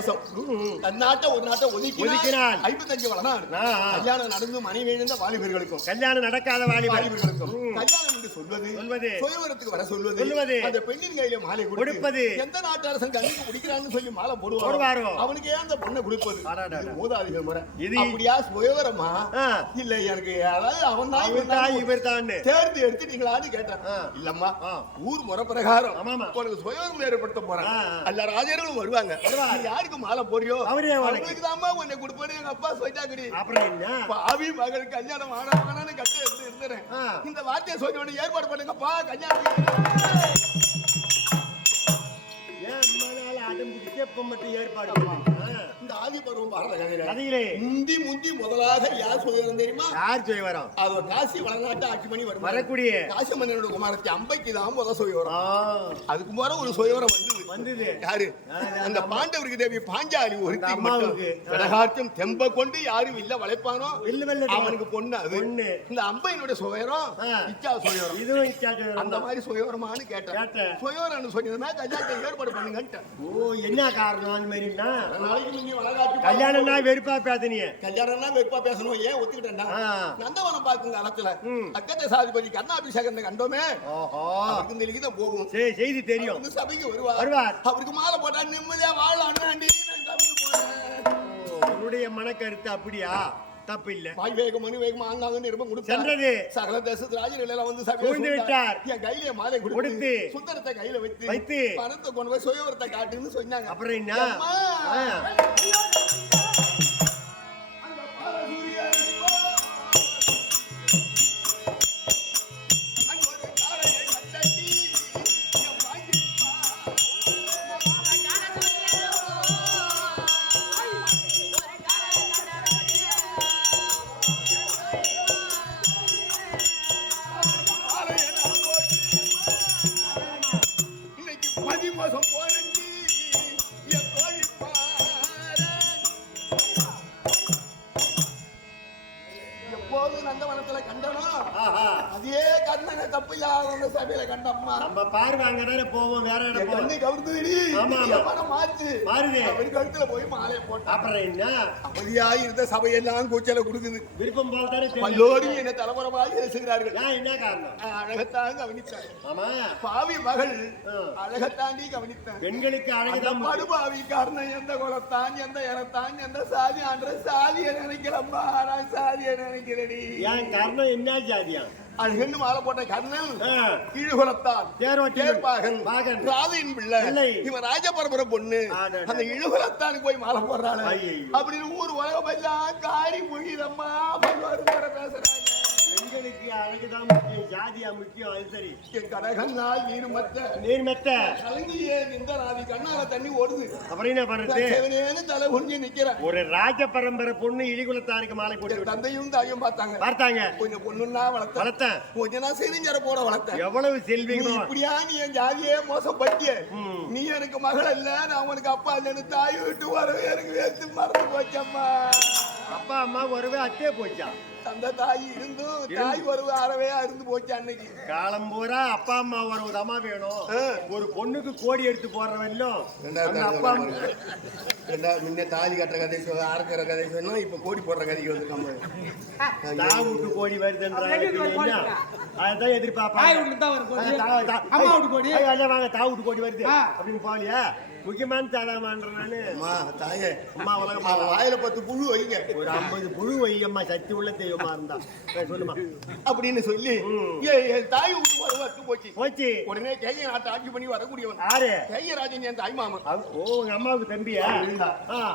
தேசம் தன்னாட்ட ஒரு நாட்டை ஒதுக்கினால் 55 வளநாடு கல்யாணம் நடந்து மனைவி இழந்த வாலிபர்களுக்கும் கல்யாணம் நடக்காத வாலிபர்களுக்கும் கல்யாணம் என்று சொல்வது சுயவரத்துக்கு வர சொல்வது அந்த பெண்ணின் கையில மாலை கொடுப்பது எந்த நாட்டு அரசன் கண்ணுக்கு பிடிக்கிறான்னு சொல்லி மாலை போடுவாரோ அவனுக்கு ஏன் அந்த பொண்ணை கொடுப்பது மூதாதிகள் முறை அப்படியா சுயவரமா இல்ல எனக்கு அதாவது அவன் தான் இவர் தான் தேர்ந்து எடுத்துட்டீங்களான்னு கேட்டேன் இல்லம்மா ஊர் முறை பிரகாரம் உனக்கு சுயவரம் ஏற்படுத்த போறாங்க எல்லா ராஜர்களும் வருவாங்க யாருக்கு மாலை போறியோ அவங்களுக்கு தான் உன்னை கொடுப்பேன்னு எங்க அப்பா சொல்லிட்டாங்கடி பாவி மகளுக்கு கல்யாணம் ஆனவங்கன்னு கட்ட எடுத்து இருந்தேன் இந்த வார்த்தையை சொல்லி ஏற்பாடு பண்ணுங்கப்பா கல்யாணம் இந்த ஆதி பருவம் பாரத முந்தி முதலாக யார் சுயவரம் தெரியுமா? யார் சுயவரம்? அது காசி வளநாட்டு ஆட்சி பண்ணி வரக்கூடிய காசி மன்னனோட குமாரத்தி அம்பைக்கு தான் முதல் சுயவரம். அதுக்கு முறை ஒரு சுயவரம் வந்தது. யாரு? அந்த பாண்டவருக்கு தேவி பாஞ்சாலி ஒருத்தி தெம்ப கொண்டு யாரும் இல்ல வளைப்பானோ அவனுக்கு பொண்ணு அது. இந்த அம்பையினுடைய சுயவரம் இச்சா சுயவரம். இதுவும் இச்சா சுயவரம். அந்த மாதிரி சுயவரமானு கேட்டேன். சுயவரம் சொன்னதுன்னா கல்யாணத்தை ஏற்பாடு பண்ணுங்கன்ட்டு. ஓ என்ன காரணம் அந்த மாதிரினா? நாளைக்கு நீங்க கல்யாணம்னா வெறுப்பா பேசுனீங்க. கல்யாணம்னா வெறுப்பா பேசணும். ஏன் ஒத்துக்கிட்டேன்னா நந்தவனம் பாக்குங்க காலத்துல அக்கத்தை சாதிபதி கர்ணாபிஷேகம் கண்டோமே. அவருக்கு இந்த லிகிதம் போகும். செய்தி தெரியும். சபைக்கு வருவார். அவருக்கு மாலை போட்டா நிம்மதியா வாழலாம். உன்னுடைய மனக்கருத்து அப்படியா? தப்பு இல்ல. வாய் வேகம் மணி வேகமா ஆங்காங்க நிருபம் கொடுத்தாரு. சகல தேசத்து ராஜர்கள் எல்லாம் வந்து சபையை விட்டார். என் கையில மாலை கொடுத்து சுந்தரத்தை கையில வைத்து பணத்தை கொண்டு போய் சுயவரத்தை காட்டுன்னு சொன்னாங்க. அப்புறம் என்ன? அதே கண்ணனை தப்பு யாரும் சபையில கண்டம்மா நம்ம பார்வை அங்கதானே போவோம். வேற இடம் கண்ணி கவுர்ந்துடி. மாறுது. அவருக்கு கழுத்துல போய் மாலையை போட்டா அப்புறம் என்ன? அமைதியா இருந்த சபையெல்லாம் கூச்சலை கொடுக்குது. விருப்பம் போல் தானே எல்லோரும் என்ன தலைமுறையாக பேசுகிறார்கள். என்ன காரணம்? அழகத்தான் கவனித்தார். ஆமா பாவி மகள் அழகத்தாண்டி கவனித்தார். பெண்களுக்கு அழகுதான் மறுபாவி காரணம். எந்த குலத்தான் எந்த இனத்தான் எந்த சாதி அன்ற சாதியை நினைக்கிறம்மா. நான் சாதியை நினைக்கிறேன். ஏன் காரணம் என்ன ஜாதியா? அழகன்னு மாலை போட்ட கர்ணன் இழுகுலத்தான் தேர்பாகன் ராதையின் பிள்ளை. இவன் ராஜபரபர பொண்ணு. அந்த இழுகுலத்தானுக்கு போய் மாலை போடுறாள் அப்படின்னு ஊர் உலகம் எல்லாம் காரி முகிதம்மா பேசுறாங்க. பெண்களுக்கு அழகுதான் முக்கியம், ஜாதியா முக்கியம். அது சரி. என் கடகனால் நீர்மெத்த கலங்கியே இந்த ராதி கண்ணால தண்ணி ஓடுது. அப்புறம் என்ன பண்றது? தலை குனிஞ்சு நிக்கிறேன். ஒரு ராஜ பரம்பரை பொண்ணு இழிகுலத்தாருக்கு மாலை போட்டு தந்தையும் தாயும் பார்த்தாங்க. கொஞ்சம் பொண்ணுன்னா வளர்த்தேன். கொஞ்சம் நான் செறிஞ்சர போட வளர்த்தேன். எவ்வளவு செல்வீங்க இப்படியா? நீ என் ஜாதியே மோசம் பட்டிய. நீ எனக்கு மகள் இல்ல, நான் உனக்கு அப்பா இல்லன்னு தாய் விட்டு வரவே எனக்கு வேத்து மறந்து போச்சம்மா. அப்பா அம்மா வரவே அத்தே போச்சா? அந்த தாய் இருந்தும் தாய் வருவ அறவையா இருந்து போச்சு. அன்னைக்கு காலம் பூரா அப்பா அம்மா வருவதமா வேணும். ஒரு பொண்ணுக்கு கோடி எடுத்து போடுறவெல்லாம் அப்பா முன்ன தாலி கட்டுற கதை அறுக்கிற கதை சொன்னோம். இப்ப கோடி போடுற கதைக்கு வந்து தாவுட்டு கோடி வருதுன்ற அதான் எதிர்பார்ப்பாங்க. தாவுட்டு கோடி வருது அப்படின்னு போலியா? முக்கியமான தாதாமான்றே தாயே அம்மா உலகம் வாயில 10 புழு வைங்க, ஒரு 50 புழு வைங்கம்மா. சக்தி உள்ள தெய்வமா இருந்தா சொல்லுமா அப்படின்னு சொல்லி தாய் விட்டு போச்சு. உடனே கேய நாட்டை ஆட்சி பண்ணி வரக்கூடியவன் யாரு? கையராஜன் என் தாய் மாமன். ஓ உங்க அம்மாவுக்கு தம்பியா?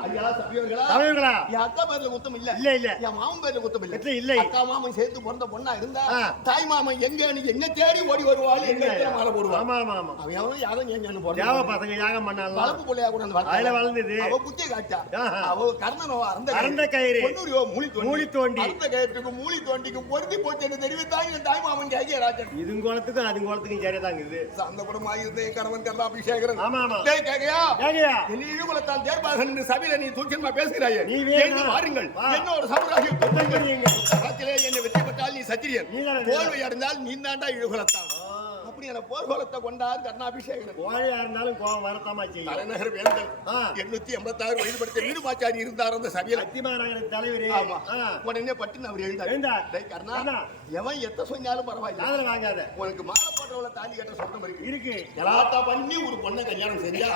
ஐயா சபியங்களா? என் அக்கா பேர்ல குத்தம் இல்ல. என் மாமன் பேர்ல குத்தம் இல்ல. அக்கா மாமன் சேர்த்து பிறந்த பொண்ணா இருந்தா தாய் மாமன் எங்க என்ன தேடி ஓடி வருவாள், எங்க மாலை போடுவான். ஆமா ஆமா ஆமா. அவன் யாரும் ஏன் போறான்? பசங்க யாகம் பண்ணாலும் வளர்ப்பு பிள்ளையா கூட வளர்ந்தது. அவ புத்திய காட்டா. அவ கர்ணனோ அந்த கயிறு பொன்னுரியோ மூலி தோண்டி அந்த கயிறுக்கு மூலி தோண்டிக்கு பொருத்தி போச்சு தெரிவித்தாங்க தாய் மாமன் கையராஜன். இதுங்கோளத்துக்கும் அதுங்கோளத்துக்கும் சரிதாங்க. இது அந்த படமா இருந்த கணவன் கர்ணாபிஷேகன். ஆமா ஆமா. டேய் கேக்கையா நீ இழுகுலத்தான் தேர்பாகன் சபையில நீ தூக்கியமா பேசுகிறாயே. நீ வாருங்கள் என்னோட சமுதாயம் என்னை வெற்றி பெற்றால் நீ சத்திரியன், தோல்வி அடைந்தால் நீ தாண்டா இழுகுலத்தான். எப்படி என போர்க்கோலத்தை கொண்டார் கர்ணாபிஷேகன். கோழையா இருந்தாலும் கோவம் வரத்தாமா செய்யும். தலைநகர் வேந்தல் 886 வயது படுத்த வீடுமாச்சாரி இருந்தார் அந்த சபையில். அத்திமாநகர தலைவரே. உடனே பட்டுன்னு அவர் எழுந்தார். கர்ணா எவன் எத்த சொன்னாலும் பரவாயில்ல வாங்காத, உனக்கு மாலை போட்டவள தாலி கட்ட சொந்தம் இருக்கு. எல்லாத்தா பண்ணி ஒரு பொண்ணை கல்யாணம் செஞ்சா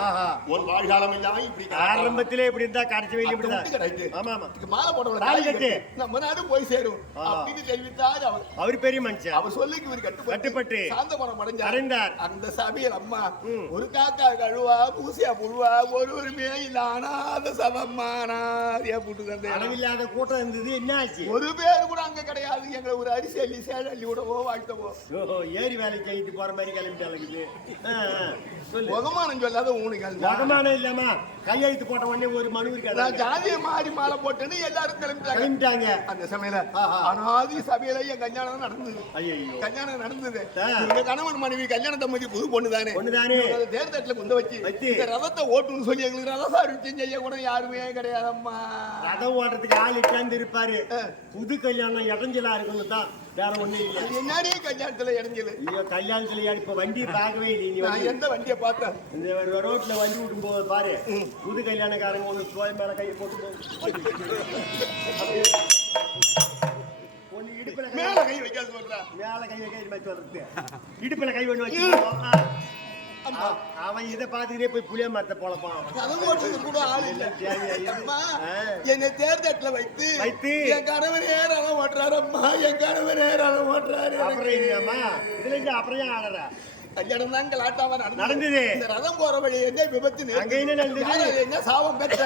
ஒரு வாழ்காலம் இல்லாம இப்படி ஆரம்பத்திலே இப்படி இருந்தா கடைசி வரைக்கும் இப்படிதான். ஆமா ஆமா, மாலை போட்டவள தாலி கட்டு நம்ம நாடு போய் சேரும் அப்படின்னு தெரிவித்தார் அவர். அவர் பெரிய மனுஷன். அவர் சொல்லிக்கு இவர் கட்டுப்பட்டு சாந்தமரம் அடைந்தார். அந்த சபையில் அம்மா ஒரு காக்கா கழுவா பூசியா புழுவா ஒருவருமே இல்லாத சபமானார் ஏற்பட்டு தந்தை. அளவில்லாத கூட்டம் இருந்தது. என்ன ஆச்சு? ஒரு பேர் கூட அங்க கிடையாது. எங்களை ஒரு அரிசி அள்ளி சேலை அள்ளி விடவோ வாழ்த்தவோ. ஏரி வேலைக்கு கைட்டு போற மாதிரி கிளம்பிட்டு முகமானம் சொல்லாத உனக்கு முகமானம் இல்லாம கையெழுத்து போட்ட உடனே ஒரு மனு இருக்காது. ஜாதிய மாறி மாலை போட்டுன்னு எல்லாரும் கிளம்பிட்டாங்க. அந்த சமயத்துல அனாதி சபையில என் கல்யாணம் நடந்தது. கல்யாணம் நடந்தது. எங்க கணவன் மனைவி கல்யாணத்தை மதி புது பொண்ணுதானே தேர்தட்டுல குந்த வச்சு இந்த ரதத்தை ஓட்டுன்னு சொல்லி எங்களுக்கு ரதசாரி செய்ய கூட யாருமே கிடையாதம்மா. ரதம் ஓட்டுறதுக்கு ஆள் இட்டாந்து இருப்பாரு. புது கல்யாணம் இடைஞ்சலா இருக்கணும் தான், வேற ஒண்ணு இல்ல. என்னடி கல்யாணத்துல இடைஞ்சல்? கல்யாணத்துல இப்ப வண்டி பார்க்கவே இல்லை. நான் எந்த வண்டியை பார்த்தேன்? இந்த ரோட்ல வண்டி விட்டும் போது பாரு, புது கல்யாணக்காரங்க ஒண்ணு சோய் மேல கையை போட்டு ஒண்ணு இடுப்புல மேல கை வைக்காத சொல்றா. மேல கை வைக்க சொல்றது, இடுப்புல கை ஒண்ணு வச்சு அவன் இதை பாத்துக்கிட்டே போய் புளிய மரத்தை போலப்பான். கூட ஆள் இல்ல. என்னை தேர்தட்டுல வைத்து என் கணவனே ரதம் ஓட்டுறாரு அம்மா, என் கணவனே ரதம் ஓட்டுறாரு. இதுல இருந்து அப்புறம் ஆடுற கல்யாணம் தான் கலாட்டாவ நடந்தது. இந்த ரதம் போற வழி என்ன விபத்து அங்க என்ன நடந்தது? என்ன சாபம் பெற்ற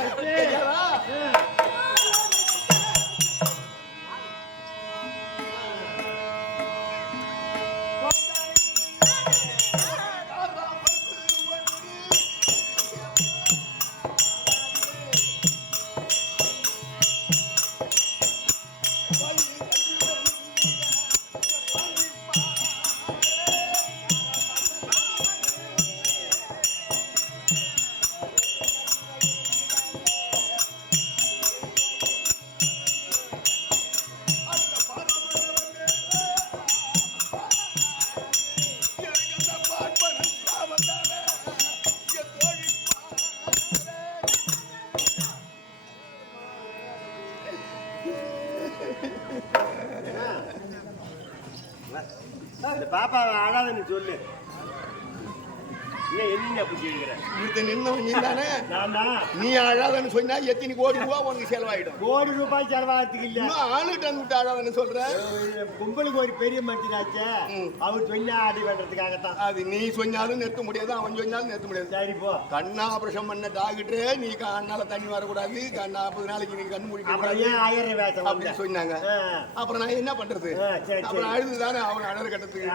பாப்பா அழாதுன்னு சொல்லு. நீ அழாதன்னு சொன்னா எத்தனை கோடி ரூபாய் உனக்கு செலவாயிடும். கோடி ரூபாய் செலவாகிறதுக்கு இல்ல, ஆளுட்டு விட்டு அழாதன்னு சொல்ற. கும்பலுக்கு ஒரு பெரிய மனுஷனாச்சே, அவர் சொன்னா ஆடி பண்றதுக்காகத்தான். அது நீ சொன்னாலும் நிறுத்த முடியாது, அவன் சொன்னாலும் நிறுத்த முடியாது. சரி போ. கண்ணா ஆபரேஷன் பண்ண டாக்டரு நீ கண்ணால தண்ணி வரக்கூடாது, 40 நாளைக்கு நீ கண் முடிக்க அப்படின்னு சொன்னாங்க. அப்புறம் நான் என்ன பண்றது? அப்புறம் அழுதுதானே அவன் அழற கட்டத்துக்கு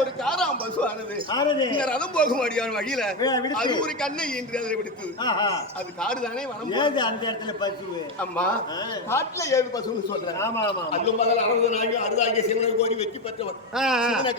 ஒரு காராம் பசு ஆனது. ரதம் போக முடியாத வழியில அது ஒரு கண்ணை என்று அதில் விடுத்தது. அது காடு தானே வனம். அந்த இடத்துல பசு அம்மா காட்டுல ஏது பசுன்னு சொல்றேன். அது முதல் 60 நாள் அறுதாகிய சிவனை கோரி வெற்றி பெற்றவர்,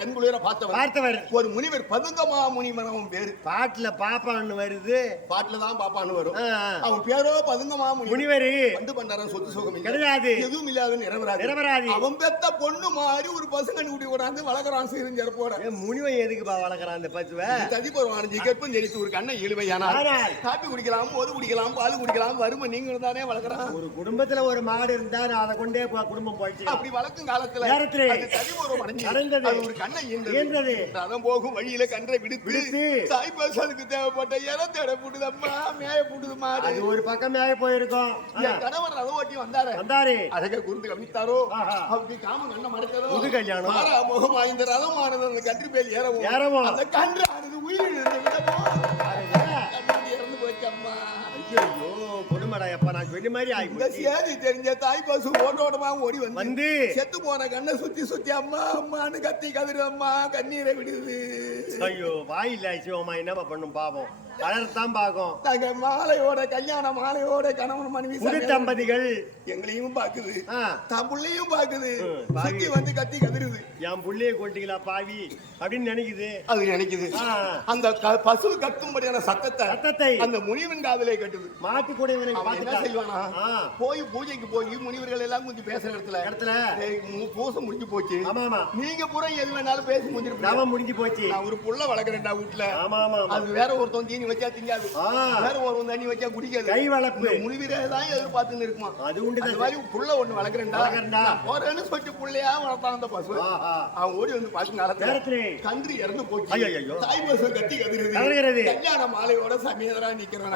கண்குளிர பார்த்தவர் ஒரு முனிவர். பதுங்கமா முனி மனமும் பேரு. பாட்டுல பாப்பான்னு வருது, பாட்டுல தான் பாப்பான்னு வரும். அவன் பேரோ பதுங்கமா முனிவர். வந்து பண்றான், சொத்து சுகம் கிடையாது, எதுவும் இல்லாத நிரபராதி. அவன் பெத்த பொண்ணு மாதிரி ஒரு பசு கண்ணு குடி கொண்டாந்து வளர்க்கறான். சிறுஞ்சற்போட முனிவன் எதுக்கு வளர்க்கறான் அந்த பசுவை? ததி பருவானது கற்பம் தெரிவித்து ஒரு கண்ணை இழுவையானா காப்பி குடிக்கலாம், மோது குடிக்கலாம், பால் குடிக்கலாம், வறுமை நீங்களும் தானே வளர்க்கறான். ஒரு குடும்பத்துல ஒரு மாடு இருந்தா அதை கொண்டே குடும்பம் போயிடுச்சு. அப்படி வளர்க்கும் காலத்துல ததி பருவம் அடைஞ்சது. ஒரு கண்ணை ஈன்றது. ரதம் போகும் வழியில கன்றை விடுத்து தாய் பசு அதுக்கு தேவைப்பட்ட இறத்தேட புடுதம்மா, மேய புடுது மாடு. அது ஒரு பக்கம் மேய போயிருக்கும். கணவன் ரதம் ஓட்டி வந்தாரு. அதற்கு குருந்து கவனித்தாரோ, அவருக்கு காம கண்ண மடக்கதோ, புது கல்யாணம் முகமா இந்த ரதமானது அந்த கன்று பேர் ஏறவும் அந்த கன்று ஆனது உயிர் இறந்து போச்சு. அம்மா ஐயோ கொடுமடா, எப்ப நான் சொன்ன மாதிரி இந்த சேதி தெரிஞ்ச தாய் பசு ஓட்டோட்டமா ஓடி வந்து செத்து போன கண்ணை சுத்தி அம்மா அம்மான்னு கத்தி கதிரு அம்மா கண்ணீரை விடுது. ஐயோ வாயில்ல சிவமா என்னப்பா பண்ணும் பாவம். வளரத்தான் பார்க்கும். நாங்க மாலையோட கல்யாண மாலையோட கணவன் மனைவி புது தம்பதிகள் எங்களையும் பாக்குது, தன் புள்ளையும் பாக்குது, சுத்தி வந்து கத்தி கதறுது. என் புள்ளைய கொட்டிங்களா பாவி அப்படின்னு நினைக்குது. அது நினைக்குது. அந்த பசு கத்தும்படியான சத்தத்தை அந்த முனிவன் காதலே கட்டுது. மாட்டு கூட என்ன செய்வானா, போய் பூஜைக்கு போய் முனிவர்கள் எல்லாம் கொஞ்சம் பேசுற இடத்துல பூசை முடிஞ்சு போச்சு, நீங்க பூரா எது வேணாலும் பேசி முடிஞ்சு போச்சு, நான் ஒரு புள்ள வளர்க்குறேன்டா வீட்டுல, அது வேற ஒருத்தன் தீனி வச்சா திங்காது, வேற ஒருவன் தண்ணி வச்சா குடிக்காது, கை வளர்ப்பு முனிவரே தான் எதிர்பார்த்துன்னு இருக்குமா. அது உண்டு. அது மாதிரி புள்ள ஒண்ணு வளர்க்குறேன்டா போறேன்னு சொல்லிட்டு புள்ளையா வளர்த்தான் அந்த பசு. அவன் ஓடி வந்து பார்த்து நடத்துல கன்று இறந்து போச்சு. தாய் பசு கத்தி கதறுது. கல்யாண மாலையோட சமேதரா நிக்கிறான்.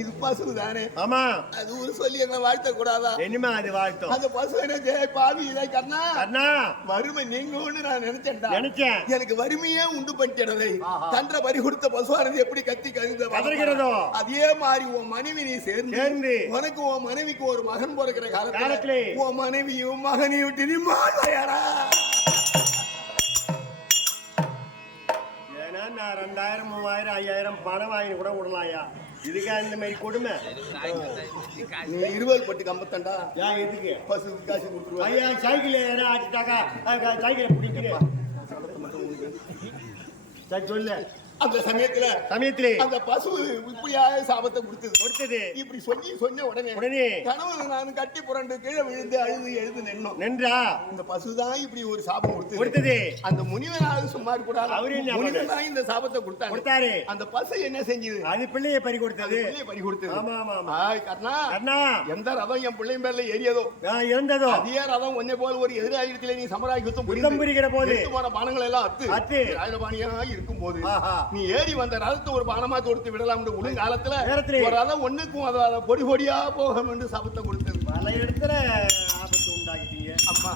இது பசு தானே? ஆமா. அது ஒரு சொல்லி எங்களை வாழ்த்த கூடாதா? என்னமா அது வாழ்த்தோம்? அந்த பசு என்ன பாவி இதை கண்ணா வறுமை நீங்க ஒண்ணு நான் நினைச்சேன். எனக்கு வறுமையே உண்டு பண்ணிட்டதை தன்ற பறி கொடுத்த பசுவானது எப்படி கத்தி கதறுகிறதோ அதே மாதிரி உன் மனைவி நீ சேர்ந்து உனக்கு உன் மனைவிக்கு ஒரு மகன் பிறக்கிற காலத்துல உன் மனைவியும் மகனையும் விட்டு நீ மாலையாடா. ஏன்னா நான் 2000 3000 5000 பணம் வாங்கி கூட விடலாம்யா. இதுக்கா இந்த மாதிரி கொடுமை? நீ 20 பட்டு கம்பத்தண்டா. ஏன் எதுக்கு? பசு காசு கொடுத்துருவா. ஐயா சைக்கிள் ஏன்னா ஆட்டிட்டாக்கா சைக்கிளை பிடிக்கிறேன். சரி சொல்லு. அந்த சமயத்துல அந்த பசு இப்படியாக சாபத்தை கொடுத்தது. இப்படி சொன்ன உடனே கணவன் நான் கட்டி புரண்டு கீழே விழுந்து எழுது நின்றா. இந்த பசுதான் இப்படி ஒரு சாபம் கொடுத்தது. அந்த முனிவனாவது சும்மா கூடாது, முனிவன் தான் இந்த சாபத்தை கொடுத்தாரு. அந்த பசு என்ன செஞ்சது? அது பிள்ளையை பறி கொடுத்தது. கர்ணா, எந்த ரதம் என் பிள்ளையும் பேர்ல ஏறியதோ இருந்ததோ அதே ரதம் ஒன்னே போல ஒரு எதிராளிடத்திலே நீ சமராகி புரிகிற போது பானங்கள் எல்லாம் அத்து ராஜபாணியா இருக்கும் போது நீ ஏறி வந்த ரதத்தை ஒரு பானமா தொடுத்து விடலாம். உலக காலத்துல ஒரு ரதம் ஒண்ணுக்கும் பொடி பொடியா போகும் என்று சாபத்தை கொடுத்தது. பல இடத்துல ஆபத்து உண்டாக்கிட்டீங்க. அம்மா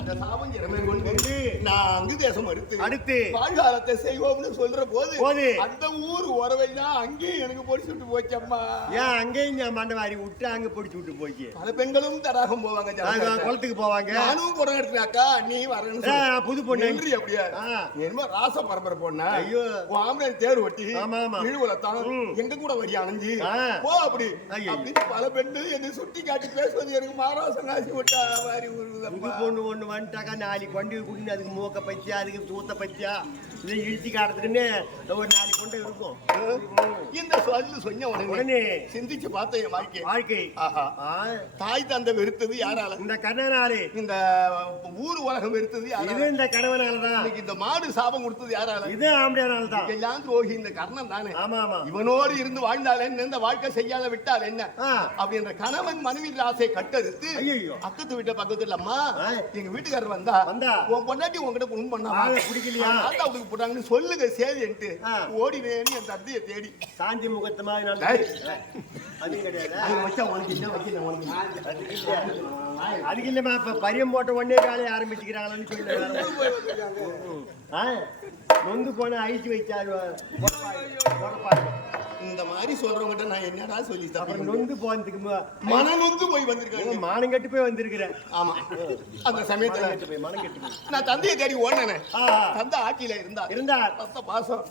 இந்த சாபம் இறமை கொண்டு நான் அங்கு தேசம் அடுத்து வாழ்காலத்தை செய்வோம்னு சொல்ற போது அந்த ஊர் உறவைதான் அங்கேயும் எனக்கு பொடிச்சு விட்டு போச்சு. அம்மா ஏன் அங்கேயும் நான் மண்டவாரி விட்டு அங்க பொடிச்சு விட்டு போச்சு. பல பெண்களும் தடாகம் போவாங்க, குளத்துக்கு போவாங்க. நானும் குடம் எடுத்துனேன். அக்கா நீ வரணும் புது பொண்ணு அப்படியா? என்னமோ ராச பரம்பரை பொண்ணா? ஐயோ தேர் ஒட்டி இழுவலத்தான் எங்க கூட வரி அணைஞ்சு போ அப்படி அப்படின்னு பல பெண்கள் என்னை சுட்டி காட்டி பேசுவது எனக்கு மாராசம் நாசி விட்டா மாதிரி பொண்ணு ஒண்ணு வந்துட்டாக்கா நாளைக்கு வண்டி குடின்னு அதுக்கு மூக்க பச்சியா அதுக்கு சூத்த பச்சியா இதை இழுச்சி காட்டுறதுக்குன்னு ஒரு 4 கொண்டு இருக்கும். இந்த சொல்லு சொன்ன உடனே சிந்திச்சு பார்த்த என் வாழ்க்கை தாய் தந்தை வெறுத்தது யாரால? இந்த கணவனாலே. இந்த ஊர் உலகம் வெறுத்தது யாரால? இந்த கணவனாலதான். இந்த மாடு சாபம் கொடுத்தது யாரால? இது ஆம்படியானால தான். எல்லாம் துரோகி இந்த கர்ணன் தானே. இவனோடு இருந்து வாழ்ந்தால் என்ன, இந்த வாழ்க்கை செய்யாத விட்டால் என்ன அப்படின்ற கணவன் மனைவி ஆசை கட்டறுத்து அக்கத்து வீட்டை பக்கத்துல அம்மா எங்க வீட்டுக்காரர் வந்தா உன் பொண்டாட்டி உங்ககிட்ட குடும்பம் பண்ணா பிடிக்கலையா போட்டாங்கன்னு சொல்லுங்க சேதின்ட்டு ஓடினேன்னு என் தந்தையை தேடி சாந்தி முகத்து மாதிரி அதுக்கு இல்லமா இப்ப பரியம் போட்ட உடனே வேலையை ஆரம்பிச்சுக்கிறாங்கன்னு சொல்லி நொந்து போன ஐசி வச்சாரு. இந்த மாதிரி சொல்றவங்கிட்ட நான் என்னடா சொல்லி அப்புறம் நொந்து போனதுக்கு மனம் நொந்து போய் வந்திருக்கேன். மானம் கட்டு போய் வந்திருக்கிறேன். ஆமா அந்த சமயத்துல மனம் கட்டு நான் தந்தையை தேடி ஓடினேன். தந்தை ஆட்சியில இருந்தார். தத்த பாசம்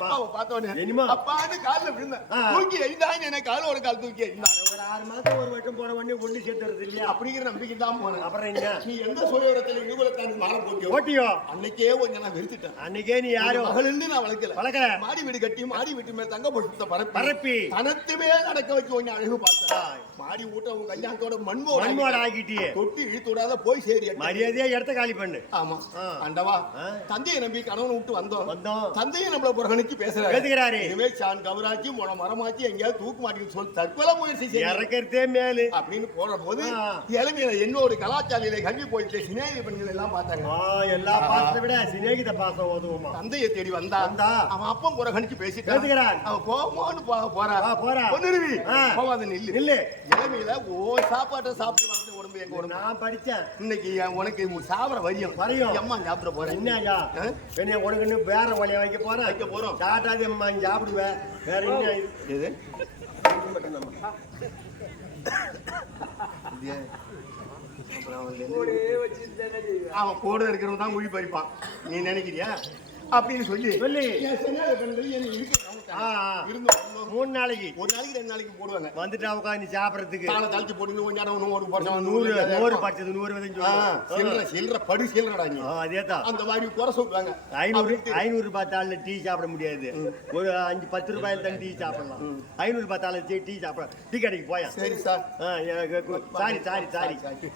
அப்பாவை பார்த்தோன்னே அப்பான்னு காலில் விழுந்தேன். தூக்கி எழுந்தான்னு என்ன காலோட கால் தூக்கி எழுந்தார். ஒரு 6 மாதம் ஒரு வட்டம் போன உடனே ஒண்ணு சேர்த்து வருது இல்லையா அப்படிங்கிற நம்பிக்கை தான் போனேன். அப்புறம் என்ன நீ எந்த சுயவரத்தில் இழுவலத்தான் மாலை போட்டியோ அன்னைக்கே கொஞ்சம் நான் வெறுத்துட்டேன். அன்னைக்கே நீ யாரும் மகளிர்ந்து நான் வளர்க்கல. மாடி வீடு கட்டி மாடி வீட்டு மேல தங்க போட்டு பரப்பி தனத்துமே நடக்க வச்சு கொஞ்சம் அழகு பார்த்தா மாடி ஊட்ட உங்க கல்யாணத்தோட மண்மோட ஆகிட்டியே தொட்டி இழுத்துடாத போய் சேரி மரியாதையா இடத்த காலி பண்ணு. ஆமா ஆண்டவா தந்தையை நம்பி கணவன் விட்டு வந்தோம். தந்தையை நம்மள புறக்கணிச்சு பேசுறாரு. இனிமே சான் கவராச்சி மரமாச்சி எங்கேயாவது தூக்கு மாட்டி சொல்லி தற்கொலை முயற்சி இறக்கிறதே மேலு அப்படின்னு போற போது இளமையில என்னோட கலாச்சாரியில கல்வி போயிட்டு சிநேகித பெண்கள் எல்லாம் பார்த்தாங்க. எல்லா பாசத்தை விட சிநேகித பாசம் ஓதுவோமா. தந்தையை தேடி வந்தா அவன் அப்பம் புறக்கணிச்சு பேசிட்டு அவன் போமான்னு போறா பொண்ணுருவி போவாத நில்லு. இளமையில சாப்பாட்டை சாப்பிட்டு வளர்ந்து உடம்பு எங்க உடம்பு நான் படிச்சேன். இன்னைக்கு உனக்கு சாப்பிட வரியும் அம்மா சாப்பிட போறேன். என்னையா என்ன உனக்கு வேற வழிய வைக்க போறோம். சாட்டாதி அம்மா சாப்பிடுவேன். வேற என்ன இது அவன் கூட இருக்கிறவன் தான் மொழி பறிப்பான். நீ நினைக்கிறியா? அப்படின்னு சொல்லி என் சென்னால கண்டு என்னை இருந்து 3 நாளைக்கு ஒரு நாளைக்கு 2 நாளைக்கு போடுவாங்க. வந்துட்டா உட்காந்து சாப்பிடறதுக்கு தாளை தாழ்த்தி போட்டு கொஞ்ச நேரம் ஒரு பர்சன் 100 படிச்சது 100 சில்லற படு சில்லறடா நீ. அதேதான் அந்த மாதிரி குறை சொல்றாங்க. 500 ரூபாய் தாள்ல டீ சாப்பிட முடியாது. ஒரு 5-10 ரூபாயில தான் டீ சாப்பிடலாம். 500 ரூபாய் தாள்ல டீ சாப்பிட டீ கடைக்கு போயா. சரி சார்,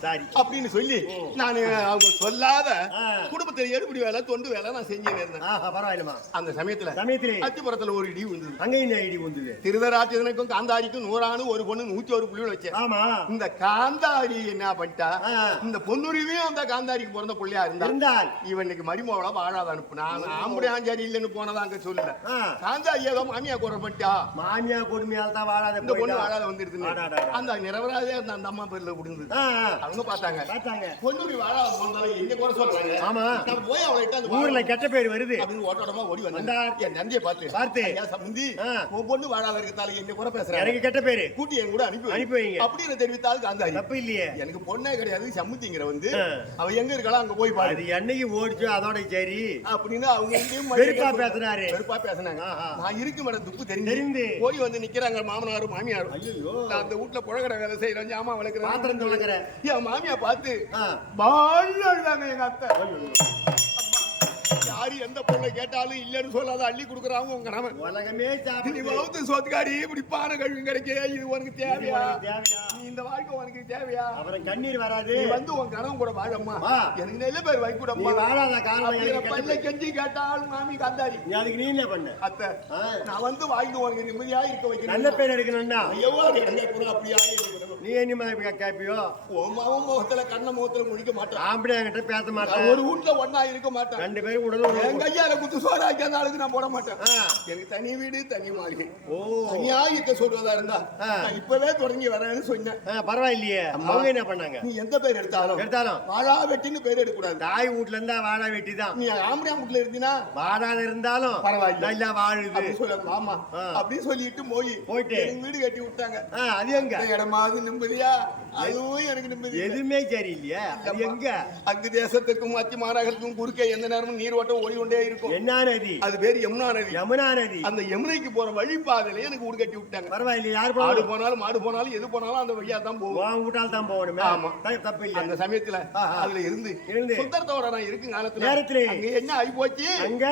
சாரி அப்படின்னு சொல்லி நான் அவங்க சொல்லாத குடும்பத்தில் எடுபடி வேலை தொண்டு வேலை நான் செஞ்சேன் இருந்தேன். பரவாயில்லமா. அந்த சமயத்துல அத்திப்புறத்துல ஒரு இடி வந்தது. அங்கேயும் இடி வந்தது. திருதராட்சனுக்கும் காந்தாரிக்கும் 100 ஒரு பொண்ணு 101 புள்ளிகள் வச்சேன். ஆமா. இந்த காந்தாரி என்ன பண்ணிட்டா, இந்த பொண்ணுரிமையும் அந்த காந்தாரிக்கு பிறந்த புள்ளையா இருந்தால் இவனுக்கு மருமகளா வாழாத அனுப்புனா. ஆம்படியாஞ்சாரி இல்லைன்னு போனதா அங்க சொல்லல. காந்தாரி ஏதோ மாமியா குறப்பட்டா. மாமியா கொடுமையால் தான் வாழாத இந்த பொண்ணு வாழாத வந்துருது. அந்த நிரவராதே அந்த அம்மா பேர்ல குடுந்தது. அவங்க பார்த்தாங்க பொண்ணுரி வாழாத போனாலும் எங்க குறை சொல்றாங்க. ஆமா, நான் போய் அவளைட்ட அந்த ஊர்ல கெட்ட பேர் வருது அப்படின்னு ஓட்டோட்டமா ஓடி வந்தா என் நந்தியை பார்த்து முந்தி உன் பொண்ணு வாழாத இருக்கிறதால என்ன குறை பேசுறேன், எனக்கு கெட்ட பேரு, கூட்டி என் கூட அனுப்பி வைங்க அப்படின்னு தெரிவித்தால் காந்தாரி. தப்பு இல்லையே, எனக்கு பொண்ணே கிடையாது சம்முத்திங்கிற வந்து அவ எங்க இருக்கலாம் அங்க போய் பாரு. அது என்னைக்கு ஓடிச்சு அதோட சரி அப்படின்னு அவங்க வெறுப்பா பேசினாங்க. நான் இருக்கு மேடம் துப்பு தெரிந்து ஓடி வந்து நிக்கிறாங்க மாமனாரும் மாமியாரும். நான் அந்த வீட்டுல புழகட வேலை செய்யறேன், ஜாமா வளர்க்குறேன், பாத்திரம் துளக்குறேன். என் மாமியா பார்த்து வாழ்ந்தாங்க எங்க அத்தை. யாரு எந்த பொருளை கேட்டாலும் இல்லன்னு சொல்லாத அள்ளி கொடுக்குறாங்க உங்க நாம. உலகமே சோத்துக்காரி இப்படி பானை கழுவி கிடைக்க இது உனக்கு தேவையா? நீ இந்த வாழ்க்கை உனக்கு தேவையா? அப்புறம் கண்ணீர் வராது. நீ வந்து உன் கனவு கூட வாழம்மா, எனக்கு நல்ல பேர் வைக்க கூடம்மா. வாழாத காரணம் பல்ல கெஞ்சி கேட்டாலும் மாமி காந்தாரி. அதுக்கு நீ என்ன பண்ண? அத்தை நான் வந்து வாழ்ந்து உனக்கு நிம்மதியா இருக்க வைக்கிறேன். நல்ல பேர் எடுக்கணும்னா எவ்வளவு இடங்கள் அப்படியா நீ என்ன கேப்பியோ? உன் முகத்துல கண்ண முகத்துல முடிக்க மாட்டேன். ஆம்பளை என்கிட்ட பேச மாட்டேன். ஒரு வீட்டுல ஒன்னா இருக்க மாட்டேன். 2 பேரும் உடலும் என் கையால குத்து சோறாக்கி அந்த ஆளுக்கு நான் போட மாட்டேன். எனக்கு தனி வீடு தனி மாளிகை தனியா இருக்க சொல்றதா இருந்தா இப்பவே தொடங்கி வரேன்னு சொன்னேன். பரவாயில்லையே, அவங்க என்ன பண்ணாங்க? நீ எந்த பேர் எடுத்தாலும் வாழா வெட்டின்னு பேர் எடுக்க கூடாது. தாய் வீட்டுல இருந்தா வாழா வெட்டி தான். நீ ஆம்படியா வீட்டுல இருந்தீனா வாழாத இருந்தாலும் பரவாயில்ல, நல்லா வாழுது சொல்லுங்க மாமா அப்படின்னு சொல்லிட்டு போயிட்டு வீடு கட்டி விட்டாங்க. அது எங்க இடமாவது நிம்மதியா? அதுவும் எனக்கு நிம்மதி எதுவுமே சரியில்லையா? அது எங்க? அங்கு தேசத்துக்கும் மத்திய மாநகரத்துக்கும் குறுக்கே எந்த நேரமும் நீர்வட்டம் ஓடிக்கொண்டே இருக்கும். என்ன நதி? அது பேர் யமுனா நதி. அந்த யமுனைக்கு போற வழிபாதையில எனக்கு வீடு கட்டி விட்டாங்க. பரவாயில்ல, யாரு ஆடு போனாலும் மாடு போனாலும் எது போனாலும் அந்த வழியா தான் போவோம். வீட்டால் தான் போகணும். ஆமா, தப்பு இல்லை. அந்த சமயத்துல அதுல இருந்து சுத்தத்தோட நான் இருக்கு காலத்துல நேரத்துல அங்க என்ன ஆகி போச்சு? அங்க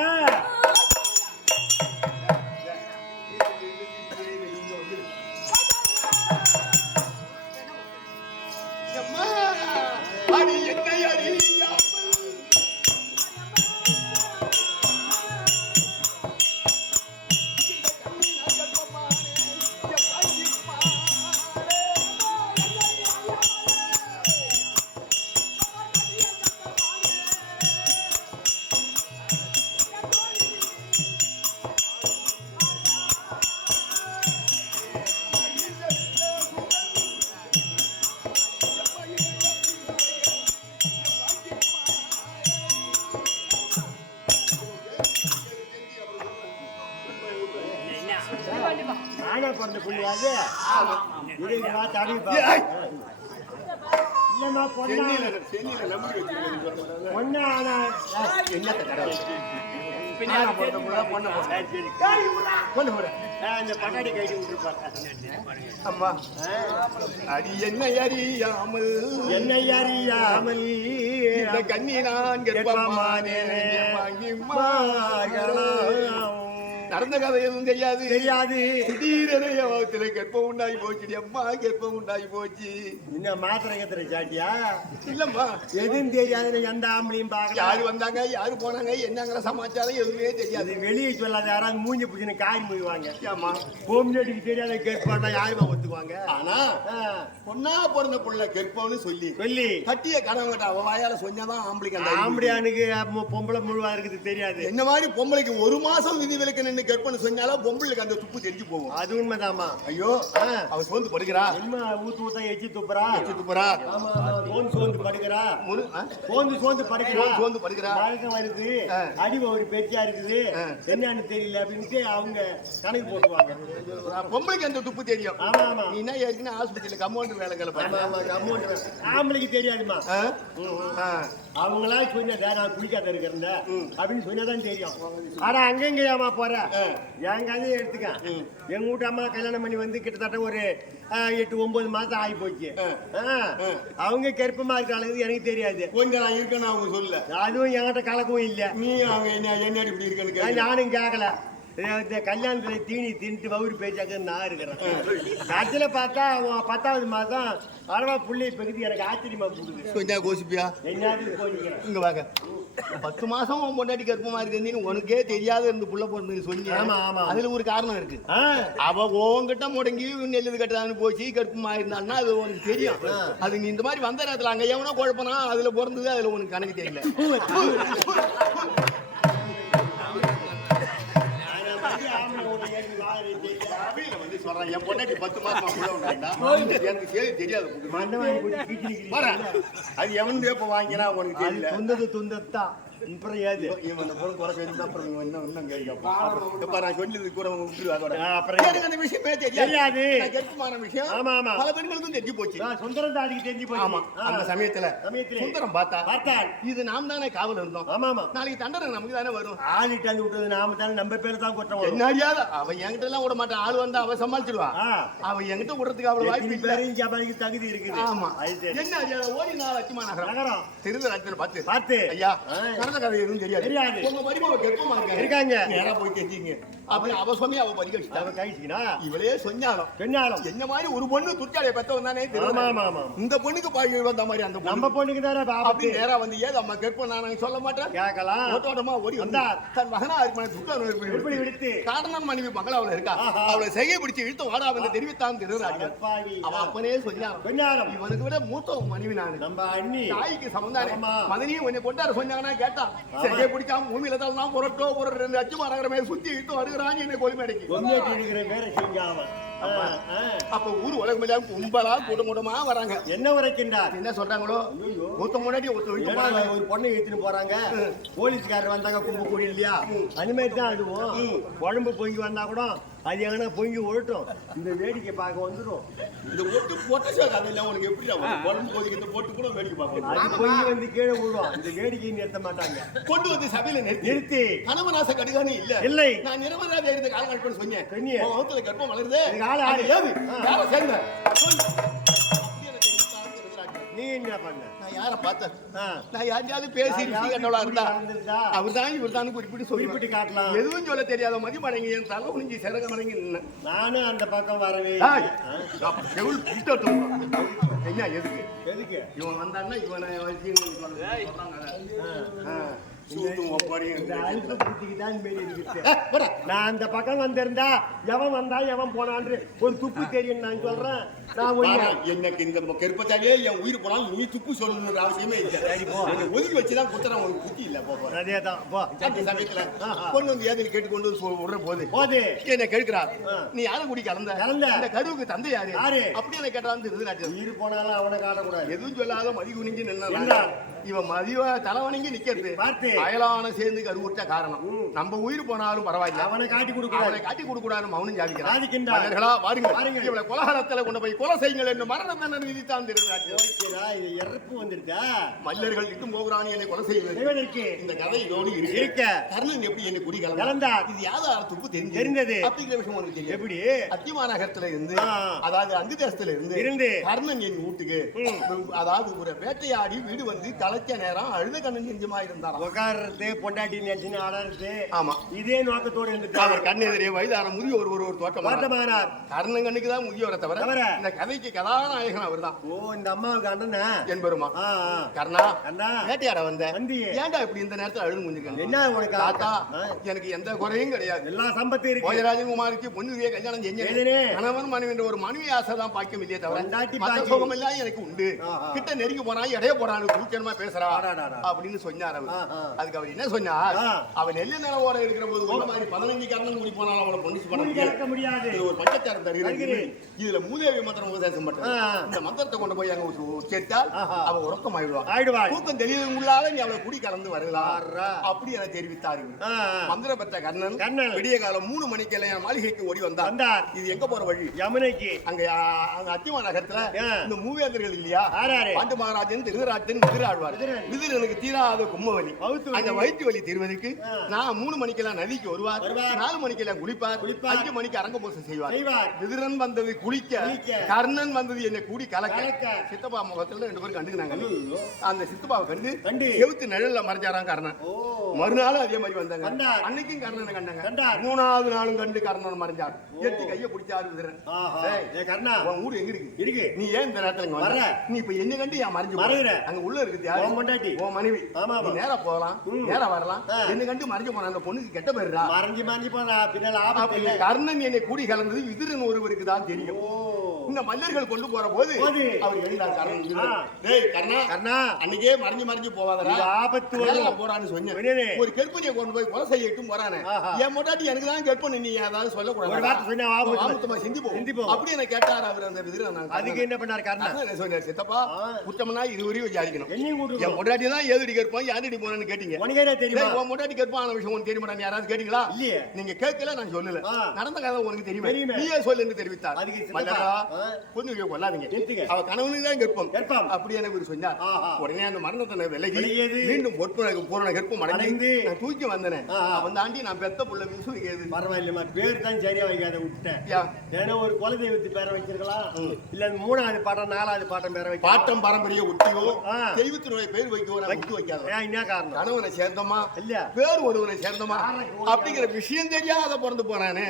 பிறந்த புள்ளியாது அம்மா அடி என்னை அறியாமல் கண்ணி நான் நடந்த கதை எதுவும் தெரியாது. திடீரென கற்பம் உண்டாகி போச்சு. அம்மா கற்பம் உண்டாகி போச்சு. இன்னும் மாத்திரை கத்திர சாட்டியா? இல்லம்மா, எதுவும் தெரியாது. எந்த ஆம்பளையும் பார்க்க யாரு வந்தாங்க யாரு போனாங்க என்னங்கிற சமாச்சாரம் எதுவுமே தெரியாது. வெளியே சொல்லாத யாராவது மூஞ்சி பிடிச்சின்னு காரி முடிவாங்க. ஆமா, பொம்னேட்டுக்கு தெரியாத கற்பா யாருமா ஒத்துக்குவாங்க? ஆனா பொண்ணா பிறந்த புள்ள கற்பம்னு சொல்லி கட்டிய கனவுகிட்ட அவ வாயால சொன்னாதான் ஆம்பளைக்கு. ஆம்பளையானுக்கு பொம்பளை முழுவா இருக்குது தெரியாது. என்ன மாதிரி பொம்பளைக்கு 1 மாசம் விதி விலக்கு நின்று வந்து கற்பனை சொன்னாலும் பொம்பளுக்கு அந்த துப்பு தெரிஞ்சு போகும். அது உண்மைதாமா. ஐயோ அவ சோர்ந்து படுக்கிறா. என்ன ஊத்து ஊத்தா எச்சி துப்புறா. ஆமா சோர்ந்து படுக்கிறா. சோர்ந்து படுக்கிறா. வாழ்க்கை வருது, அடி ஒரு பேச்சா இருக்குது, என்னன்னு தெரியல அப்படின்ட்டு அவங்க கணக்கு போட்டுவாங்க. பொம்பளைக்கு அந்த துப்பு தெரியும். ஆமா ஆமா. நீ என்ன ஏற்கனவே ஹாஸ்பிட்டல்ல கம்பவுண்டர் வேலைகளை ஆம்பளைக்கு தெரியாதுமா. அவங்களா சொன்னதா நான் குளிக்காத இருக்கிறேன் அப்படின்னு சொன்னதான் தெரியும். ஆனா அங்கெங்கயாமா போற என் கதையை எடுத்துக்க. எங்க வீட்டு அம்மா கல்யாணம் பண்ணி வந்து கிட்டத்தட்ட ஒரு 8-9 மாசம் ஆகி போச்சு. அவங்க கருப்பமா இருக்க அளவுக்கு எனக்கு தெரியாது. கொஞ்சம் நான் இருக்கேன்னு அவங்க சொல்லல. அதுவும் என்கிட்ட கலக்கவும் இல்லை. நீ அவங்க என்ன இப்படி இருக்கேன்னு நானும் கேட்கல. இந்த கல்யாணத்துல தீனி தின்ட்டு வவுறு பேச்சாக்க நான் இருக்கிறேன். கடைசியில பார்த்தா 10வது மாசம் அறவா புள்ளி பகுதி எனக்கு ஆச்சரியமா போடுது. கொஞ்சம் கோசிப்பியா என்னது கோச்சிக்கிறேன். இங்க வாங்க. 10 மாசம் உன் பொண்டாட்டி கர்ப்பமா இருக்குன்னு உனக்கே தெரியாத இருந்து புள்ள போறது சொல்லி. ஆமா ஆமா. அதுல ஒரு காரணம் இருக்கு. அவ உன்கிட்ட முடங்கி நெல்லு கட்டான்னு போச்சு கர்ப்பமா இருந்தான்னா அது உனக்கு தெரியும். அது நீ இந்த மாதிரி வந்த நேரத்துல அங்க எவனோ குழப்பனா அதுல பிறந்தது அதுல உனக்கு கணக்கு தெரியல. என் பொண்டாட்டி 10 மாசம் எனக்கு தெரியாது. அது எவன் வேப்ப வாங்கினா உனக்கு தெரியல. துந்தத்தான் காவல் இருந்தோம். நாளைக்கு தண்டனை நமக்கு தானே வரும். ஆளிட்டாந்து விட்டது நாம தானே நம்ம பேர் தான் குற்றம். அவன் என்கிட்ட எல்லாம் விட மாட்டான். ஆள் வந்து அவன் சமாளிச்சிடுவா. அவன் என்கிட்ட விடுறதுக்கு அவ்வளவு வாய்ப்பு தகுதி இருக்குது. ஆமா என்ன ஓடி நான் லட்சுமா நகரம் திருதராஜ்ல பார்த்து பார்த்து ஐயா கதை எதுவும் தெரியாது. உங்க மருமக கர்ப்பமா இருக்காங்க. நேரா போய் கேட்டீங்க. அப்படி அவ சுவாமி அவ பரிகரிச்சா. அவ கைச்சினா இவளே சொன்னாலும் என்ன மாதிரி ஒரு பொண்ணு துர்ச்சாலைய பெத்தவன் தானே தெரியும். ஆமா ஆமா. இந்த பொண்ணுக்கு பாய் வந்த மாதிரி அந்த நம்ம பொண்ணுக்கு தானே அப்படி நேரா வந்து ஏது அம்மா கர்ப்பம் நான் சொல்ல மாட்டேன். கேட்கலாம். ஓட்டோட்டமா ஓடி வந்தா தன் மகனா இப்படி விடுத்து காரணம் மனைவி மகளாவுல இருக்கா. அவளை செய்ய பிடிச்சு இழுத்து வாடா வந்து தெரிவித்தான் திருராஜ. அவ அப்பனே சொன்னான் இவனுக்கு விட மூத்த மனைவி நான். நம்ம அண்ணி தாய்க்கு சமந்தானே. மதனியும் உன்னை கொண்டாட சொன்னாங்கன்னா கேட்டா செய்ய பிடிக்காம பூமியில தான் புரட்டோ ஒரு 2 அச்சுமா நகரமே சுத்தி இழுத்து வருகிறான்னு என்னை கொலிமேடைக்கு வேற செஞ்சாம. அப்ப ஊர் உலகம் கும்பலா கூட்டமா வராங்க. என்ன உரைக்கின்றார் என்ன சொல்றாங்களோ மூத்த முன்னாடி ஒரு பொண்ணை இழுத்துன்னு போறாங்க. போலீஸ்காரர் வந்தாங்க கும்பு கூடி இல்லையா அந்த மாதிரி தான் அதுவும். குழம்பு பொங்கி வந்தா கூட அது எங்கன்னா பொங்கி ஓட்டும். இந்த வேடிக்கை பார்க்க வந்துடும். இந்த ஒட்டு போட்ட அதெல்லாம் உனக்கு எப்படி குழம்பு பொதிக்கிட்டு போட்டு கூட வேடிக்கை பார்க்கணும். அது பொங்கி வந்து கீழே விடுவோம். இந்த வேடிக்கையை நிறுத்த மாட்டாங்க. கொண்டு வந்து சபையில நிறுத்தி கணவனாச கடுகானே இல்லை. நான் நிரபராதியா இருந்த காலம் கற்பனை சொன்னேன். கற்பம் வளருது. நீ என்ன பண்ண? நான் யார பார்த்தேன்? நான் யாரையாவது பேசி கண்டவளா இருந்தா அவர்தான் இவர்தான் குறிப்பிட்டு காட்டலாம். எதுவும் சொல்ல தெரியாத மதி மடங்கி என் தலை உணிஞ்சி சிறக மடங்கி நின்ன. நானும் அந்த பக்கம் வரவே என்ன எதுக்கு இவன் வந்தான்னா இவனை நான் அந்த பக்கம் வந்திருந்தா எவன் வந்தா எவன் போனான்னு ஒரு துப்பு தெரியும் நான் சொல்றேன். எனக்கு இந்த கருப்பத்தாலே என் உயிர் போனாலும் நீ துப்பு சொல்லணும்னு அவசியமே இல்லை. ஒதுக்கி வச்சுதான் குத்துறான். ஒரு புத்தி இல்ல. அதேதான் சமயத்துல கொண்டு வந்து ஏதில் கேட்டு கொண்டு விடுற போது என்ன கேட்கிறார். நீ யாரும் குடி கலந்த இந்த கருவுக்கு தந்தை யாரு அப்படி என்ன கேட்டா உயிர் போனாலும் அவனை காட்டக்கூடாது. எதுவும் சொல்லாத மதி குனிஞ்சு நின்னா இவன் மதிவ தலைவணங்கி நிக்கிறது பார்த்து அயலான சேர்ந்து கருவுற்ற காரணம். நம்ம உயிர் போனாலும் பரவாயில்ல. அவனை காட்டி கொடுக்கூடாது மௌனம் ஜாதிக்கிறார்களா. வாருங்க இவளை கொலகாலத்துல கொண்டு போய் கொலை செய்யுங்கள் என்று மரண தண்டனை விதித்தான் இறப்பு வந்துருச்சா. மல்லர்கள் இட்டும் போகிறான் என்னை கொலை செய்வது. இந்த கதை இதோடு இருக்க கர்ணன் எப்படி என்னை குடி கலந்தார். இது யாதா துப்பு தெரிந்தது அப்படிங்கிற விஷயம் உனக்கு தெரியும். எப்படி அத்திமா நகரத்துல இருந்து அதாவது அங்கு தேசத்துல இருந்து கர்ணன் என் வீட்டுக்கு அதாவது ஒரு வேட்டையாடி வீடு வந்து கலைச்ச நேரம் அழுத கண்ணன் நெஞ்சமா இருந்தார். உட்கார்றது பொண்டாட்டி நெஞ்சின்னு ஆடாது. ஆமா இதே நோக்கத்தோடு இருந்து அவர் கண்ணெதிரே வயதான முதியோர் ஒரு தோட்டமானார். கர்ணன் கண்ணுக்கு தான் முதியோரை தவிர இந்த கதைக்கு கதாநாயகன் அவர் தான். ஓ இந்த அம்மாவுக்கு அண்ணனா என்பருமா. கர்ணா வேட்டையாட வந்த ஏன்டா இப்படி இந்த நேரத்தில் அழுது முடிஞ்சிருக்க? என்ன உனக்கு தாத்தா எனக்கு எந்த குறையும் கிடையாது. எல்லா சம்பத்தும் இருக்கு. போஜராஜன் குமாருக்கு பொண்ணுவே கல்யாணம் செஞ்சேன். கணவன் மனைவி என்ற ஒரு மனைவி ஆசை தான் பாக்கியம் இல்லையே தவிர சுகம் எல்லாம் எனக்கு உண்டு. கிட்ட நெருங்கி போனா இடைய போறான்னு கூச்சனமா பேசுறா அப்படின்னு சொன்னார் அவர். அதுக்கு அவர் என்ன சொன்னார், அவன் நெல்லு நிலவோட இருக்கிற போது ஒரு மாதிரி 15 கரணம் கூடி போனாலும் அவளை பொண்ணு பண்ண முடியாது. இது ஒரு பஞ்சச்சாரம் தருகிறேன், இதுல மூதேவி மந்திரம் உபதேசம் பண்ற இந்த மந்திரத்தை கொண்டு போய் அங்க சேர்த்தால் அவன் உறக்கம் ஆயிடுவான். தூக்கம் தெளிவுள்ளால நீ அவளை குடி கலந்து வரலாம் அப்படி என தெரிவித்தார். மந்திரம் பெற்ற கர்ணன் விடிய காலம் 3 மணிக்கு எல்லாம் மாளிகைக்கு ஓடி வந்தார். இது எங்க போற வழி? யமுனைக்கு. அங்க அத்திமா நகரத்துல இந்த மூவேந்தர்கள் இல்லையா, பாண்டு மகாராஜன், திருதராஜன், விதிராழ்வார். விதிரனுக்கு தீராத கும்மவலி, அந்த வயிற்று வலி தீர்வதற்கு நான் 3 மணிக்கெல்லாம் நதிக்கு வருவார், 4 மணிக்கெல்லாம் குளிப்பார், 5 மணிக்கு அரங்கபூசை செய்வார். விதிரன் வந்தது குளிக்க, கர்ணன் வந்தது என்னை கூடி கலக்க. சித்தப்பா முகத்துல 2 பேரும் கண்டுக்கினாங்க. அந்த சித்தப்பாவை கண்டு செவுத்து நிழல்ல மறைஞ்சாராம் கர்ணன். மறுநாள் அதே மாதிரி வந்தாங்க. அன்னைக்கும் கர்ணனை கண்டாங்க. 3வது நாளும் கண்டு கர்ணன் மறைஞ்சார். எட்டி கையை பிடிச்சாரு விதிரன். கர்ணா, உன் ஊர் எங்க இருக்கு? நீ ஏன் இந்த நேரத்துல இங்க வர? நீ இப்ப என்ன கண்டு ஏன் மறைஞ்சு போற? அங்க உள்ள இருக்குது யாரு? உன் மனைவி. நீ நேரா போகலாம், நேரா வரலாம். என்ன கண்டு மறைஞ்சு போன அந்த பொண்ணுக்கு கெட்ட பேருடா. மறைஞ்சு போனா பின்னால ஆபத்து. கர்ணன் என்னை கூடி கலந்தது விதிரன் ஒருவருக்கு தான் தெரியும். இந்த மல்லர்கள் கொண்டு போற போது அவர் எழுந்தார். கர்ணா, அன்னைக்கே மறைஞ்சு போவாதடா, ஆபத்து போறான்னு சொன்னேன். ஒரு கற்பனையை கொண்டு போய் கொலை செய்யட்டும் போறானே, என் மொட்டாட்டி எனக்கு தான் கற்பனை, நீ ஏதாவது சொல்லக்கூடாது, சிந்திப்போம் அப்படி என்ன கேட்டார் அவர். அந்த விதிரன் அதுக்கு என்ன பண்ணார் கர்ணன் சொன்னார், சித்தப்பா குற்றம்னா இதுவரையும் விசாரிக்கணும். என் மொட்டாட்டி தான் ஏதடி கற்போம், யாரடி போனேன்னு கேட்டீங்க. உன் மொட்டாட்டி கற்பான விஷயம் உனக்கு தெரியுமா? யாராவது கேட்டீங்களா? நீங்க கேட்கல, நான் சொல்லல. நடந்த கதை உனக்கு தெரியுமா? நீயே சொல்லுன்னு தெரிவித்தார். கொஞ்சம் கொள்ளாதீங்க, அவ கணவனுக்கு தான் கற்பம் அப்படி எனக்கு சொன்னார். உடனே அந்த மரணத்தை விலகி மீண்டும் பூரண கற்பம் அடைந்து நான் தூக்கி வந்தேன். அவன் தாண்டி நான் பெத்த புள்ள விசுவாது. பரவாயில்லையா, பேர் தான் சரியா வைக்காத விட்டுட்டேன். ஏன்னா ஒரு குலதெய்வத்து பேரை வச்சிருக்கலாம், இல்ல 3வது பாட்டம் 4வது பாட்டம் பேரை வைக்க பாட்டம் பாரம்பரிய ஒட்டியோ தெய்வத்தினுடைய பேர் வைக்கவோ விட்டு வைக்காத. என்ன காரணம்? கணவனை சேர்ந்தமா இல்ல பேர் ஒருவனை சேர்ந்தமா அப்படிங்கிற விஷயம் தெரியாத பிறந்து போனானே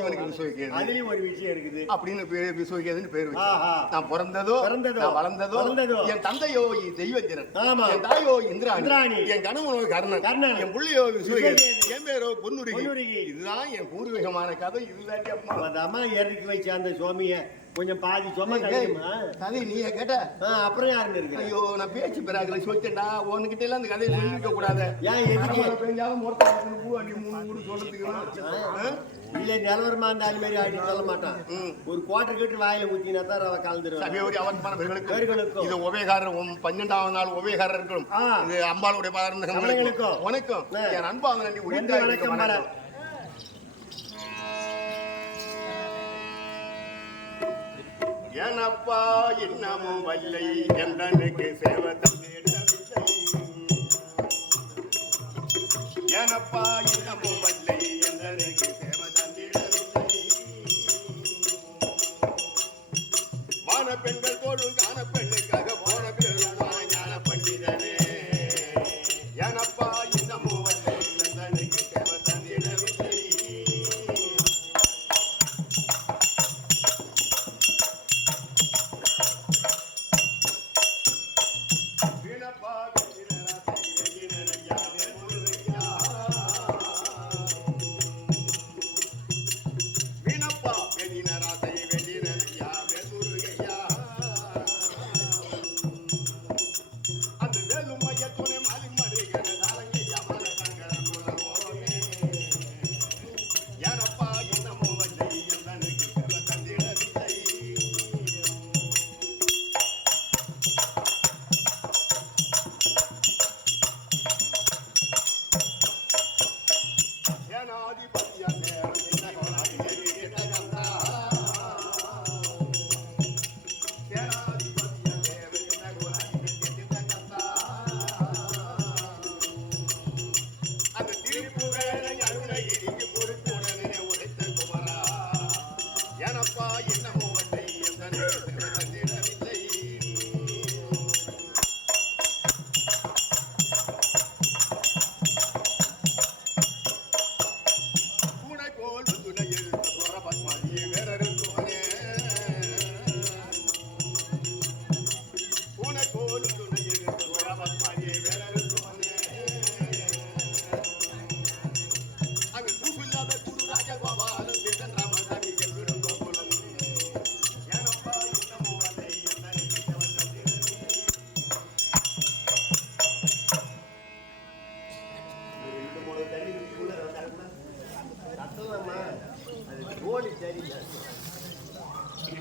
இவனுக்கு விசுவாது. அதுலயும் ஒரு விஷயம் இருக்குது அப்படின்னு விசுவாதுன்னு பேர் வச்சு. நான் பிறந்ததோ வளர்ந்ததோ என் தந்தையோ தெய்வத்திரன், என் தாயோ இந்திராணி, என் கணவனோ கர்ணன், என் புள்ளையோ விசுவாது, என் பேரோ பொன்னுருகி. இதுதான் என் பூர்வீகமான கதை. இதுதான் இறக்கி வச்ச அந்த சுவாமிய கொஞ்சம் பாதி சொன்ன கதை நீயே கேட்ட. அப்புறம் யாருன்னு இருக்கு? ஐயோ, நான் பேச்சு பிறாக்களை சொல்லிட்டேன்டா. உனக்கிட்ட எல்லாம் அந்த கதையை சொல்லிருக்க கூடாது. ஏன் எதுக்கு பெஞ்சாலும் மொத்தம் பூ அடி 3 சொல்றதுக்கு இல்ல நிலவரமா அந்த அது மாதிரி ஆடி சொல்ல மாட்டான். ஒரு குவார்டர் கேட்டு வாயில ஊத்தினா தான் அவ கலந்துருவாங்க. அவர்களுக்கு இது உபயகாரர் 12வது நாள் உபயகாரர் இருக்கணும். இது அம்பாளுடைய பாதங்களுக்கும் உனக்கும் என் அன்பாக நன்றி. வணக்கம். எனப்பா இன்னமும் வல்லை எந்தனுக்கு சேவை தந்திடவில்லை. எனப்பா இன்னமும் வல்லை எந்தனுக்கு சேவை தந்திடவில்லை. வான பெண்கள் தோடும் காண பெண்ணுக்காக போன பெருமான ஞான பண்டிதனே. எனப்பா இன்னமும் வல்லை எந்தனுக்கு சேவை தந்திடவில்லை.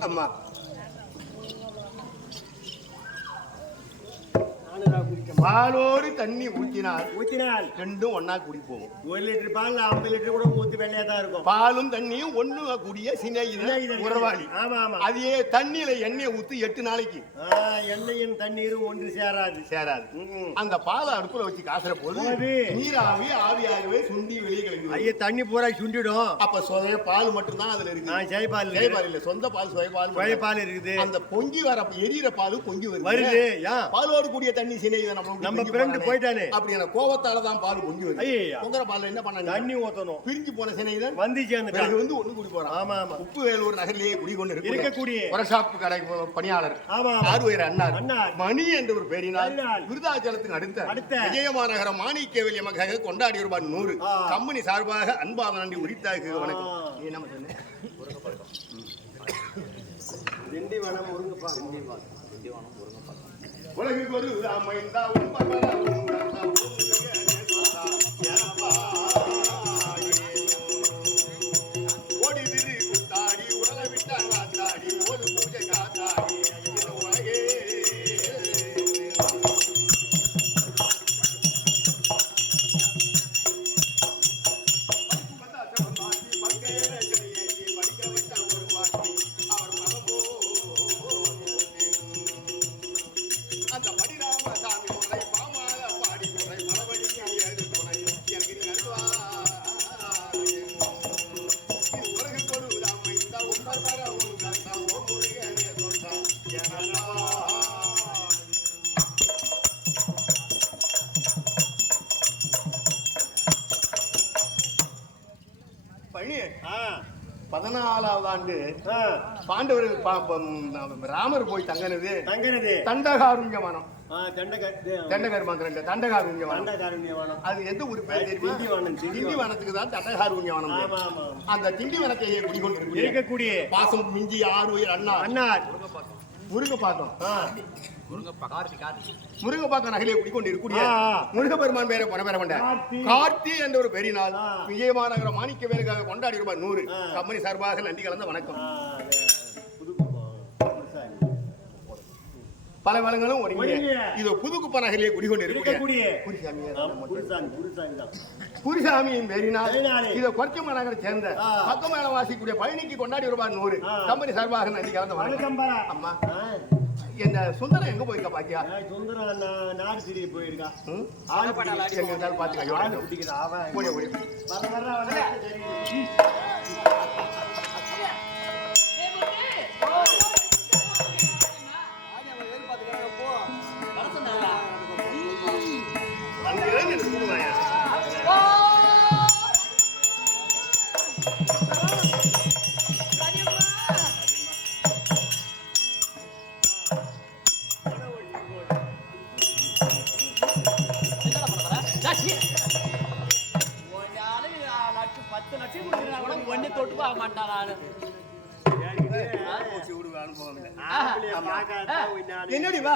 அம்மா பாலோடு தண்ணி ஊத்தினால் ரெண்டும் ஒன்னா கூடி போகும். 1 லிட்டர் பால் 50 லிட்டர் கூட ஊத்தி வெள்ளையா தான் இருக்கும். பாலும் தண்ணியும் ஒண்ணு கூடிய சிநேகிதன் உறவாளி. ஆமா ஆமா. அதே தண்ணியில எண்ணெய் ஊத்தி 8 நாளைக்கு எண்ணெயும் தண்ணீரும் ஒன்று சேராது. அந்த பாலை அடுப்புல வச்சு காசுற போது நீராவி ஆவியாகவே சுண்டி வெளியே கிளம்பி ஐயா தண்ணி பூரா சுண்டிடும். அப்ப சுவைய பால் மட்டும் தான் அதுல இருக்கு. ஜெயபால் இல்ல சொந்த பால் சுவைபால் இருக்குது. அந்த பொங்கி வர எரியிற பால் பொங்கி வருது. பாலோடு கூடிய தண்ணி சிநேகிதன் நம்ம ஃப்ரெண்ட் போயிட்டானே அப்படி அந்த கோவத்தால தான் பால் பொங்கி வருது. பொங்கற பால்ல என்ன பண்ணாங்க? தண்ணி ஊத்தணும். பிரிஞ்சு போன சிநேகிதன் வந்துச்சு அந்த பிறகு வந்து ஒண்ணு குடி போறான். ஆமா ஆமா. உப்பு வேலூர் நகரிலேயே குடிகொண்டு இருக்கக்கூடிய வரஷாப்பு கடை பணியாளர் ஆறுவயர் அண்ணார் மணி என்ற ஒரு பேரினால் விருதாச்சலத்துக்கு அடுத்த விஜயமாநகர மாணிக்கவேல் எமக்காக கொண்டாடி ரூபாய் 100 கம்பெனி சார்பாக அன்பாக நன்றி உரித்தாக வணக்கம். நீ என்ன சொன்ன? திண்டிவனம் முருங்கப்பா. உலகுக்கு ஒரு அமைந்தா ஓடி திரு குத்தாடி உடலை விட்டாங்க காத்தாடி ஒரு பூஜை காத்தாடி உலகே பழனி 14வது ஆண்டு பாண்டவர் ராமர் போய் தங்கினது தண்டகாருண்யவனம். அது எந்த ஊர் பேர் தெரியுமா? திண்டிவனத்துக்கு தான் தண்டகாருண்யவனம். அந்த திண்டிவனத்தை குடிகொண்டு இருக்கக்கூடிய பாசம் மிஞ்சி ஆறுயிர் அண்ணார் முருங்கப்பாக்கம் நகரிலே குடிக்கொண்டு இருக்கக்கூடிய முருகப்பெருமான் பேரை பெற வேண்டாம். கார்த்தி என்ற ஒரு பெரினால் விஜயமாநகர மாணிக்க வேலுக்காக கொண்டாடி ரூபாய் 100 கம்பெனி சார்பாக நன்றி கலந்த வணக்கம். பல வளங்களும் இது புதுக்குப்ப நகரிலே குடிக்கொண்டு இருக்கக்கூடிய குருசாமியின் பேரினால் இதை கொச்சம நகரை சேர்ந்த பக்கமேல வாசிக்கூடிய பழனிக்கு கொண்டாடி ரூபாய் 100 கம்பெனி சார்பாக நன்றி கலந்த வணக்கம். அம்மா இந்த சுந்தரம் எங்க போயிருக்கா பாத்தியா? சுந்தரம் நாடு சிறிய போயிருக்கா. எங்க பாத்துக்கா என்னடி வா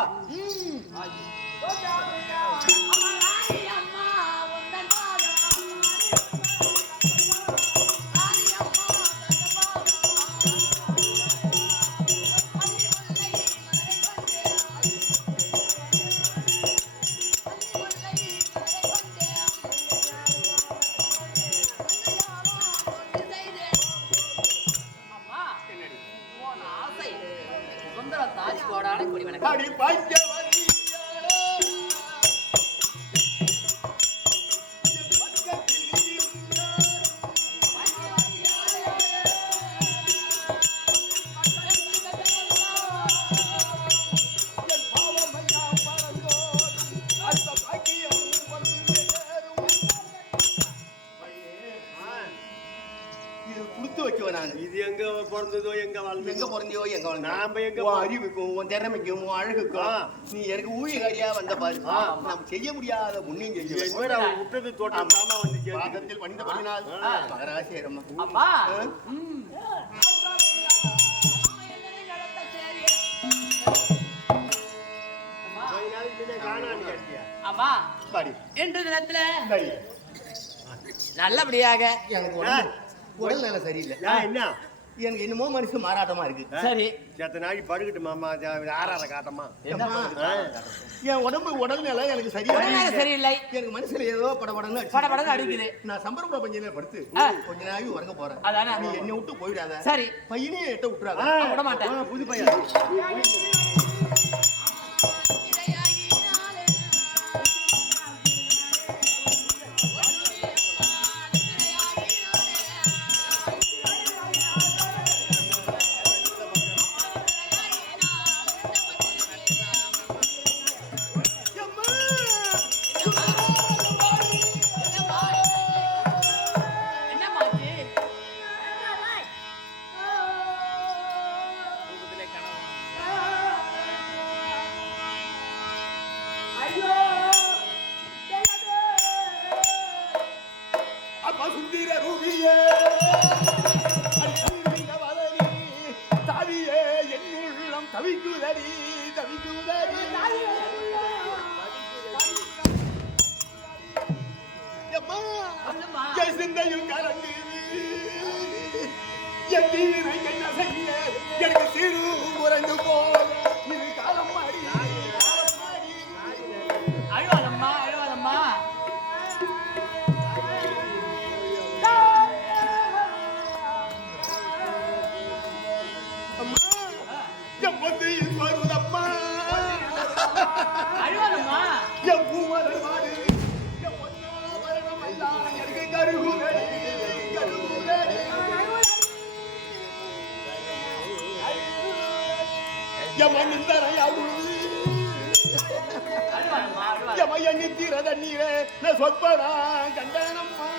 இது எங்க பிறந்ததோ எங்க பிறந்தியோ எங்க நாம எங்க அறிவுக்கும் உன் திறமைக்கும் உன் அழகுக்கும் நீ எனக்கு ஊழியக்காரியா வந்த பாரு. நாம் செய்ய முடியாத புண்ணியம் செய்ய விட்டது தோட்டம் வந்து பாதத்தில் பணிந்த பண்ணினால் மகராசியரம்மா. அம்மா அம்மா இன்று தினத்துல நல்லபடியாக எனக்கு உடல் நிலை சரியில்லை. என்ன எனக்கு என்னமோ மனுஷன் மாறாட்டமா இருக்கு. சரி எத்தனை நாளைக்கு படுக்கட்டு மாமா ஆறாத காட்டமா என் உடல்நிலை எனக்கு சரியில்லை. எனக்கு மனுஷன் ஏதோ படபடன்னு அடிக்குது. நான் சம்பரப்பட பஞ்சையில படுத்து கொஞ்ச நாளைக்கு உறங்க போறேன். அதானே நீ என்னை விட்டு போயிடாத. சரி பையனையும் எட்ட விட்டுறாத. விட மாட்டேன். புது பையன் சுந்தர ரூபியே தாவியே என் உள்ளம் தவிக்குதடி தவிக்குதடி சிந்தையும் கலந்து என் தீரை என்ன செய்ய எனக்கு சிறு குறைந்து போகும் இது காலம் மாறி அழுவாதம்மா அழுவாதம்மா. வருதம்மா அழுவாதம்மா. என் பூமதல் மாடு எனக்கு கருகுதடி கருகுதடி எமன் தரையாவுது எமைய நித்திர தண்ணீரே நான் சொற்பதா கண்டனம்மா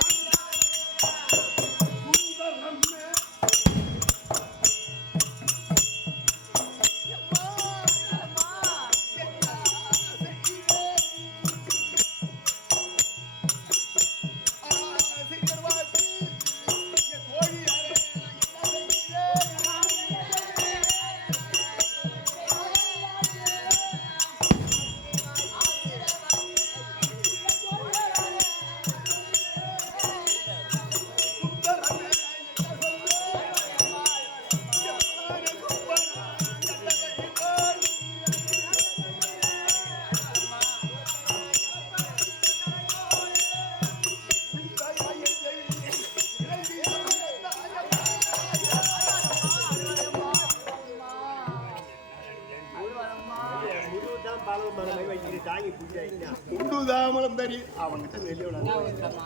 உண்டுதாமலம் தரி அவங்கிட்ட நெல்லியோட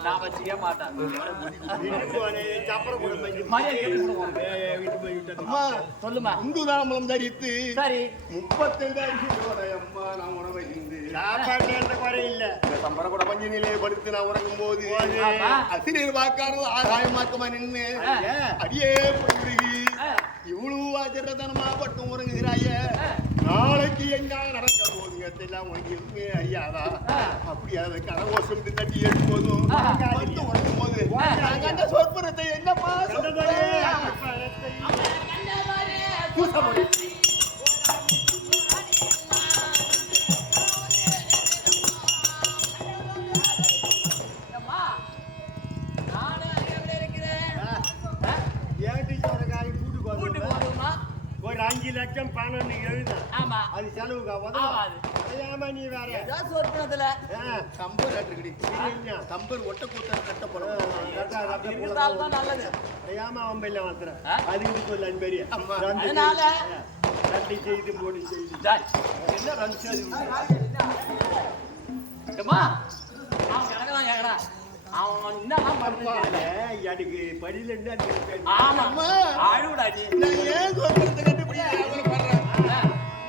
நான் வச்சுக்க மாட்டேன். சொல்லுமா. உண்டுதாமலம் தரித்து சரி 32 அம்மா நான் உணவை இல்ல சம்பரப்பட பஞ்ச நிலையை படுத்து நான் உறங்கும் போது அசிரியர் வாக்கானது ஆதாயமாக்கமா நின்று அடியே புரியுகி இவ்வளவு ஆச்சரியத்தனமா பட்டும் உறங்குகிறாய நாளைக்கு எங்க நடக்க போதுங்க எல்லாம் உனக்கு ஐயாதா அப்படி அதை கரகோஷம் தட்டி எடுப்போதும் படுத்து உறங்கும் போது சொற்புறத்தை என்னப்பா ஒரு 5 லட்சம் பணம் நீ எழுதான். ஆமா அது செலவுக்கு ஆமா நீ வேற ஏதாவது சொற்பனத்துல கம்பர் இருக்குடி கம்பர் ஒட்ட கூட்ட கட்ட போறோம் இருந்தால்தான் நல்லது. ஏமா அவன் பையில மாத்திர அதுக்கு சொல்லு அன்பெரிய அதனால ரெண்டு செய்து மூணு செய்து என்ன ரன்ஸ் ஏம்மா அவன் கிடக்குறான் கேக்குறா அவன் என்னதான் பண்ணுவாங்க எனக்கு படியில ஆமா அழுவுடா நீ நான் ஏன் சொற்புறத்தை கண்டுபிடி அவளை பண்றேன்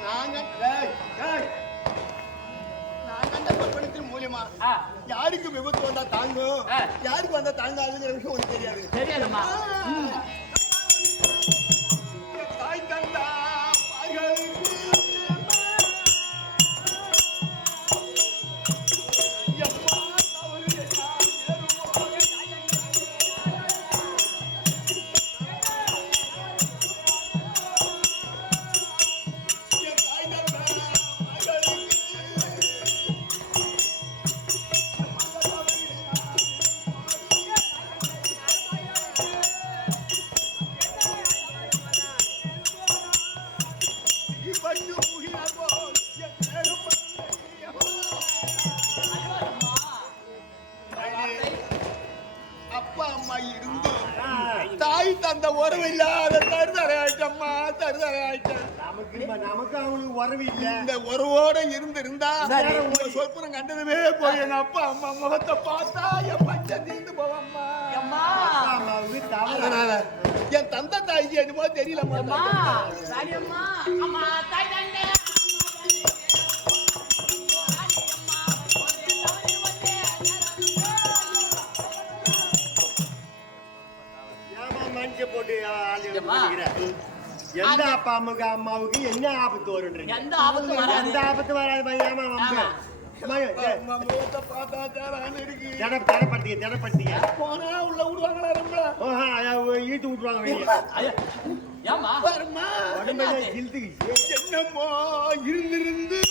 நான் கண்ட சொற்பனத்தின் மூலியமா யாருக்கு விபத்து வந்தா தாங்கும் யாருக்கு வந்தா தாங்காதுங்கிற விஷயம் உனக்கு தெரியாது தெரியாதுமா. தாய் தந்தா தருதலை ஆயிட்டேன். நமக்கு அவங்களுக்கு உறவு இல்ல. இந்த உறவோட இருந்திருந்தா உங்க சொற்பனம் கண்டதுமே போய் எங்க அப்பா அம்மா முகத்தை பார்த்தா என் பஞ்சம் தீர்ந்து போவம்மா. அதனால என் தந்தை தாய்க்கு என்னமோ தெரியலம்மா. போட்டு எந்த அப்பா அம்மாவுக்கு என்ன ஆபத்து வரும்? எந்த ஆபத்து வராது. தினப்படுத்திங்க போனா உள்ள விடுவாங்களா? ஈட்டு விட்டுருவாங்க வெளியே. என்னமோ இருந்திருந்து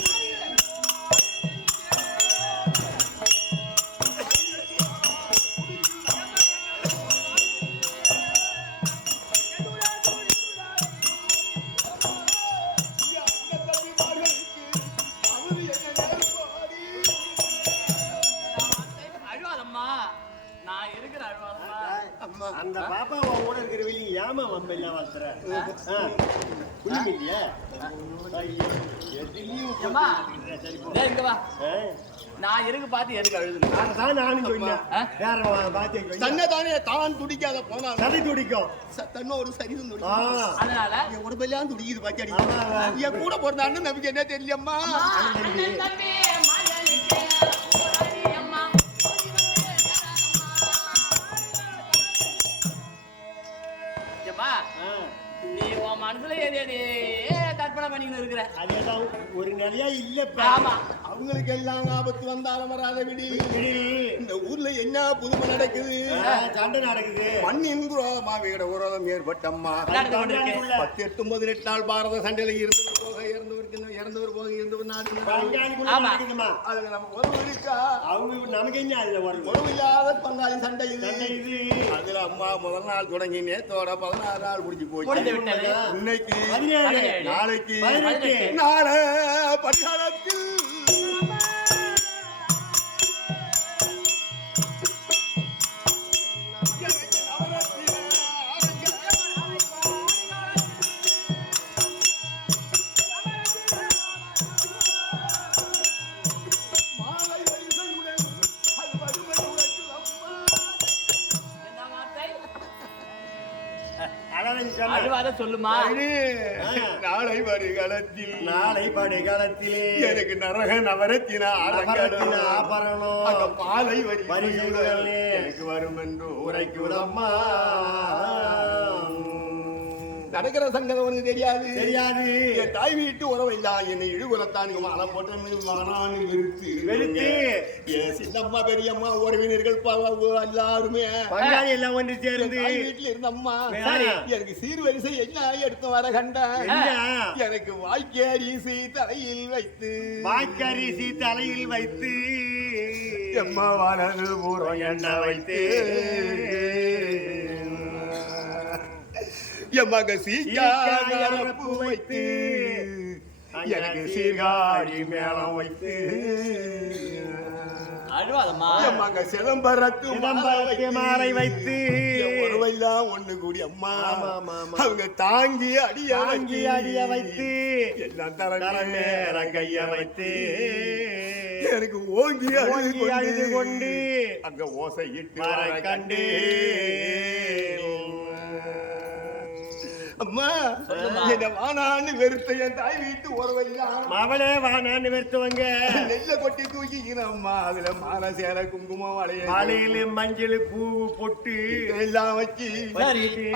அந்த பாப்பா கூட இருக்கிற வெளியே ஏமா வம்பெல்ல வளர்த்துற இல்லையா? நான் இருக்கு பார்த்து எதுக்கு அழுது நானும் சொன்னேன். தன்னை தானே தான் துடிக்காத போனா சரி துடிக்கும். தன்னை ஒரு சரீரம் துடிக்கும். அதனால என் உடம்பெல்லாம் துடிக்குது பாத்தியாடி. என் கூட பிறந்த அண்ணன் நம்பிக்கை என்ன தெரியலம்மா. நீ உன் மனசுல கற்பனை பண்ணிக்கிட்டு இருக்கிற. அதேதான் ஒரு நிலையா இல்ல. அவங்களுக்கு எல்லாம் ஆபத்து வந்தாலும் வராத விடி. இந்த ஊர்ல என்ன புதுமை நடக்குது? சண்டை நடக்குது. மண்ணின் குரோதமா வீட உரோதம் ஏற்பட்டம்மா. 10-8 நாள் பாரத சண்டையில இருந்தவர் போக இறந்தவர் போக இருந்தவர் நாடு. அதுல நம்ம உறவு இருக்கா? அவங்க நமக்கு என்ன அதுல உறவு இல்லாத பங்காளி சண்டை இது. அதுல அம்மா முதல் நாள் தொடங்கி நேத்தோட 16 நாள் முடிஞ்சு போச்சு. இன்னைக்கு நாளைக்கு நாளை பரிகாரத்தில் சொல்லுமா. நாளை படுகளத்தில் எனக்கு நரக நவரத்தின ஆபரணம் பாலை எனக்கு வரும் என்று உரைக்குதம்மா. நடக்கிற சங்கடம் உனக்கு தெரியாது. என் தாய் வீட்டு உறவு இல்லா என்னை இழுகுலத்தானுக்கு மாலை போட்டு வானான்னு வெறுத்து என் சின்னம்மா பெரியம்மா உறவினர்கள் எல்லாருமே எல்லாம் ஒன்று சேர்ந்து வீட்டுல இருந்தம்மா எனக்கு சீர்வரிசை என்ன எடுத்து வர கண்ட எனக்கு வாய்க்கரிசி தலையில் வைத்து எம்மா வலது பூர்வம் என்ன வைத்து எம்மாக சீக்காரப்பு வைத்து எனக்கு சீர்காழி மேளம் வைத்து எம்மாக சிதம்பரத்து மாலை வைத்து ஒருவைதான் ஒண்ணு கூடி அம்மா அவங்க தாங்கி அடிய வைத்து எல்லாம் தர கைய வைத்து எனக்கு ஓங்கி அழுது கொண்டு அங்க ஓசையிட்டு கண்டே. அம்மா என்ன வானான்னு வெறுத்த என் தாய் வீட்டு உறவையெல்லாம் அவளே வானான்னு வெறுத்தவங்க நெல்ல கொட்டி தூக்கிக்கிறம்மா. அதுல மாலை சேலை குங்குமம் வளையல் மஞ்சள் பூ பொட்டு எல்லாம் வச்சு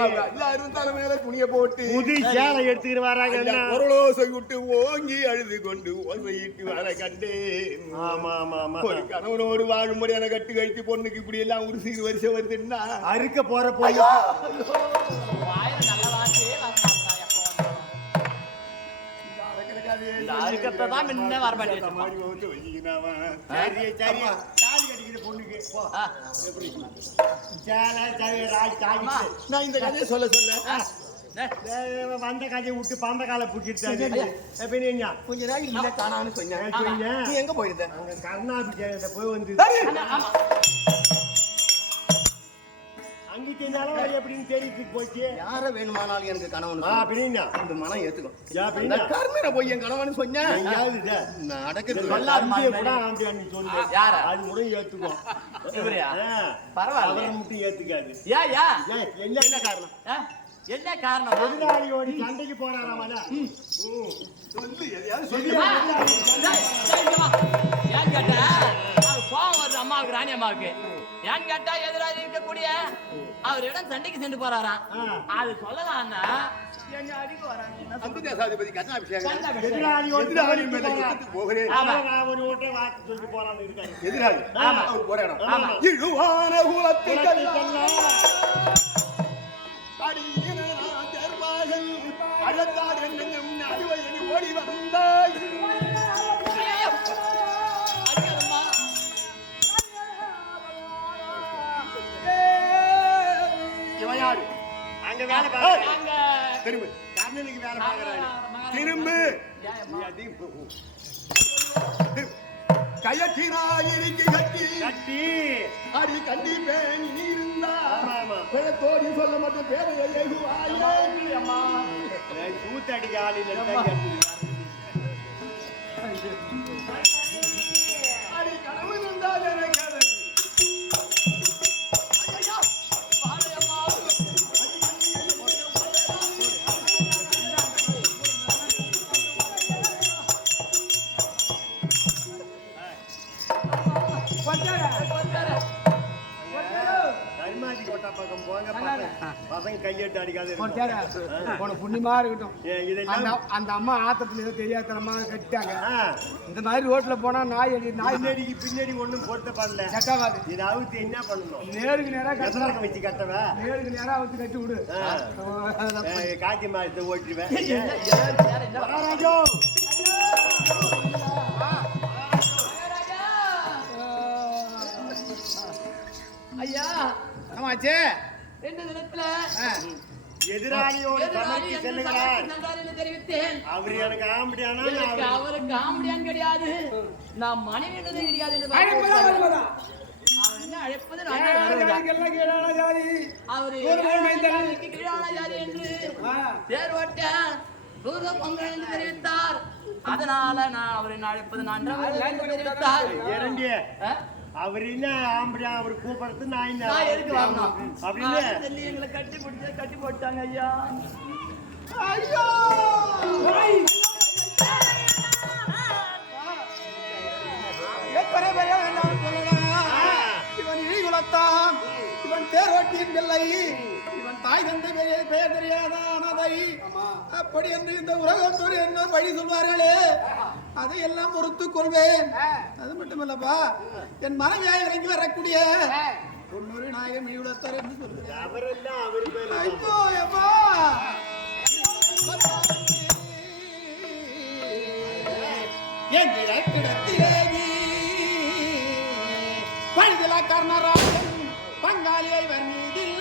எல்லாரும் தலைமையில துணிய போட்டு புது சேலை எடுத்துக்கிட்டு வராங்க. பொருளோசை விட்டு ஓங்கி அழுது கொண்டு ஓசையிட்டு வர கண்டே. ஒரு கணவனோடு வாழும்படியான கட்டு கழித்து பொண்ணுக்கு இப்படி எல்லாம் ஒரு சீர் வருஷம் வருதுன்னா அறுக்க போற போய் நான் இந்த கதையை சொல்ல வந்த கதையை விட்டு பந்த காலை பிடிச்சிட்டு கொஞ்ச நாள் இல்ல காணான்னு சொன்னேன். நீ எங்க போயிருந்த? கருணாபிஷேகத்தை போய் வந்து அங்கே வீட்டு நிலவரம் எப்படின்னு தெரிவித்து போச்சு. யார வேணுமானாலும் எனக்கு கணவன் அப்படின்னா இந்த மனம் ஏத்துக்கும். அப்படின்னா கர்மனை போய் என் கணவன் சொன்னேன் நடக்குது. அது கூட ஏத்துக்கும். பரவாயில்ல அவரை மட்டும் ஏத்துக்காது. என்ன காரணம்? என்ன காரணம்? எதிராளியோடு சண்டைக்கு போறாராமல. சொல்லு எதையாவது ஏன் கேட்டா கோவம் வருது அம்மாவுக்கு, ராணி அம்மாவுக்கு. ஏன் கேட்டா எதிராளி இருக்கக்கூடிய அவரிடம் சண்டைக்கு சென்று போறாராம். அது சொல்லலாம்னா என்ன அடிக்க வராங்க. அம்புதேசாதிபதி கர்ணாபிஷேகம் எதிராளி போகிறேன். ஒரு ஓட்டை வாக்கு சொல்லிட்டு போறான்னு இருக்காரு. எதிராளி அவர் போற இடம் இழுவான குலத்தில் அழத்தார் என்னும் அடிவழி ஓடி வந்தாய். இவன் யாரு? அங்க வேலை பாக்குறாங்க. திரும்ப கர்ணனுக்கு வேலை பாக்குறாங்க. திரும்ப கையத்தினாயிருக்கு கட்டி அடி கண்டி பேணி இருந்தா பேத்தோடி சொல்ல மட்டும் பேரையை கூத்தடிக்க ஆளில் அடி கணவன் இருந்தால் எனக்கு பசங்க கையெட்டு அடிக்காது. புண்ணியமா இருக்கட்டும். அந்த அம்மா ஆத்தத்துல ஏதோ தெரியாதனமா கட்டிட்டாங்க. இந்த மாதிரி ரோட்ல போனா நாய் பின்னாடிக்கு பின்னாடி ஒண்ணும் பொருத்த பண்ணல. கட்டாவாது. இதை அவுத்து என்ன பண்ணணும்? நேருக்கு நேரா கட்டணம் வச்சு கட்டவ. நேருக்கு நேரா அவுத்து கட்டி விடு. காட்சி மாதத்தை ஓட்டுருவேன். ஐயா ஆமாச்சே. 2 தினத்துல எதிராளியோடு சமைக்கு செல்லுகிறார் தெரிவித்தேன். அவர் எனக்கு ஆம்படியானா அவருக்கு ஆம்படியான் கிடையாது, நான் மனைவி என்பது கிடையாது. அவன் என்ன அழைப்பது அவரு கீழான ஜாதி என்று தேர்வட்ட தூத பொங்கல் என்று தெரிவித்தார். அதனால நான் அவரை அழைப்பது நான் தெரிவித்தார். அவர் என்ன ஆம்படியா அவர் கூப்பிடுறது நான் எதுக்கு வரணும் அப்படின்னு சொல்லி எங்களை கட்டி பிடிச்ச கட்டி போட்டாங்க ஐயா. ஐயோ இவன் இழிகுலத்தான், இவன் தேரோட்டியின் பிள்ளை, இவன் தாய் தந்தை பெயர் தெரியாத அனாதை. அப்படி என்று இந்த உலகத்தோடு என்ன வழி சொல்வார்களே, அதையெல்லாம் பொறுத்துக் கொள்வேன். அது மட்டுமல்லப்பா, என் மனைவியாக இறங்கி வரக்கூடிய பொன்னொரு நாயகன் இழிகுலத்தார் என்று சொல்லுவேன். ஐயோ அப்பா பழுதல கர்ணராஜன் பங்காளியை வர்ணிதில்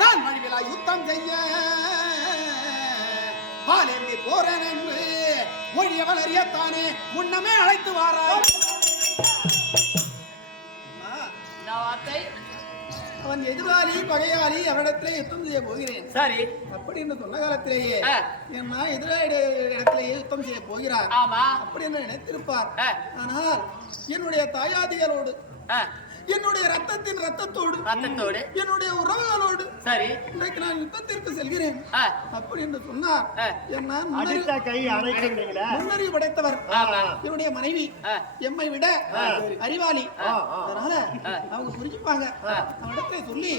நான் வழிவிலா யுத்தம் செய்ய பாலேந்தி போறேன் என்று மொழியவன் அறியத்தானே முன்னமே அழைத்து வாராய். அவன் எதிராளி பகையாளி அவரிடத்திலே யுத்தம் செய்ய போகிறேன். சரி, அப்படி என்று சொன்ன காலத்திலேயே என்ன எதிராளி இடத்திலேயே யுத்தம் செய்ய போகிறார் அப்படி என்று நினைத்திருப்பார். ஆனால் என்னுடைய தாயாதிகளோடு என்னுடைய ரத்தத்தின் ரத்தத்தோடு என்னுடைய உறவுகளோடு சரி இன்றைக்கு நான் யுத்தத்திற்கு செல்கிறேன் அப்படி என்று சொன்னார். என்ன முன்னறிவு படைத்தவர் என்னுடைய மனைவி எம்மை விட அறிவாளி. அதனால அவங்க புரிஞ்சுப்பாங்க. அவனிடத்தை சொல்லி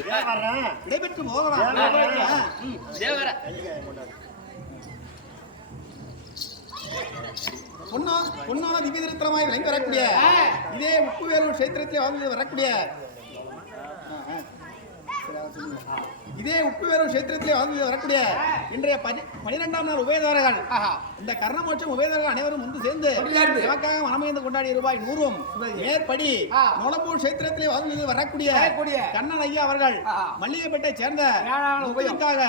விடைபெற்று போகலாம். பொன்னான திவ்ய திருத்தலமாய் விளங்கி வரக்கூடிய இதே உப்புவேலூர் கஷேத்திரத்தில் வாழ்ந்து வரக்கூடிய இதே உப்பு வேறும் கஷேத்திரத்திலே வாழ்ந்து வரக்கூடிய இன்றைய 12ஆம் நாள் உபயதாரர்கள் இந்த கர்ணமோட்சம் உபயதாரர்கள் அனைவரும் வந்து சேர்ந்து நமக்காக மனமைந்து கொண்டாடிய ரூபாய் 100 மேற்படி நொளம்பூர் கஷேத்திரத்திலே வாழ்ந்து வரக்கூடிய கண்ணன் ஐயா அவர்கள் மல்லிகைப்பட்டை சேர்ந்த முத்துவிற்காக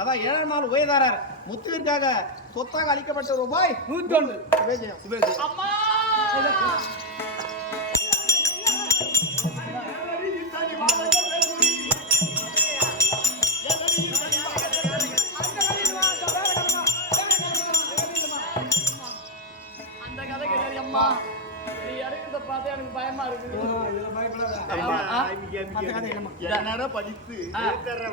அதான் 7ஆம் நாள் உபயதாரர் முத்துவிற்காக சொத்தாக அளிக்கப்பட்ட ரூபாய் 101. அம்மா அந்த கதை கிடையாது அம்மா. நீ இறங்குறத பார்த்தா எனக்கு பயமா இருக்குது. என்னடா படிப்பு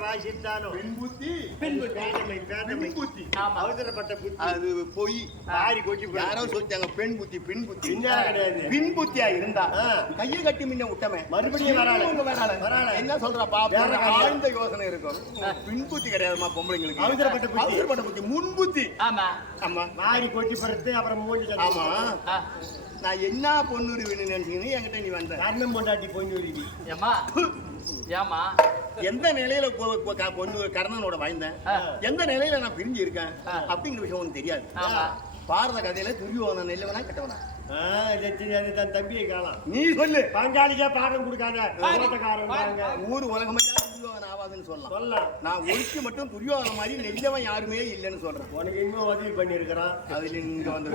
வாசித்தாலும் பெண் புத்தி பேதமை பெண் புத்தி அவசரப்பட்ட புத்தி அது போய் மாறி கொட்டி யாரோ சொல்லிட்டாங்க பெண் புத்தி பெண் புத்தி பின்னால கிடையாது. பின் புத்தியா இருந்தா கையை கட்டி முன்ன விட்டமே மறுபடியும் வரால. என்ன சொல்றா பாப்பா ஆழ்ந்த யோசனை இருக்கும். பின் புத்தி கிடையாதுமா பொம்பளைங்களுக்கு. அவசரப்பட்ட புத்தி முன் புத்தி. ஆமா ஆமா மாறி கொட்டி படுத்து அப்புறம் மூடி ஆமா நான் என்ன பொண்ணுருவின்னு நினைச்சீங்க என்கிட்ட நீ வந்த கர்ணம் பொண்டாட்டி பொண்ணுருவி ஏமா ஏமா எந்த நிலையில பொண்ணு கர்ணனோட வாழ்ந்தேன் எந்த நிலையில நான் பிரிஞ்சு இருக்கேன் அப்படிங்கிற விஷயம் உனக்கு தெரியாது. பாரத கதையில துரியோதனன் நல்லவனா கெட்டவனா? தன் தம்பியை காணலாம். நீ சொல்லு. பங்காளிக்கா பாடம் கொடுக்காத ஊர் உலகம் துரியோதன ஆவாதுன்னு சொல்லலாம். நான் ஒழிச்சு மட்டும் துரியோதன மாதிரி நெல்லவன் யாருமே இல்லைன்னு சொல்றேன். உனக்கு இன்னும் உதவி பண்ணி இருக்கிறான். அதுல இங்க வந்து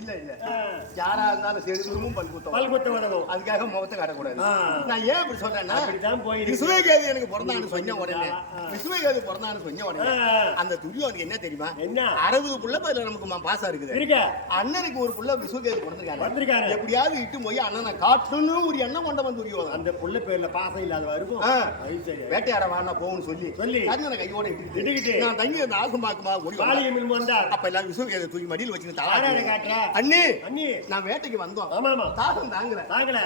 இல்ல இல்ல யாரா இருந்தாலும் சரி துருமும் பல்குத்த உதவும். அதுக்காக முகத்தை காட்டக்கூடாது. நான் ஏன் இப்படி சொல்றேன்னா விசுவகேது எனக்கு பிறந்தான்னு சொன்ன உடனே விசுவகேது பிறந்தான்னு சொன்ன உடனே அந்த துரியோதனுக்கு என்ன தெரியுமா? என்ன 60 புள்ள நமக்கு பாசா இருக்குது. அண்ணனுக்கு ஒரு புள்ள விசுவகேது பிறந்திருக்காரு. எப்படியாவது இட்டு போய் அண்ணனை காட்டணும் ஒரு எண்ணம் கொண்ட வந்து துரியோதனன். அந்த புள்ள பேர்ல பாசம் இல்லாத இருக்கும். வேட்டையாட வாங்க போகணும்னு சொல்லி அண்ணனை கையோட இட்டுக்கிட்டு நான் தங்கி அந்த ஆசம் பாக்குமா அப்ப எல்லாரும் விசுவகேது தூக்கி மடியில் வச்சுக்கிட்டு அண்ணி அண்ணி நான் வேட்டைக்கு வந்தோம். ஆமா தாகம் தாங்கல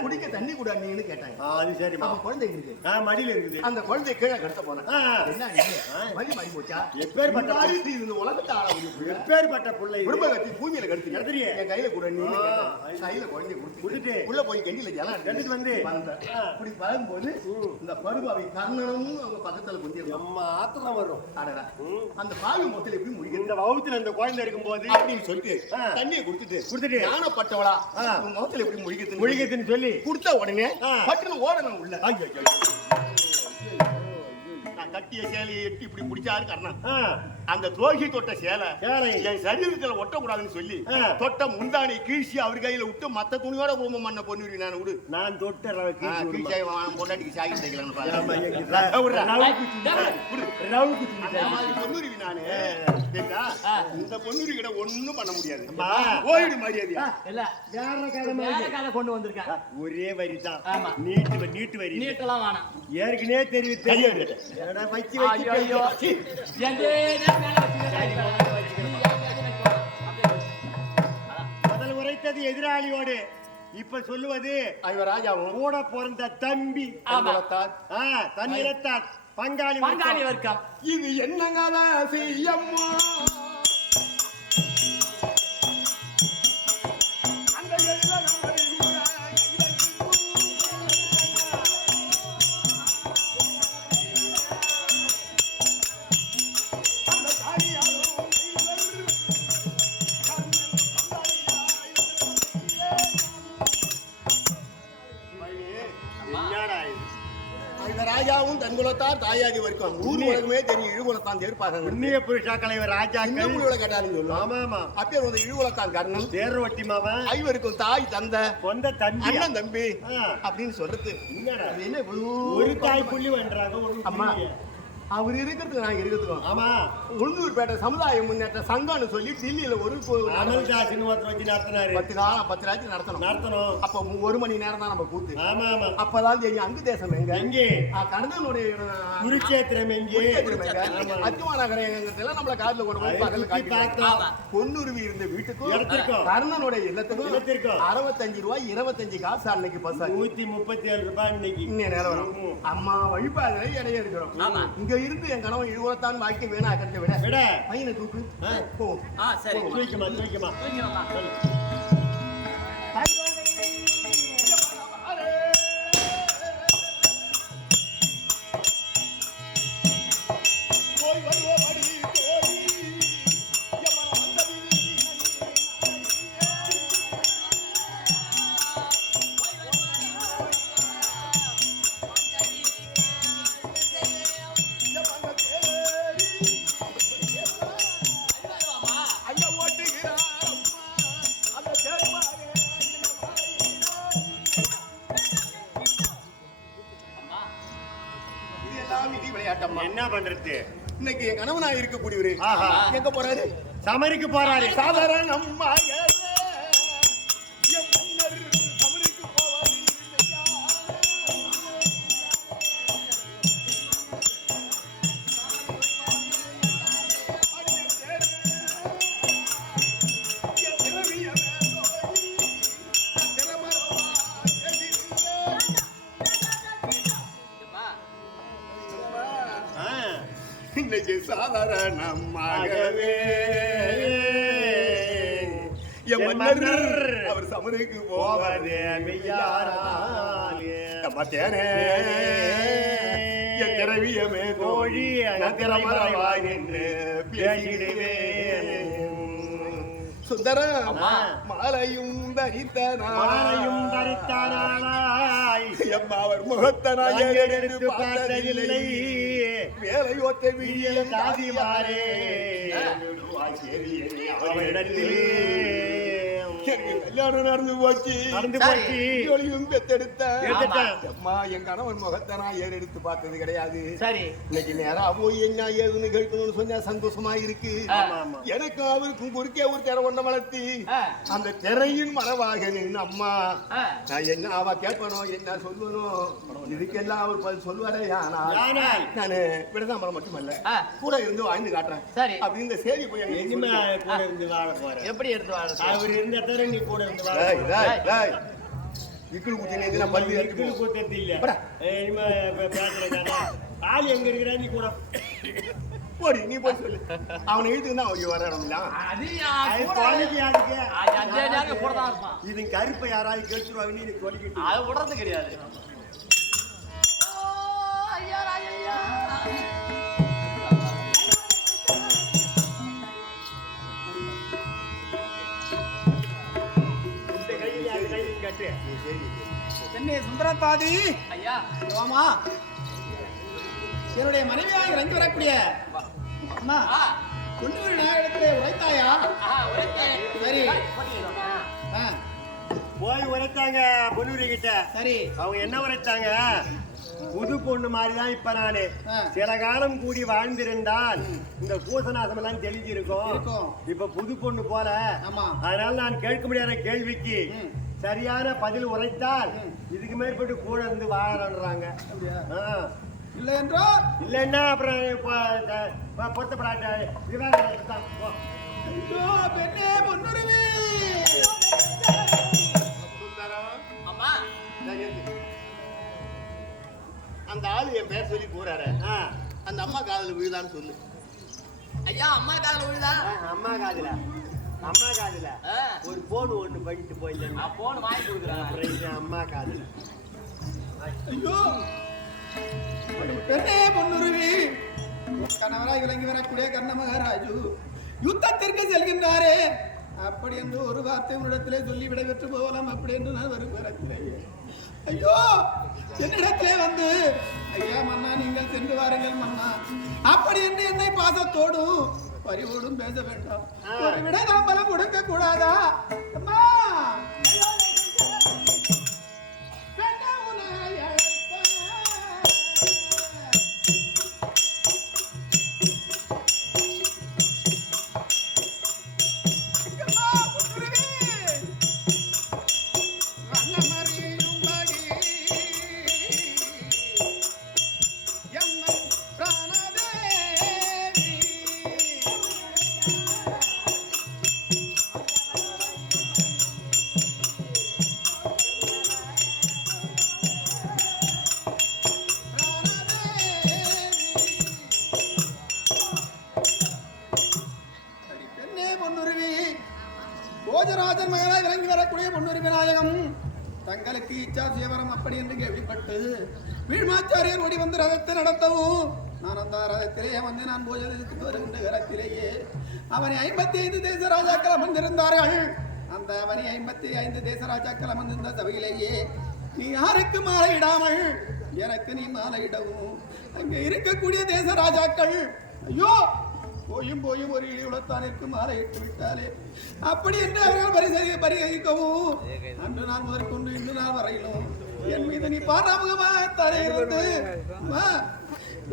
குடிக்க தண்ணி கூட அண்ணின்னு கேட்டாங்க. அது சரி. அப்ப குழந்தை இருக்கு மடியில இருக்குது. அந்த குழந்தை கீழே கடத்த போனேன். என்ன மடி மாறி போச்சா? எப்பேற்பட்ட இந்த உலகத்தை ஆள எப்பேற்பட்ட புள்ளை குடும்ப கட்டி பூமியில கடத்தி என் கையில கூட அண்ணின்னு கேட்டாங்க. கையில குழந்தைய கொடுத்துட்டு உள்ள போய் கண்டில ஜலம் எடுத்துட்டு வந்து இப்படி வரும்போது இந்த பருவாவை கர்ணனும் அவங்க பக்கத்துல கொஞ்சம் அம்மா ஆத்திரம் வரும். அந்த பாவி மொத்தல எப்படி முடியும்? இந்த வவுத்துல இந்த குழந்தை இருக்கும் போது அப்படின்னு சொல்லிட்டு தண்ணியை கொடுத்துட்டு ஞானப்பட்டவளா முகத்துல எப்படி முழிக்குதுன்னு சொல்லி கொடுத்த உடனே பட்டுன்னு ஓடணும் உள்ள. கட்டிய சேலையை எட்டி இப்படி பிடிச்சாரு கர்ணன். அந்த துரோகி தொட்ட சேலை என் சரீரத்துல ஒட்டக்கூடாதுன்னு சொல்லி தொட்ட முந்தானை கீழ்ச்சி அவர் கையில விட்டு மத்த துணியோட குடும்பம் பண்ண பொண்ணு நான் விடு. நான் தொட்ட பொண்டாட்டிக்கு சாகி தைக்கலான்னு பொண்ணுருவி நானு. இந்த பொண்ணுருவி கிட்ட ஒண்ணும் பண்ண முடியாது. ஓய்டு மரியாதையா கொண்டு வந்திருக்கேன். ஒரே வரிதான் நீட்டு வரி. நீட்டெல்லாம் வேணாம். ஏற்கனவே தெரிவித்து முதல் உரைத்தது எதிராளியோடு. இப்ப சொல்லுவது ராஜாவும் கூட பிறந்த தம்பி தன்னிறத்தார் பங்காளி வர்க்கம். இது என்னங்க செய்யம்மா ராஜாவும் தன்குலத்தார் தாயாதி வரைக்கும் ஊர் உலகமே தெரியும். இழுகுலத்தான் தேர்ப்பாங்க. உண்மைய புருஷா கலைவர் ராஜா கேட்டாருன்னு சொல்லுவோம். ஆமா ஆமா அப்பே வந்து இழுகுலத்தான் கர்ணன் தேர்வட்டி மாமா ஐவருக்கும் தாய் தந்த சொந்த தம்பி அண்ணன் தம்பி அப்படின்னு சொல்றது என்ன ஒரு தாய் புள்ளி பண்றாங்க. அம்மா அவர் இருக்கிறதுக்கு நான் இருக்கிறதுக்கும் ஆமா உளுந்தூர்பேட்டை சமுதாய முன்னேற்ற சங்கம்னு சொல்லி தில்லியில ஒரு அமல்தாசின்னு வச்சு நடத்தினாரு. 10 ராஜ்யம் நடத்தணும். அப்ப 1 மணி நேரம் தான் நம்ம கூத்து. ஆமா ஆமா அப்பதான் தெரியும் அங்கு தேசம் எங்க கர்ணனுடைய குருட்சேத்திரம் எங்க அத்திமாநகரம் நம்மள காதுல கொண்டு போய் பக்கத்துல பொன்னுருவி இருந்த வீட்டுக்கும் கர்ணனுடைய இல்லத்துக்கும் 65 ரூபாய் 25 காசு அன்னைக்கு பஸ் 137 ரூபாய் இன்னைக்கு இன்னும் நேரம் அம்மா வழிபாடு இடையே இருக்கிறோம். இங்க இருந்து என் கணவன் இழுவத்தான் வாழ்க்கை வேணா கட்ட விட பையனை தூக்கு போ. சரி தூக்கிமா பண்றது? இன்னைக்கு என் கணவனா இருக்கக்கூடியவரு ஆஹா. எங்க போறாரு? சமரிக்கு போறாரு. சாதாரண அம்மாயவே என் மன்னர் சமருக்கு போவாரு இல்லையா? என் திரவியமே நோய், நான் திறமரமா எதிர்க்கிறேன். ஆ. இன்னைக்கு சாதாரணமாகவே என் மன்னர் அவர் சமருக்கு போவாரு மெய்யாராலே. மாத்தேனே என் திரவியமே தோழி நகரமரவாய் நின்று பேசிடுவேன். சுந்தரம் மாலையும் மாலையும் தரித்தாராய் எம்மா அவர் முகத்தனாய் எடுத்து பார்த்ததில்லை. வேலை ஒத்த விழிய சாதிமாரே அவரிடத்திலே கல்யாணம் நடந்து போச்சு. நடந்து போச்சு. இவளையும் பெத்தெடுத்தேன். எடுத்துட்டேன். அம்மா என் கணவன் முகத்தை நான் ஏறெடுத்து பார்த்தது கிடையாது. சரி. இன்னைக்கு நேரா போய் என்ன ஏதுன்னு கேட்கணும்னு சொன்னா சந்தோஷமா இருக்கு. ஆமா, ஆமா. எனக்கும் அவருக்கும் குறுக்கே ஒரு திரை ஒன்றை வளர்த்தி அந்த திரையின் மரவாக நின்று அம்மா நான் என்ன அவ கேட்பணும் என்ன சொல்லணும் இதுக்கெல்லாம் அவர் பதில் சொல்லுவாரே. ஆனால் நானு விடதாம்பரம் மட்டுமல்ல கூட இருந்து வாழ்ந்து காட்டுறேன். சரி. அப்படி இந்த செய்தி போய் அங்க இனிமே சொல்லு. கூட இருந்து வாழ போற. எப்படி எடுத்து வாழ? அவர் இருந்த தவிர நீ கூட இருந்து வாழ டேய், போற. டேய், டேய். இக்குள் குத்தி நேத்துல பல்லு இடுப்புல எடுத்து கூத்தத்து இல்ல. போடா. இனிமே பேசுறேன். ஆள் எங்க இருக்கிறா நீ கூட? போடி நீ போய் சொல்லு. அவனை இழுத்துக்கு அவங்க வர இடம்ல அது அது குழந்தைக்கு யாருக்கு? அஞ்சு கூட தான் இருப்பான். இது கருப்பை யாராவது கேட்டுருவாங்க நீ சொல்லிக்கிட்டு. அது விடுறது கிடையாது. ஐயா ராஜையா. இந்த கையில் அந்த கையில் கட்டு. என்னே சுந்தரத்தாதி ஐயா. ஆமா என்னுடைய மனைவியாக இறங்கி வரக்கூடிய அம்மா குன்னூர் நாயகத்திலே உரைத்தாயா? உரைத்தேன். சரி. ஆ, போய் உரைத்தாங்க பொன்னூரி கிட்ட. சரி. அவங்க என்ன உரைத்தாங்க? புது பொண்ணு மாதிரிதான் இப்ப நானு ஆ. சில காலம் கூடி வாழ்ந்திருந்தால் இந்த பூசநாசம் எல்லாம் இருக்கும். தெளிஞ்சிருக்கும். இப்ப புது பொண்ணு போல. ஆமா. அதனால நான் கேட்க முடியாத கேள்விக்கு சரியான பதில் உரைத்தால் இதுக்கு மேற்பட்டு கூட இருந்து வாழறாங்க. அப்படியா? ஆ. இல்லை என்றால் இல்லைன்னா அப்புறம் பொருத்தப்படாத விவாதம் தான். போ. ஐயோ பெண்ணே பொன்னுருவி. அம்மா. அந்த ஆளு என் பேர் சொல்லி கூறாரு. ஆ. அந்த அம்மா காதல விழுதான்னு சொல்லு. ஐயா அம்மா காதுல விழுதா? அம்மா காதுல ஒரு போன் ஒண்ணு பண்ணிட்டு போயிடல. நான் போன் வாங்கி கொடுக்குறேன். அம்மா காதுல ஐயோ பெண்ணே பொன்னுருவி. கணவராய் விளங்கி வரக்கூடிய கர்ண மகாராஜு யுத்தத்திற்கு செல்கின்றாரே அப்படி என்று ஒரு வார்த்தை உன்னிடத்திலே சொல்லி விடைபெற்று போகலாம் அப்படி என்று நான் வருகிறேன். ஐயோ என்னிடத்திலே வந்து ஐயா மன்னா நீங்கள் சென்று வாருங்கள் மன்னா அப்படி என்று என்னை பாசத்தோடும் பரிவோடும் பேச வேண்டாம். ஒரு விட நாம்பலம் கொடுக்க கூடாதா? அம்மா போஜராஜன் மகனாய் விளங்கி வரக்கூடிய பொன்னுரிமை நாயகம் தங்களுக்கு இச்சா சேவரம் அப்படி என்று கேள்விப்பட்டு வீழ்மாச்சாரியர் ஓடி வந்து ரதத்தை நடத்தவும் நான் அந்த ரதத்திலே வந்து நான் போஜனத்துக்கு வருகின்ற காலத்திலேயே அவனை 55 தேச ராஜாக்கள் அமர்ந்திருந்தார்கள். அந்த அவனை 55 தேச ராஜாக்கள் அமர்ந்திருந்த சபையிலேயே நீ யாருக்கு மாலையிடாமல் எனக்கு நீ மாலையிடவும் அங்கே இருக்கக்கூடிய தேச ராஜாக்கள் ஐயோ போயும் போயும் ஒரு இழிவுலத்தானிற்கு மாலையிட்டு விட்டாலே அப்படி என்று அவர்கள் பரிகரிக்கவும் அன்று நான் முதற்கொண்டு இன்று நாள் வரையிலும் என் மீது நீ பாராமுகமாக தலை இருந்து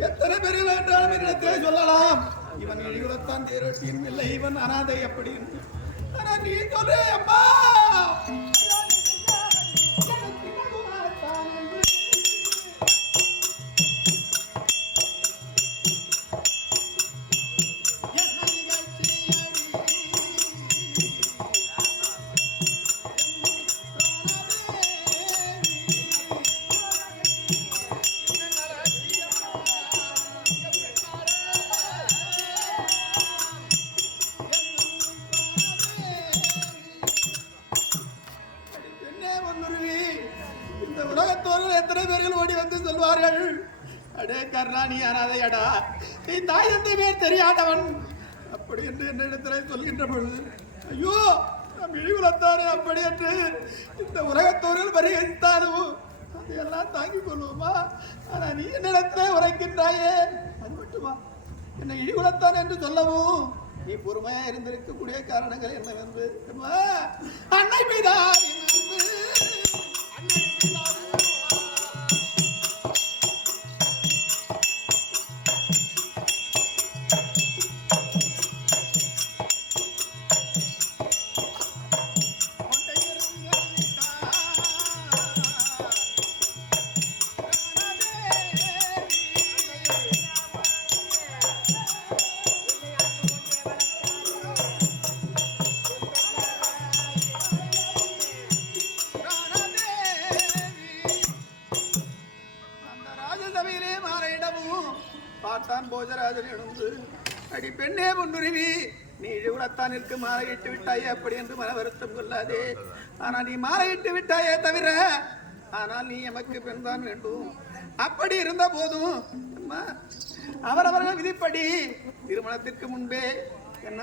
எத்தனை பேர்கள் என்றாலும் என்னிடத்திலே சொல்லலாம் இவன் இழிகுலத்தான் தேரோட்டியின் இல்லை இவன் அனாதை அப்படி என்று. ஆனா நீ சொல்றே அம்மா இந்த உலகத்தோர்கள் எத்தனை பேர்கள் ஓடி வந்து சொல்வார்கள் அடே கர்ணா நீ அனாதையடா நீ தாய் தந்தை பேர் தெரியாதவன் அப்படி என்று என்னிடத்தில் சொல்கின்ற பொழுது ஐயோ நம் இழிவுலத்தானே அப்படி என்று இந்த உலகத்தோர்கள் பரிகரித்தாலும் அதையெல்லாம் தாங்கிக் கொள்வோமா ஆனா நீ என்னிடத்தில் உரைக்கின்றாயே அது மட்டுமா என்னை இழிவுலத்தான் என்று சொல்லவும் நீ பொறுமையா இருந்திருக்கக்கூடிய காரணங்கள் என்னவென்று அன்னை மீதாவின் பார்த்தான் போஜராஜன் எழுந்து அடி பெண்ணே பொன்னுருவி நீ இழிவுலத்தான் இருக்க மாலையிட்டு விட்டாயே அப்படி என்று மன வருத்தம் கொள்ளாதே ஆனால் நீ மாலையிட்டு விட்டாயே தவிர ஆனால் நீ எமக்கு பெண் தான் வேண்டும் அப்படி இருந்த போதும் அவரவர்கள் விதிப்படி திருமணத்திற்கு முன்பே என்ன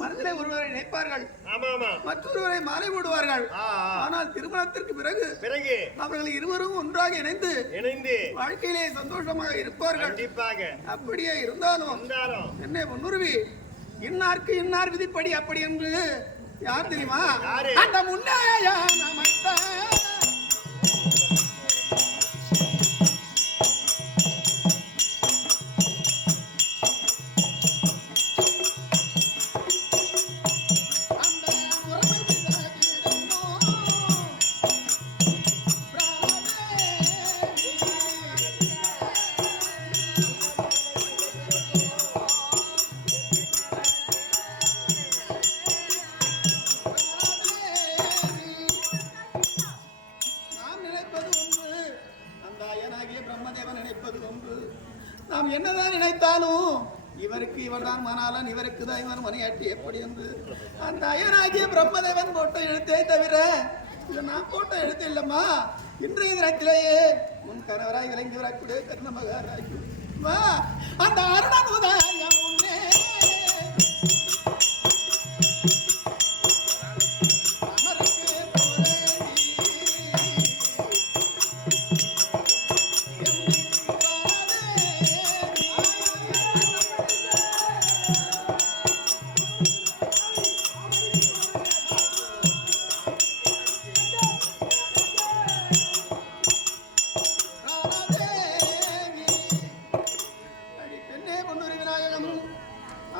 மனதிலே ஒருவரை நினைப்பார்கள் மற்றொருவரை மாலை போடுவார்கள் ஆனால் திருமணத்திற்கு பிறகு அவர்கள் இருவரும் ஒன்றாக இணைந்து வாழ்க்கையிலே சந்தோஷமாக இருப்பார்கள் அப்படியே இருந்தாலும் என்ன பொன்னுருவி இன்னாருக்கு இன்னார் விதிப்படி அப்படி என்று யார் தெரியுமா அந்த முன்னையா நாம் என்னதான் நினைத்தாலும் இவருக்கு இவர்தான் மணாளன் இவருக்கு தான் இவர் மணியாட்டி எப்படி என்று அந்த அயனாகிய பிரம்மதேவன் போட்ட எழுத்தே தவிர இதை நான் போட்ட எழுத்து இல்லம்மா இன்றைய தினத்திலேயே முன் கணவராய் விளங்கி வரக்கூடிய கர்ண மகாராஜ் அந்த அருணன் உதயம் முன்னே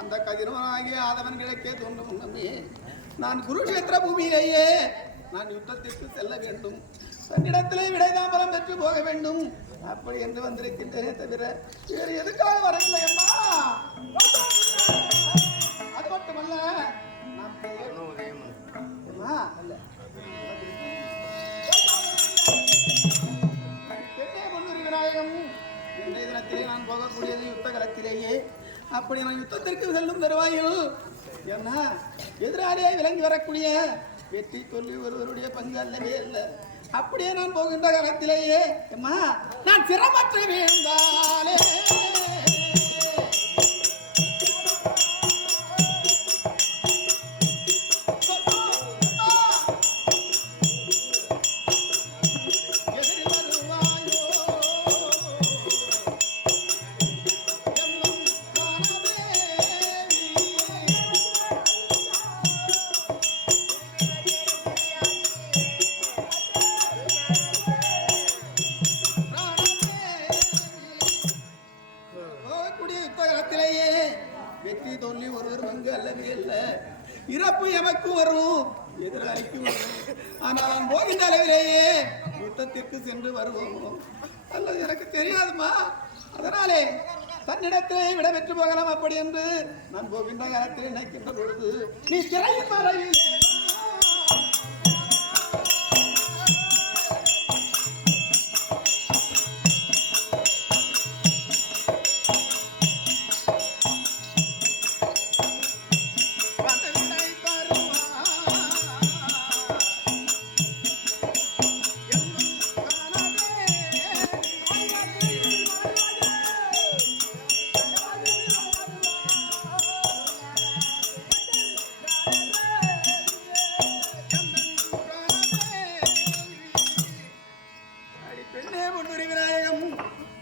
அந்த கதிரவனாகிய ஆதவன்களுக்கே தோன்றும் நம்பி நான் குருஷேத்திர பூமியிலேயே நான் யுத்தத்திற்கு செல்ல வேண்டும் தன்னிடத்திலே விடைதாம்பரம் பெற்று போக வேண்டும் அப்படி என்று வந்திருக்கின்றனே தவிர வேறு எதுக்காக வரவில்லை அம்மா அது மட்டுமல்ல பெண்ணே பொன்னுரி விநாயகம் இன்றைய தினத்திலே நான் போகக்கூடியது யுத்த களத்திலேயே அப்படி நான் யுத்தத்திற்கு செல்லும் தருவாயில் என்ன எதிராளியை விளங்கி வரக்கூடிய வெற்றி சொல்லி ஒருவருடைய பங்கு அல்லவே இல்லை அப்படியே நான் போகின்ற காலத்திலேயே அம்மா நான் சிரமற்று வீழ்ந்தாலே இறப்பு எமக்கு வரும், எதிராளிக்கு வரும். ஆனால் நான் போகின்ற அளவிலேயே யுத்தத்திற்கு சென்று வருவோம் அல்லது எனக்கு தெரியாதுமா. அதனாலே தன்னிடத்திலே விடைபெற்று போகலாம். அப்படி என்று நான் போகின்ற காலத்தில் நினைக்கின்ற பொழுது நீ திரையின் மறைவிலே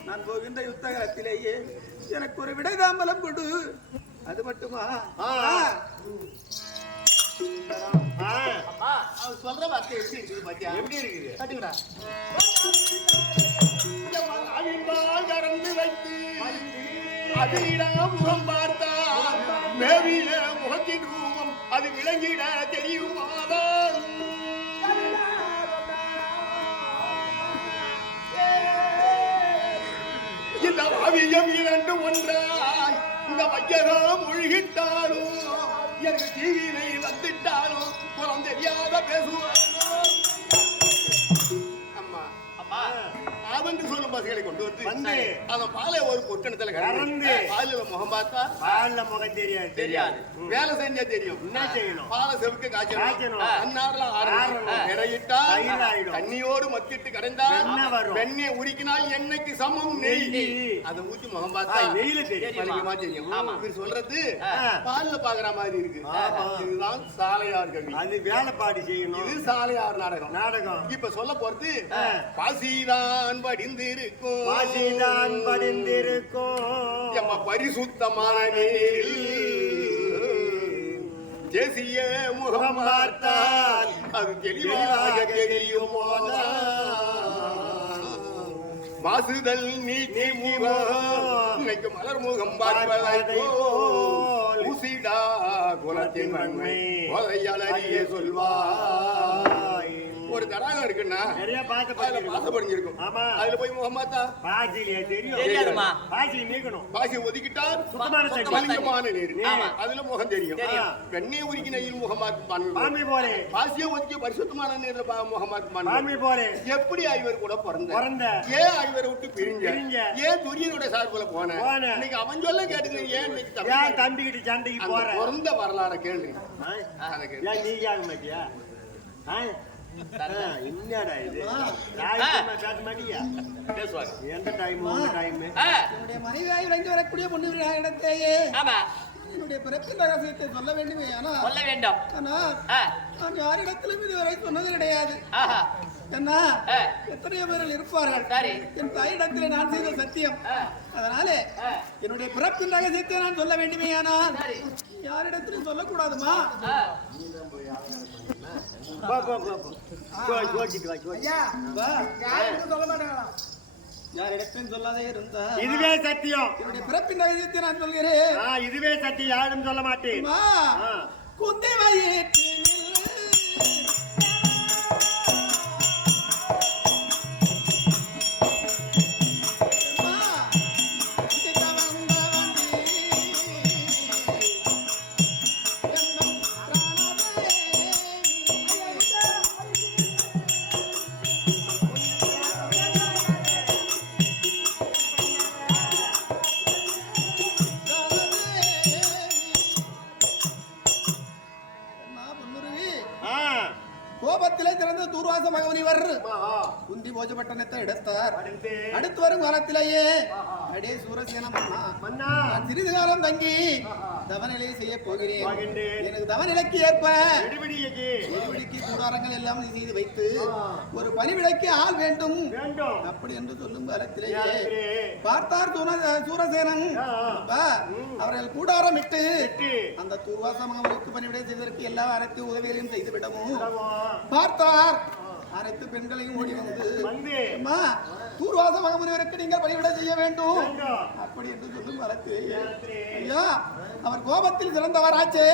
நான் போகின்ற யுத்தகத்திலேயே எனக்கு ஒரு விடைதாம்பலம் கொடு. அது மட்டுமா? அவர் சொல்ற வார்த்தை எப்படி இருக்குது பாத்தியா? எப்படி இருக்குது? கட்டுங்கடா. கறந்து வைத்து அதிலிடம் முகம் பார்த்தா மேவில முகத்தின் ரூபம் அது விளங்கிட தெரியுமாதான். இந்த அவியம் இரண்டு ஒன்றாய் இந்த வையகம் ஒழுகிட்டாலும் எனக்கு டிவியிலை வந்துட்டாலும் புறம் தெரியாத பேசுவானோ. அம்மா அம்மா அவன் சொல்லும் பசங்களை கொண்டு வந்து அவன் பாலை ஒரு பொட்டணத்துல கறந்து பாலில முகம் பார்த்தா பால்ல முகம் தெரியாது தெரியாது. வேலை செஞ்சா தெரியும். என்ன செய்யணும்? பாலை செவுக்கு காய்ச்சணும். அன்னார்லாம் ஆறணும். நிறையிட்டா தண்ணியோடு மத்திட்டு கடைந்தால் வெண்ணெய் உரிக்கினால் எண்ணெய்க்கு சமம் நெய். அதை ஊற்றி முகம் பார்த்தா நெய்ல தெரியும். இவர் சொல்றது பால்ல பாக்குற மாதிரி இருக்கு. இதுதான் சாலையார் கவி. அது வேலைப்பாடு செய்யணும். இது சாலையார் நாடகம். இப்ப சொல்ல போறது பாசிதான் படிந்திருக்கும். பாசிதான் படிந்திருக்கும். எம்ம பரிசுத்தமான நீர் தேசிய முகம் பார்த்தால் அது தெளிவாக தெரியும். மாசுதல் நீக்கி முகம் இன்னைக்கு மலர் முகம் பார்ப்பதை ஊசிடா குலத்தின் நன்மை போதையாளரியே சொல்வாய். ஒரு தடாகம் இருக்குன்னா நிறைய பாத்து பாசப்படிஞ்சிருக்கும். அதுல போய் முகம் பார்த்தா பாசிலியா தெரியும். தெரியாதுமா. பாசி நீக்கணும். பாசி ஒதுக்கிட்டால் சுத்தமான நீர். அதுல முகம் தெரியும். வெண்ணெய் உருக்கி நெய்யில் முகம் பார்த்து போலே பாசியை ஒதுக்கி பரிசுத்தமான நீர்ல முகம் பார்த்து போலே எப்படி ஐவர் கூட பிறந்த ஏன் ஐவரை விட்டு பிரிஞ்ச ஏன் துரியனுடைய சார்பில் போன இன்னைக்கு அவன் சொல்ல கேட்டுக்க ஏன் இன்னைக்கு தம்பிக்கிட்டு சண்டைக்கு போற பிறந்த வரலாற கேள்வி நீ கேட்க மாட்டியா? என்னடா இது? எந்த டைம் என்னுடைய மனைவியாய் விளைந்து வரக்கூடிய பொண்ணு இடத்தையே என்னுடைய பிறப்பின் ரகசியத்தை சொல்ல வேண்டுமே. சொல்ல வேண்டும். ஆனா நான் யாரிடத்திலும் இதுவரை சொன்னது கிடையாது. என்ன எத்தனையோ பேர்கள் இருப்பார்கள். என் தாயிடத்தில் நான் செய்த சத்தியம். அதனால என்னுடைய பிறப்பின் ரகசியத்தை நான் சொல்ல வேண்டுமே. ஆனால் யாரிடத்திலும் சொல்லக்கூடாதுமா. யாரிடத்திலும் சொல்லாதே இருந்தா இதுவே சத்தியம். என்னுடைய பிறப்பின் ரகசியத்தை நான் சொல்கிறேன். இதுவே சத்தியம். யாரும் சொல்ல மாட்டேன். குந்தி வயிற்றில் கோபத்திலே திறந்த தூர்வாச மகமுனிவர் குந்தி போஜபட்டணத்தை எடுத்தார். அடுத்து வரும் காலத்திலேயே அடே சூரசேன மன்னா, நான் சிறிது காலம் தங்கி தவநிலை செய்ய போகிறேன். எனக்கு தவநிலைக்கு ஏற்ப எரிவிடிக்கு கூடாரங்கள் எல்லாம் செய்து வைத்து ஒரு பணிவிடைக்கு ஆள் வேண்டும். அப்படி என்று சொல்லும் காலத்திலேயே பார்த்தார் சூரசேனன். அவர்கள் கூடாரமிட்டு அந்த தூர்வாச மகமுனிக்கு பணிவிடை செய்வதற்கு எல்லா அனைத்து உதவிகளையும் செய்துவிடவும் பார்த்தார். அனைத்து பெண்களையும் ஓடி வந்து தூர்வாச மகமுனிவருக்கு நீங்கள் பணிவிடை செய்ய வேண்டும் அப்படி என்று சொல்லும் காலத்திலேயே ஐயா அவர் கோபத்தில் சிறந்தவராச்சு.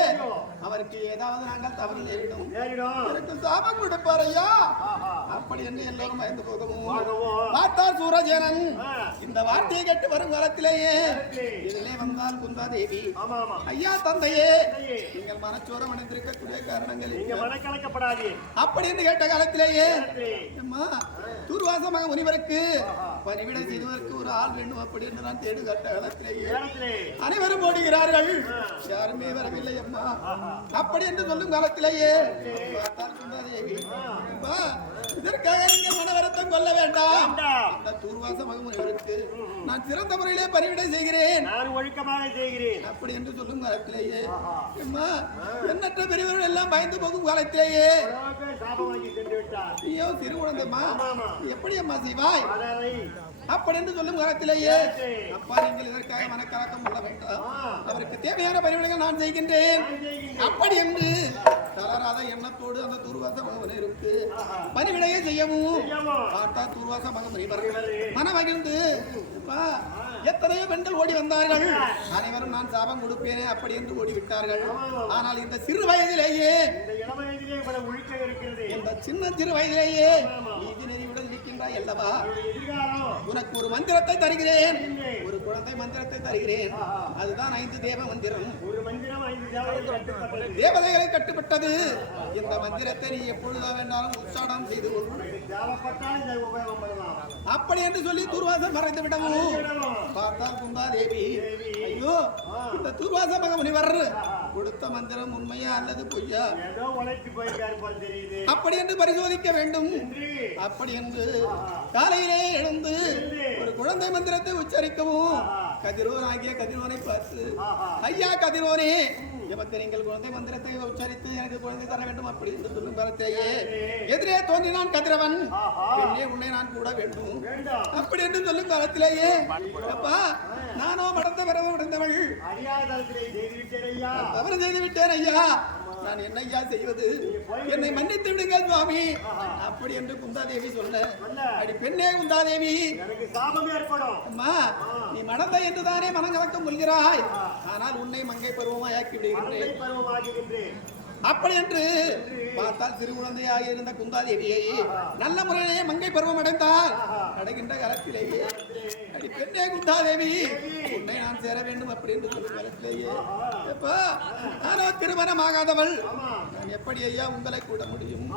அவருக்கு ஏதாவது நாங்கள் தவறு நேரிடும் எனக்கு சாபம் கொடுப்பார் ஐயா. அப்படி என்று எல்லோரும் பயந்து போகவும் பார்த்தார் சூரஜேனன். இந்த வார்த்தையை கேட்டு வரும் காலத்திலேயே இதிலே வந்தால் குந்தா தேவி, ஐயா தந்தையே, நீங்கள் மனச்சோரம் அடைந்திருக்கக்கூடிய காரணங்கள் அப்படி என்று கேட்ட காலத்திலேயே அம்மா தூர்வாசமாக முனிவருக்கு பணிவிடை செய்வதற்கு ஒரு ஆள் வேண்டும் அப்படி என்று நான் தேடு கட்ட காலத்திலேயே அனைவரும் ஓடுகிறார்கள், யாருமே வரவில்லை அம்மா. அப்படி என்று சொல்லும் காலத்திலேயே தேவி, இதற்காக நீங்கள் மன வருத்தம் கொள்ள வேண்டாம். அந்த தூர்வாசமாக முனிவருக்கு நான் சிறந்த முறையிலே பணிவிடை செய்கிறேன், ஒழுக்கமாக செய்கிறேன். அப்படி என்று சொல்லும் காலத்திலேயே அம்மா எண்ணற்ற பெரியவர்கள் எல்லாம் பயந்து போகும் காலத்திலேயே ஐயோ சிறு குழந்தைமா எப்படி அம்மா செய்வாய்? அப்படி என்று சொல்லும் காலத்திலேயே அப்பா நீங்கள் இதற்காக மனக்கலக்கம் கொள்ள வேண்டாம், அவருக்கு தேவையான பணிவிடைகள் நான் செய்கின்றேன். அப்படி என்று தளராத எண்ணத்தோடு அந்த தூர்வாச மகவனருக்கு பணிவிடையை செய்யவும் பார்த்தா தூர்வாச மகவனர் மனமகிழ்ந்து எத்தனையோ பெண்கள் ஓடி வந்தார்கள், அனைவரும் நான் சாபம் கொடுப்பேனே அப்படி என்று ஓடிவிட்டார்கள். ஆனால் இந்த சிறு வயதிலேயே இந்த சின்ன சிறு வயதிலேயே நீதி நெறியுடன் இருக்கின்றாய் அல்லவா, உனக்கு ஒரு மந்திரத்தை தருகிறேன், ஒரு குழந்தை மந்திரத்தை தருகிறேன். அதுதான் 5 தேவ மந்திரம். தேவதைகளை கட்டுப்பட்டது. இந்த மந்திரத்தை நீ எப்பொழுதா வேண்டாலும் உச்சாரணம் செய்து கொள்ளும். அப்படி என்று சொல்லி தூர்வாசம் மறைந்து விடவும் பார்த்தால் குந்தா தேவி, ஐயோ இந்த தூர்வாச மக முனிவர் கொடுத்த மந்திரம் உண்மையா அல்லது பொய்யா அப்படி என்று பரிசோதிக்க வேண்டும். அப்படி என்று காலையிலே எழுந்து ஒரு குழந்தை மந்திரத்தை உச்சரிக்கவும் கதிரோன் ஆகிய கதிரோனை பார்த்து, ஐயா கதிரோனே, எமக்கு நீங்கள் குழந்தை மந்திரத்தை உச்சரித்து எனக்கு குழந்தை தர வேண்டும் அப்படி என்று சொல்லும் காலத்திலேயே எதிரே தோன்றினான் கதிரவன், பெண்ணே உன்னை நான் கூட வேண்டும் அப்படி என்று சொல்லும் காலத்திலேயே அப்பா நானோ மடந்த பிறகு உடைந்தவள் தவறு செய்து விட்டேன் ஐயா, நான் என்ன ஐயா செய்வது, என்னை மன்னித்து விடுங்கள் சுவாமி அப்படி என்று குந்தாதேவி சொல்ல, அடி பெண்ணே குந்தாதேவி, அம்மா நீ மடந்த என்றுதானே மனங்கலக்கம் கொள்கிறாய், ஆனால் உன்னை மங்கை பருவமாய் ஆக்கி விடுகின்றேன். அப்படி என்று பார்த்தால் சிறு குழந்தையாக இருந்த குந்தாதேவியை நல்ல முறையிலேயே மங்கை பருவம் அடைந்தால் அடைகின்ற காலத்திலேயே அடி பெண்ணே குந்தாதேவி, உன்னை நான் சேர வேண்டும் அப்படி என்று சொல்லும் காலத்திலேயே நானோ திருமணமாகாதவள், நான் எப்படி ஐயா உங்களை கூட முடியும்,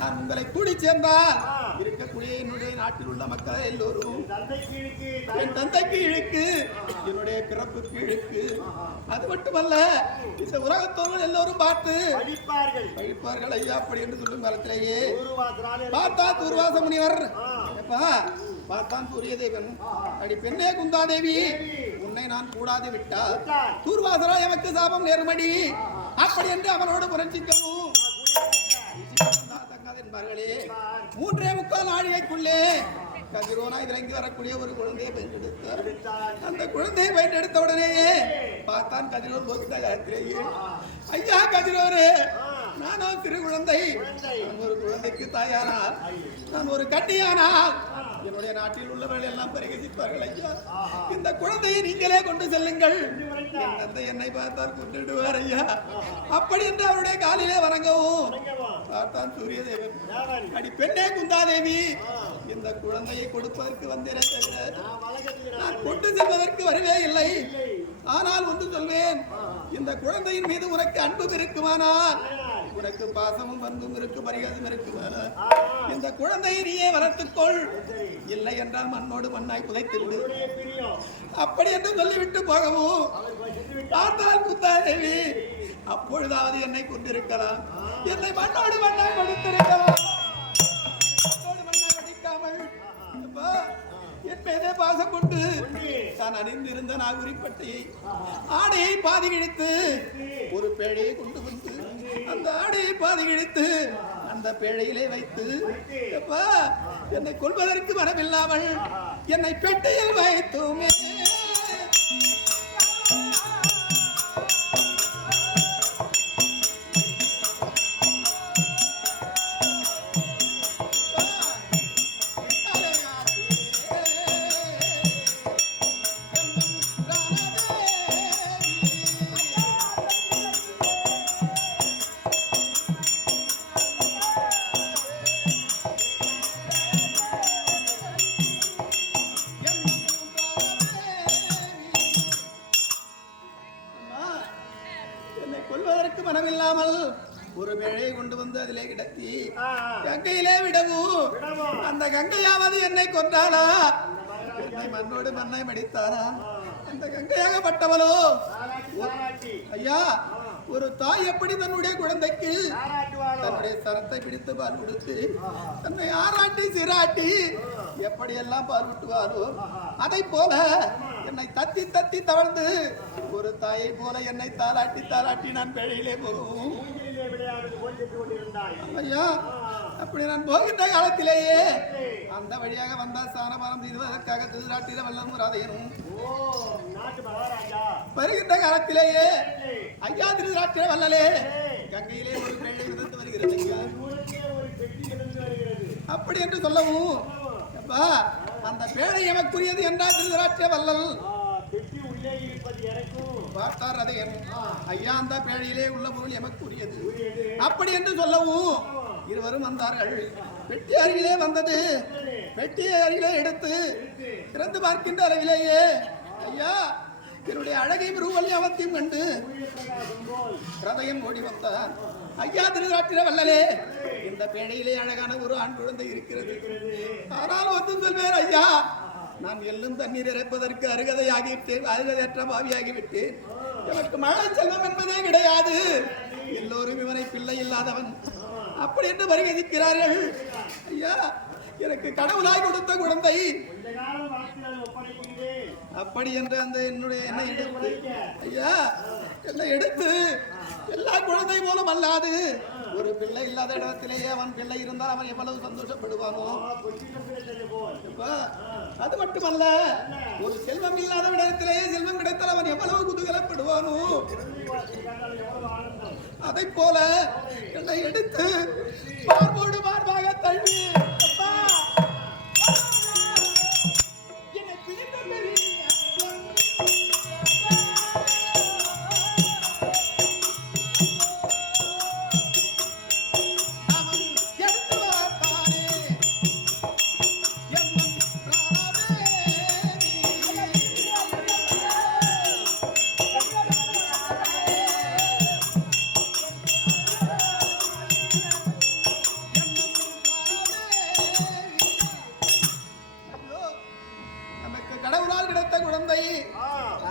நான் உங்களை கூடி சேர்ந்தால் இருக்கக்கூடிய என்னுடைய நாட்டில் உள்ள மக்கள் எல்லோரும் என் தந்தைக்கு இழுக்கு, என்னுடைய பிறப்புக்கு இழுக்கு, அது மட்டுமல்ல இந்த உலகத்தோர்கள் எல்லோரும் பார்த்து அழிப்பார்கள் ஐயா அப்படி என்று சொல்லும் காலத்திலேயே பார்த்தா தூர்வாச முனிவர் பார்த்தான் சூரிய தேவன், அடி பெண்ணே குந்தாதேவி, உன்னை நான் கூடாது விட்டால் தூர்வாசரா எமக்கு சாபம் நேர்மடி அப்படி என்று அவனோடு புரட்சிக்கவும் என்பார்களே 3.25 நாழிகைக்குள்ளே கதிரோனாய் விளங்கி வரக்கூடிய ஒரு குழந்தையை பெற்றெடுத்தார். அந்த குழந்தையை பெற்றெடுத்த உடனேயே பார்த்தான் கதிரோன் போகிட்ட காலத்திலேயே, ஐயா கதிரோரே, நானோ சிறு குழந்தை, நான் ஒரு குழந்தைக்கு தாயானால், நான் ஒரு கண்ணியானால் என்னுடைய நாட்டில் உள்ளவர்கள் எல்லாம் பரிகசிப்பார்கள் ஐயா, இந்த குழந்தையை நீங்களே கொண்டு செல்லுங்கள், என் தந்தை என்னை பார்த்தால் கொண்டுடுவார் ஐயா அப்படி என்று அவருடைய காலிலே வணங்கவும் பார்த்தான் சூரிய தேவன், அடி பெண்ணே குந்தாதேவி, இந்த குழந்தையை கொடுப்பதற்கு வந்தேனே தவிர நான் கொண்டு செல்வதற்கு வரவே இல்லை. ஆனால் ஒன்று சொல்வேன், இந்த குழந்தையின் மீது உனக்கு அன்பு இருக்குமானால், உனக்கு பாசமும் பண்பும் இருக்கு, பரிகாசம் இருக்குமானால் இந்த குழந்தையை நீயே வளர்த்துக்கொள், இல்லை என்றால் மண்ணோடு மண்ணாய் புதைத்து விடு அப்படி என்று சொல்லிவிட்டு போகவும் பார்த்தால் குந்தாதேவி, அப்பொழுதாவது என்னை கொண்டிருக்கலாம், என்னை மண்ணோடு மண்ணாய் படித்திருக்கலாம், என் மீதே பாசம் கொண்டு தான் அணிந்திருந்த நாகுரிப்பட்டியை ஆடையை பாதி கிழித்து ஒரு பேழையை கொண்டு வந்து அந்த ஆடையை பாதி கிழித்து அந்த பேழையிலே வைத்து என்னை கொள்வதற்கு மனமில்லாமல் என்னை பெட்டையில் வைத்துமே ஒரு பேழையை கொண்டு வந்து அதிலே கிடத்தி கங்கையிலே விடவும் அந்த கங்கையாவது என்னை கொன்றாளா, என்னை மண்ணோடு மண்ணை மடித்தாரா? அந்த கங்கையாகப்பட்டவளோ ஐயா, ஒரு தாய் எப்படி தன்னுடைய குழந்தைக்கு தன்னுடைய சரத்தை பிடித்து பால் கொடுத்து தன்னை ஆராட்டி சிராட்டி எப்படியெல்லாம் பால் ஊட்டுவாரோ அதை போல என்னை தத்தி தத்தி தவழ்ந்து ஒரு தாயை போல என்னை தாளாட்டி தாளாட்டி நான் வெளியிலே போகவும் ஐயா, அப்படி நான் போகின்ற காலத்திலேயே அந்த வழியாக வந்தால் ஸ்தானபானம் செய்வதற்காக திருராட்டிர வல்லமும் ராதையனும் வருகின்ற காலத்திலேயே ஐயா திருராட்டிர வல்லலே கங்கையிலே ஒரு பேழை விதத்து வருகிறது அப்படி என்று சொல்லவும் அந்த பேழை எமக்குரியது என்றால் திருராட்டிர வல்லல் பார்த்தார் ரதையன். ஐயா, அந்த பேழையிலே உள்ள பொருள் எமக்குரியது அப்படி என்று சொல்லவும் இருவரும் வந்தார்கள். பெட்டி அருகிலே வந்தது. பெட்டியை அருகிலே எடுத்து திறந்து பார்க்கின்ற அளவிலேயே ஐயா, என்னுடைய அழகை ரூபல்யாவத்தையும் கண்டு ரதையன் ஓடி வந்தார். ஐயா திருராட்டிர வல்லலே, இந்த பேழையிலே அழகான ஒரு ஆண் குழந்தை இருக்கிறது. ஆனால் ஒத்து சொல்வேன் ஐயா, நான் எல்லும் தண்ணீர் இறைப்பதற்கு அருகதையாகிவிட்டேன், அருகதையற்ற பாவியாகிவிட்டேன். எனக்கு மழை செல்வம் என்பதே கிடையாது. எல்லோரும் இவனை பிள்ளை இல்லாதவன் அப்படி என்று வருகிறார்கள். ஐயா, எனக்கு கடவுளாய் கொடுத்த குழந்தை அப்படி என்று அந்த என்னுடைய என்னை எடுத்து ஐயா என்னை எடுத்து எல்லா குழந்தை போலும் அல்லாது ஒரு பிள்ளை இல்லாத இடத்திலேயே அவன் பிள்ளை இருந்தால் அவன் எவ்வளவு சந்தோஷப்படுவானோ. அது மட்டுமல்ல, ஒரு செல்வம் இல்லாத இடத்திலேயே செல்வம் கிடைத்தால் அவன் எவ்வளவு குதூகலப்படுவானோ. அதை போல என்னை எடுத்து பார்வோடு மார்பாக தள்ளி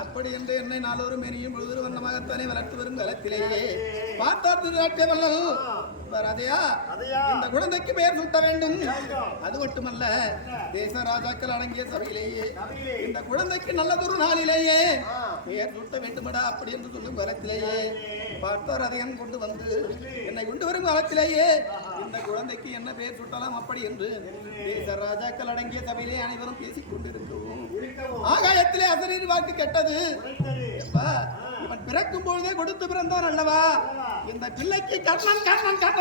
அப்படி என்று என்னை நாளொரு மெனியும் முழுது வண்ணமாகத்தானே வளர்த்து வரும் காலத்திலேயே பார்த்தார் திருராட்டிர வல்லல். அதையா, இந்த குழந்தைக்கு பெயர் சூட்ட வேண்டும். அது மட்டுமல்ல, தேச ராஜாக்கள் அடங்கிய சபையிலேயே இந்த குழந்தைக்கு நல்லதொரு நாளிலேயே பெயர் சூட்ட வேண்டுமடா அப்படி என்று சொல்லும் காலத்திலேயே பார்த்தார் அதையன் கொண்டு வந்து என்னை கொண்டு வரும் காலத்திலேயே இந்த குழந்தைக்கு என்ன பெயர் சூட்டலாம் அப்படி என்று தேச ராஜாக்கள் அடங்கிய சபையிலே அனைவரும் பேசிக் கொண்டிருக்கவும் ஆகாயத்திலே அசரீர் வாக்கு கெட்டது. இவன் பிறக்கும் பொழுதே கொடுத்து பிறந்தான் அல்லவா, இந்த பிள்ளைக்கு கண்ணன் கண்ணன் கண்ணன்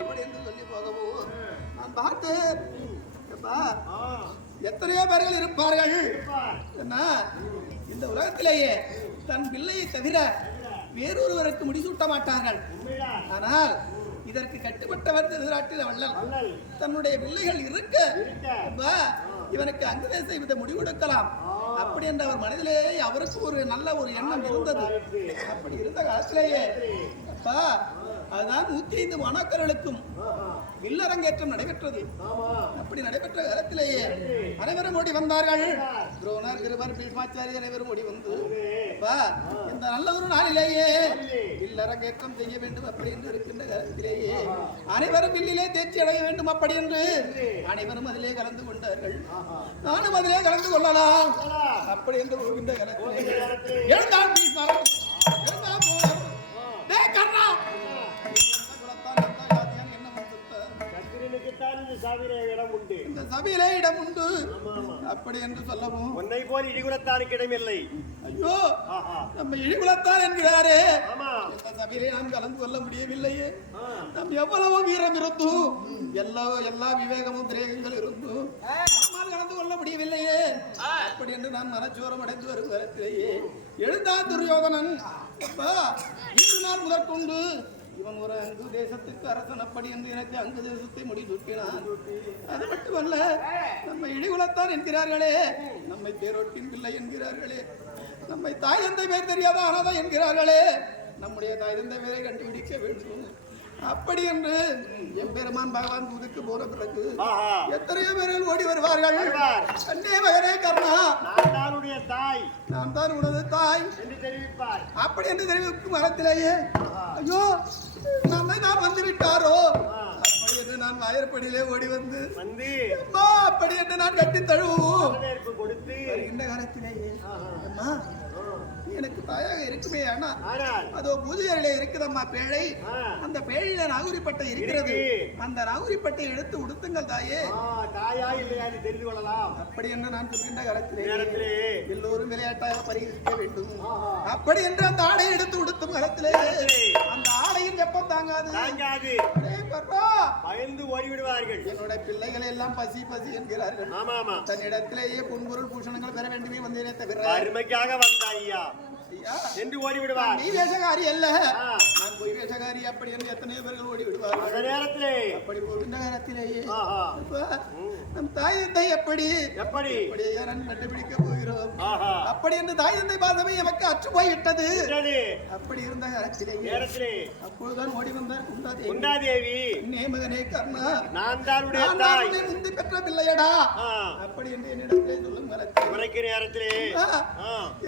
அப்படி என்று சொல்லி போகவும் நான் பார்த்து எத்தனையோ பேர்கள் இருப்பார்கள். என்ன, இந்த உலகத்திலேயே தன் பிள்ளையை தவிர வேறொருவருக்கு முடிசூட்ட மாட்டார்கள். ஆனால் இதற்கு கட்டுப்பட்டவர் திருராட்டிர வல்லல். தன்னுடைய பிள்ளைகள் இருக்க இவனுக்கு அங்கதேச வித முடிவெடுக்கலாம் அப்படி என்ற அவர் மனதிலே அவருக்கு ஒரு நல்ல ஒரு எண்ணம் இருந்தது. அப்படி இருந்த காலத்திலேயே அதுதான் 105 மாணாக்கர்களுக்கும் வில்லரங்கேற்றம் நடைபெற்றது. அப்படி நடைபெற்ற காலத்திலேயே அனைவரும் ஓடி வந்தார்கள். துரோணர், கிருபர், பீஷ்மாச்சாரி அனைவரும் ஓடி வந்து இந்த நல்ல ஒரு நாளிலேயே வில்லரங்கேற்றம் செய்ய வேண்டும் அப்படி என்று இருக்கின்ற காலத்திலேயே அனைவரும் வில்லிலே தேர்ச்சி அடைய வேண்டும் அப்படி என்று அனைவரும் அதிலே கலந்து கொண்டார்கள். நானும் அதிலே கலந்து கொள்ளலாம் அப்படி என்று போகின்ற காலத்திலே எழுந்தான் பீஷ்மர், எழுந்தான் கர்ணா இந்த சபையிலே இடம் உண்டு அப்படி என்று சொல்லவும் உன்னை போல் இடிகுலத்தாருக்கு இடமில்லை. ஐயோ, நம்ம இடிகுலத்தான் என்கிறாரே, இந்த சபையிலே நாம் கலந்து கொள்ள முடியவில்லையே. நம் எவ்வளவோ வீரம் இருந்தும் எல்லா விவேகமும் திரேகங்கள் இருந்தும் நம்மால் கலந்து கொள்ள முடியவில்லையே. அப்படி என்று நான் மனச்சோரம் அடைந்து வரும் காலத்திலேயே எழுந்தான் துரியோதனன். இன்று நாள் முதற்கொண்டு இவன் ஒரு அங்கு தேசத்துக்கு அரசன் அப்படி என்று எனக்கு அங்கு தேசத்தை முடிசூட்டினான். அது மட்டுமல்ல, நம்ம இடிகுலத்தான் என்கிறார்களே, நம்மை தேரோட்டின் பிள்ளை என்கிறார்களே, நம்மை தாய் தந்தை பேர் தெரியாத அனாதை என்கிறார்களே, நம்முடைய தாய் தந்தை பேரை கண்டுபிடிக்க வேண்டும். அப்படி என்று எம்பெருமான் பகவான் தூதுக்கு போன பிறகு எத்தனையோ பேர்கள் ஓடி வருவார்கள். அண்ணே மகனே கர்ணா, நான் தான் உனது தாய் என்று தெரிவிப்பார். அப்படி என்று தெரிவிக்கும் மரத்திலேயே ஐயோ நான் வந்து விட்டாரோ அப்படி என்று நான் வாயற்படியிலே ஓடி வந்து அம்மா அப்படி என்று நான் கட்டி தழுவோம் கொடுத்து இந்த காலத்திலேயே அம்மா எனக்கு தாயாக இருக்குமே ஆனா அதோ பூஜை அறையில இருக்குதம்மா பேழை. அந்த பேழையில நாகுரிப்பட்டை இருக்கிறது. அந்த நாகுரிப்பட்டை எடுத்து உடுத்துங்கள் தாயே. தாயா இல்லையா தெரிந்து கொள்ளலாம். அப்படி என்று நான் சொல்கின்ற காலத்திலே எல்லோரும் விளையாட்டாக பரிகரிக்க வேண்டும். அப்படி என்று அந்த ஆடையை எடுத்து உடுத்தும் காலத்திலே அந்த ஆடையின் வெப்பம் தாங்காது. பயந்து ஓடிவிடுவார்கள். என்னோட பிள்ளைகள் எல்லாம் பசி பசி என்கிறார்கள். தன்னிடத்திலேயே பொன்பொருள் பூஷணங்கள் பெற வேண்டுமே வந்தேனே தவிர அருமைக்காக வந்தாய்யா என்று ஓடி விடுவார். நீ வேஷகாரி அல்ல, நான் போய் வேஷகாரி. அப்படி என்று எத்தனையோ பேர்கள் ஓடி விடுவார்கள். அந்த நேரத்திலே அப்படி போகின்ற நேரத்திலேயே நம் தாய் தந்தை எப்படி கண்டுபிடிக்க போகிறோம். அப்படி என்று தாய் தந்தை பாசமே எமக்கு அற்று போய்விட்டது. அப்படி இருந்த நேரத்திலே அப்பொழுதுதான் ஓடி வந்தார் குந்தாதேவி. மகனே கர்ணா, நான் தான் முந்தி பெற்ற பிள்ளையடா. அப்படி என்று என்னிடத்திலே சொல்லும் நேரத்திலே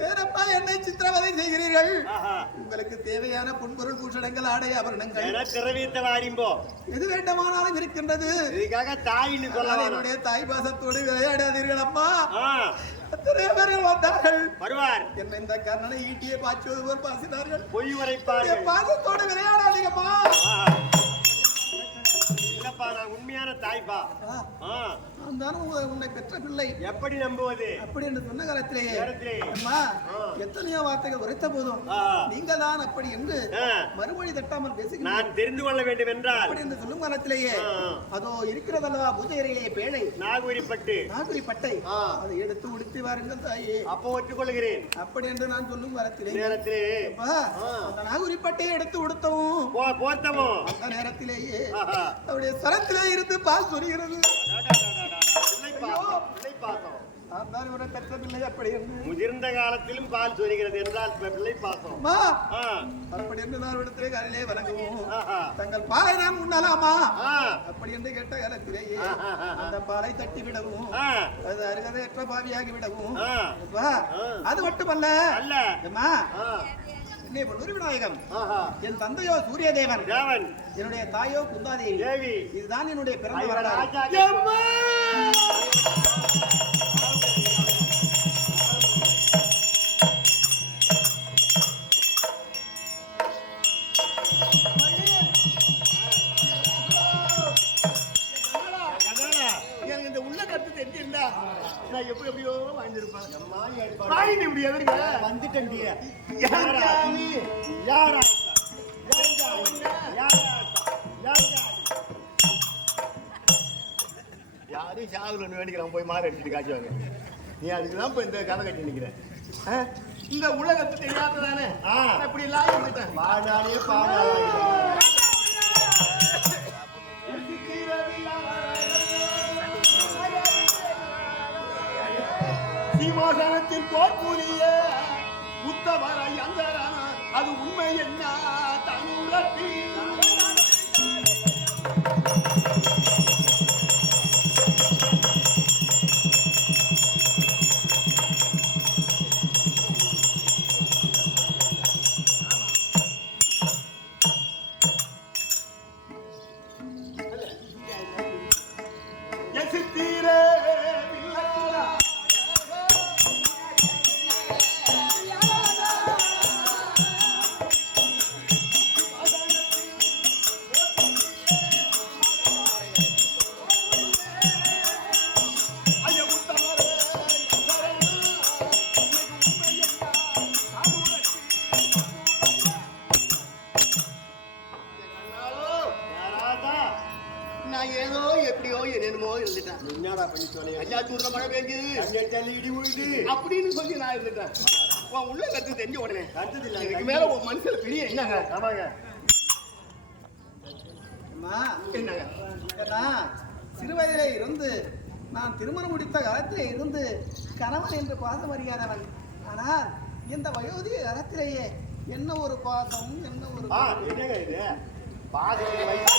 ஏனப்பா என்னை சித்திரவதை செய்கிறீர்கள்? உங்களுக்கு தேவையான பொன்பொருள் பூஷணங்கள் ஆடை ஆபரணங்கள் எது வேண்டுமானாலும் இருக்கின்றது. என்னுடைய தாய் பாசத்தோடு விளையாடாதீர்கள் அம்மா. எத்தனை பேர்கள் வந்தார்கள் வருவார். என்ன இந்த கர்ணனை ஈட்டியை பாய்ச்சுவது போல் பாசினார்கள். பொய் உரைப்பார்கள். பாசத்தோடு விளையாடாதீங்கம்மா. நான் உண்மையான தாய்பா. உன்னை பெற்ற பிள்ளை எப்படி நம்புவது? அப்படி என்று சொன்ன காலத்திலே அம்மா எத்தனையோ வார்த்தைகள் உரைத்த போதும் நீங்கள் தான் அப்படி என்று மறுமொழி தட்டாமல் பேசுகிறேன். நான் தெரிந்து கொள்ள வேண்டும் என்றால் அப்படி என்று சொல்லும் காலத்திலேயே அதோ இருக்கிறதல்லவா பூஜை அறையிலே பேழை நாகுரிப்பட்டை அதை எடுத்து உடுத்தி வாருங்கள் தாயே. அப்போ ஒற்றுக்கொள்கிறேன். அப்படி என்று நான் சொல்லும் நேரத்திலே அந்த நாகுரிப்பட்டையை எடுத்து உடுத்தவும் போர்த்தவும் அந்த நேரத்திலேயே அவருடைய சரத்திலே இருந்து பால் சொரிகிறது. முதிர்ந்த காலத்திலும் பால் சொரிகிறது என்றால் பிள்ளை பாசம். அப்படி என்று நான் இடத்திலே காலையிலே வணங்குவோம். தங்கள் பாலை நான் உண்ணலாமா? அப்படி என்று கேட்ட காலத்திலேயே அந்த பாலை தட்டி விடவும் அது அருகதையற்ற பாவியாகி விடவும். அது மட்டுமல்ல விநாயகம், என் தந்தையோ சூரிய தேவன், என்னுடைய தாயோ குந்தாதேவி. இதுதான் என்னுடைய பிறந்த வரலாறு. எனக்கு இந்த உள்ள கருத்து தெரிஞ்சிருந்தா நான் எப்படியோ வாழ்ந்திருப்பேன். யாரையும் சாகுலன்னு வேண்டிக்கலாம் போய் மாறு அடிச்சுட்டு காய்ச்சுவாங்க. நீ அதுக்குதான் இப்ப இந்த கதை கட்டி நிக்கிறேன். இந்த உலகத்து தெரியாததானே இப்படி எல்லாம் பாடாலே சீமாசனத்தில் போர் புரிய உத்தவரை அந்தரான அது உண்மை என்ன தனுரத்தி ஏதோ எப்படியோ என்னென்னமோ இருந்துட்டேன். என்னடா பண்ணி சொல்ல ஐயா தூர்ல மழை பெய்யுது இடி விழுது அப்படின்னு சொல்லி நான் இருந்துட்டேன். உன் உள்ள கருத்து தெரிஞ்ச உடனே இதுக்கு மேல உன் மனசுல பெரிய என்னங்க? ஆமாங்க என்னங்க சிறு வயதிலே இருந்து நான் திருமணம் முடித்த காலத்திலே இருந்து கணவன் என்று பாசம் அறியாதவன். ஆனால் இந்த வயோதிக காலத்திலேயே என்ன ஒரு பாசம், என்ன ஒரு என்னங்க இது பாதி வயசு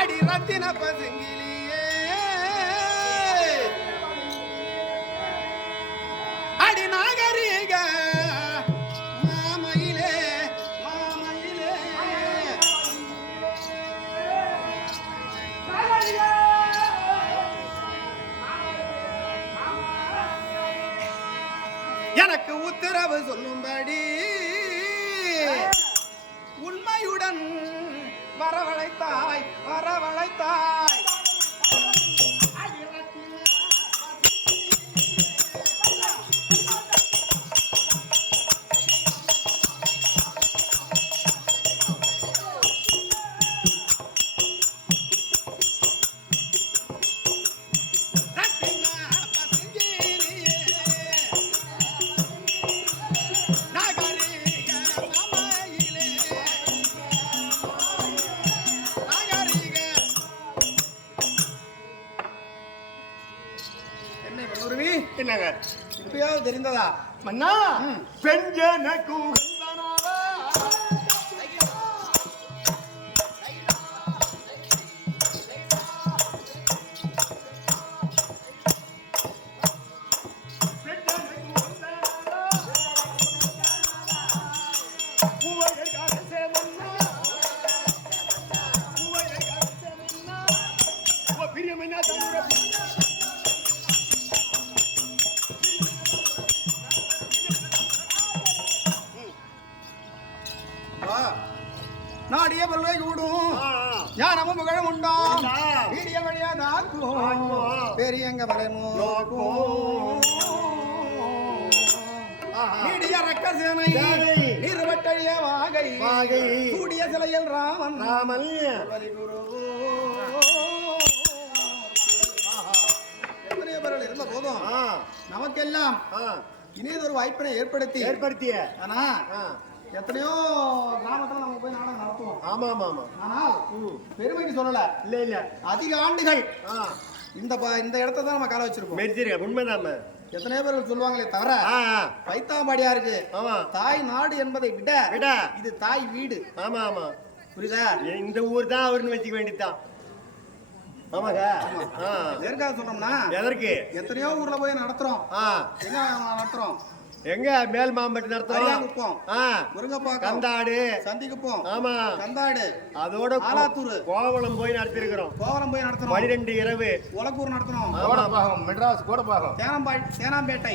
அடி ரத்தின பசுங்கிலியே, அடி நாகரீக மாமயிலே, மாமயிலே எனக்கு உத்தரவு சொல்லும்படி உண்மையுடன் வரவழைத்தாய், வரவழைத்தாய். என்னங்க இப்பயாவது தெரிந்ததா மன்னா பெஞ்சனக்கு நாடிய பொருளை கூடும் ஞானமும் புகழும் உண்டாம் வீடிய வழியா தாக்கும் பெரியங்க வரணும் நீடிய ரக்கர் சேனை நீர்வட்டழிய வாகை கூடிய சிலையில் ராமன் ராமன் குரு எத்தனையோ பேர்கள் இருந்த போதும் நமக்கெல்லாம் இனியதொரு வாய்ப்பினை ஏற்படுத்திய ஆனா எத்தனையோ கிராமத்துல நம்ம போய் நாடகம் நடத்துவோம். ஆமா ஆமா ஆமா. ஆனால் பெருமைக்கு சொல்லல, இல்ல அதிக ஆண்டுகள் இந்த இடத்த தான் நம்ம கால வச்சிருக்கோம். மெரிச்சிருக்க உண்மைதான். எத்தனையோ பேர்கள் சொல்லுவாங்களே தவிர பைத்தாம்பாடியா இருக்கு தாய் நாடு என்பதை விட இது தாய் வீடு. ஆமா ஆமா புரியுதா? இந்த ஊர் தான் அவருன்னு வச்சுக்க வேண்டியதுதான். ஆமாங்க. எதற்காக சொன்னோம்னா எதற்கு எத்தனையோ ஊர்ல போய் நடத்துறோம். எங்க நடத்துறோம்? எங்க மேல் மாம்பட்டி நடத்துறோம், முருங்கப்பாக்கம், கந்தாடு, சந்திக்குப்போம். ஆமா கந்தாடு, அதோட ஆலாத்தூர், கோவளம் போய் நடத்திருக்கிறோம். கோவளம் போய் நடத்துறோம். 12 இரவு உலக்கூர் நடத்துறோம். கோடபாகம், மெட்ராஸ் கோடபாகம், சேனாம்பேட்டை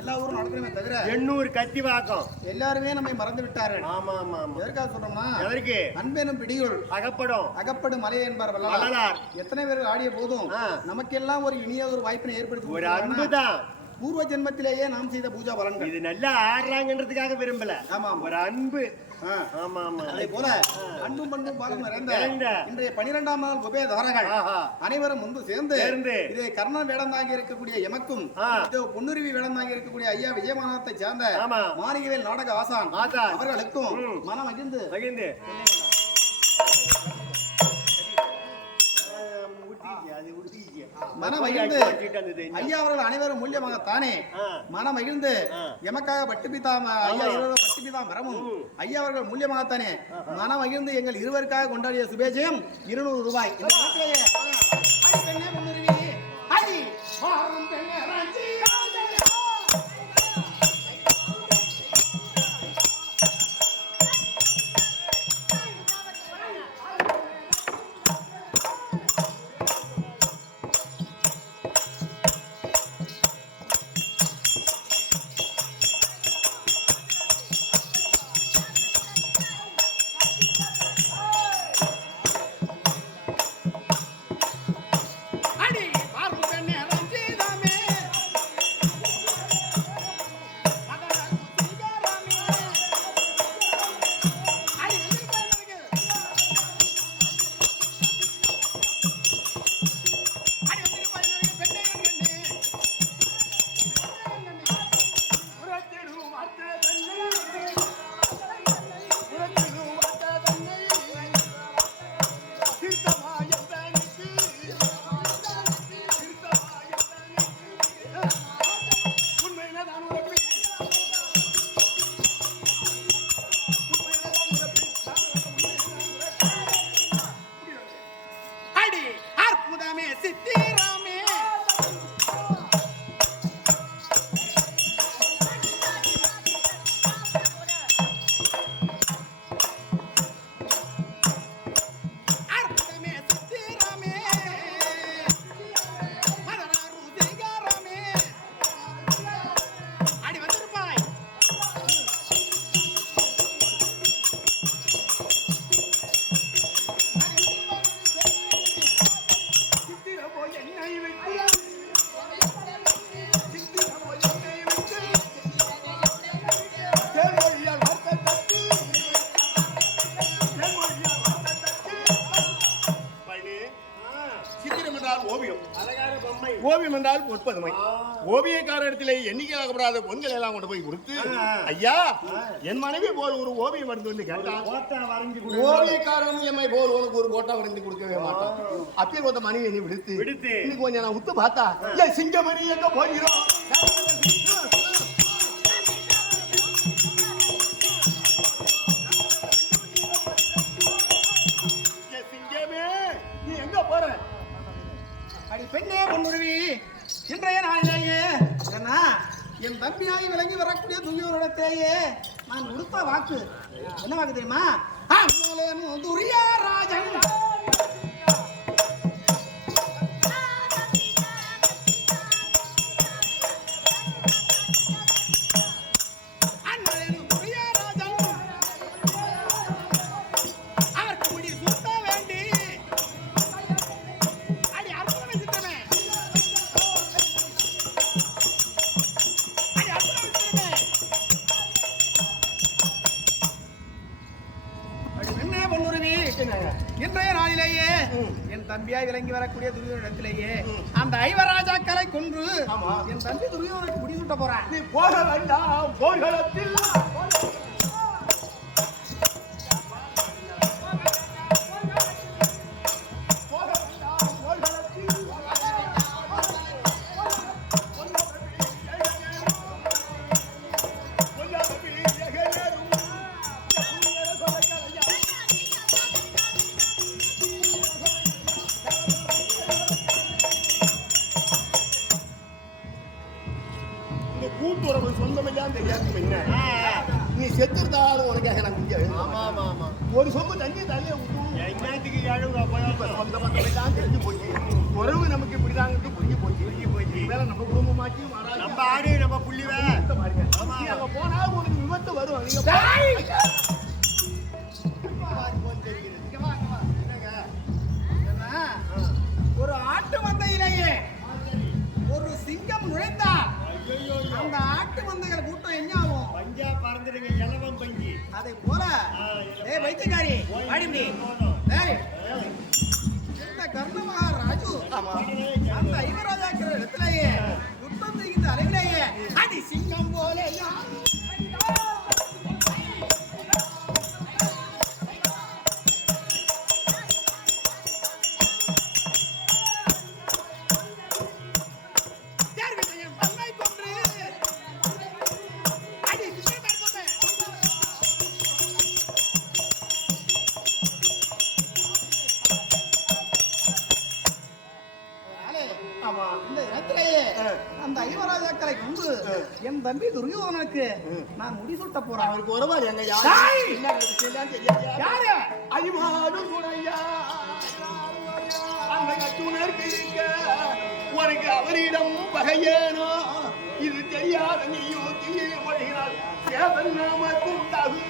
எல்லா ஊரும் நடத்துறோமே தவிர எண்ணூர் கத்திவாக்கம் எல்லாருமே நம்மை மறந்து விட்டார்கள். ஆமா ஆமா ஆமா. எதற்காக சொல்றோம்னா எதற்கு அன்பெனும் பிடியுள் அகப்படும் மலையை என்பார் வள்ளலார். எத்தனை பேர் ஆடிய போதும் நமக்கெல்லாம் ஒரு இனிய ஒரு வாய்ப்பினை ஏற்படுத்தி ஒரு அன்புதான். பூர்வ ஜென்மத்திலேயே நாம் செய்த பூஜா பலன்கள். இது நல்லா ஆடுறாங்கன்றதுக்காக விரும்பல. ஆமா ஒரு அன்பு. ஆமா ஆமா. அதே போல அன்பும் பண்பும் பாலும் நிறைந்த இன்றைய 12ஆம் நாள் உபயதாரர்கள் அனைவரும் முன்பு சேர்ந்து இதை கர்ணன் வேடம் தாங்கி இருக்கக்கூடிய எமக்கும் பொன்னுருவி வேடம் தாங்கி இருக்கக்கூடிய ஐயா விஜயமானத்தை சேர்ந்த மாணிகவேல் நாடக ஆசான் அவர்களுக்கும் மனம் மகிழ்ந்து மனமகிழ்ந்து ஐயா அவர்கள் அனைவரும் மூல்யமாகத்தானே மனமகிழ்ந்து எமக்காக பட்டுப்பிதா மரமும் ஐயா அவர்கள் மூல்யமாகத்தானே மனமகிழ்ந்து எங்கள் இருவருக்காக கொண்டாடிய சுபேஜயம் 200 ரூபாய். நாள் 30 மை ஓவியக்கார இடத்துல எண்ணிக்கையாகப்படாத பொங்கல் எல்லாம் கொண்டு போய் கொடுத்து ஐயா என் மனைவி போல் ஒரு ஓவியம் வரைந்து வந்து கேட்டான். ஓவியக்காரன் எம்மை போல் உனக்கு ஒரு போட்டா வரைந்து கொடுக்கவே மாட்டான். அப்பயே கொஞ்சம் மனைவி என்னை விடுத்து இன்னைக்கு கொஞ்சம் நான் உத்து பார்த்தா ஏன் சிங்கமணி எங்க போகிறோம் பெண்ணே பொன்னுருவி இன்றைய நாளிலேயே என் தம்பியாகி விளங்கி வரக்கூடிய துரியோரிடத்திலேயே நான் உடுத்த வாக்கு என்ன வாக்கு தெரியுமா? துரியாராஜன் இன்றைய நாளிலேயே என் தம்பியாய் விளங்கி வரக்கூடிய துரியோனிடத்திலேயே அந்த ஐவராஜாக்களை கொன்று என் தம்பி துரியோனுக்கு முடிசூட்ட போறான். நீ போக வேண்டாம் போர்களத்தில் கூட்டுறவு சொந்தமெல்லாம் தெரியாது என்ன நீ செத்துருந்தாலும் உனக்காக நான் முடியாது. ஒரு சொம்பு தண்ணி தலையை சொந்த பந்தமெல்லாம் தெரிஞ்சு போச்சு. உறவு நமக்கு இப்படிதாங்கிட்டு புரிஞ்சு போச்சு. மேல நம்ம குடும்பமாச்சு நம்ம ஆடு நம்ம புள்ளிவே அங்க போனா உனக்கு விபத்து வரும். ஒரு ஆட்டு மந்தையிலேயே ஒரு சிங்கம் நுழைந்தால் அந்த ஆட்டு மந்தைகள் கூட்டம் என்ன ஆகும்? பஞ்சா பறந்துடுங்க இலவம் பஞ்சி. அதை போல வைத்தியக்காரி இந்த கர்ணமகா ராஜு அந்த ஐவராஜாக்கிற இடத்திலேயே யுத்தம் செய்கின்ற அளவிலேயே அடி சிங்கம் போல அந்த ஐவராஜாக்களை கொண்டு என் தம்பி துரியோதனனுக்கு நான் முடிசூட்ட போறேன். அவருக்கு ஒருவாரு எங்க யாரு அடிமாடும் துணையா அந்த கட்டுணர்க்கு உனக்கு அவரிடம் பகையேனோ இது தெரியாத நீயும் தீய மொழிகிறார் சேவன் நாமக்கு உண்டாகும்.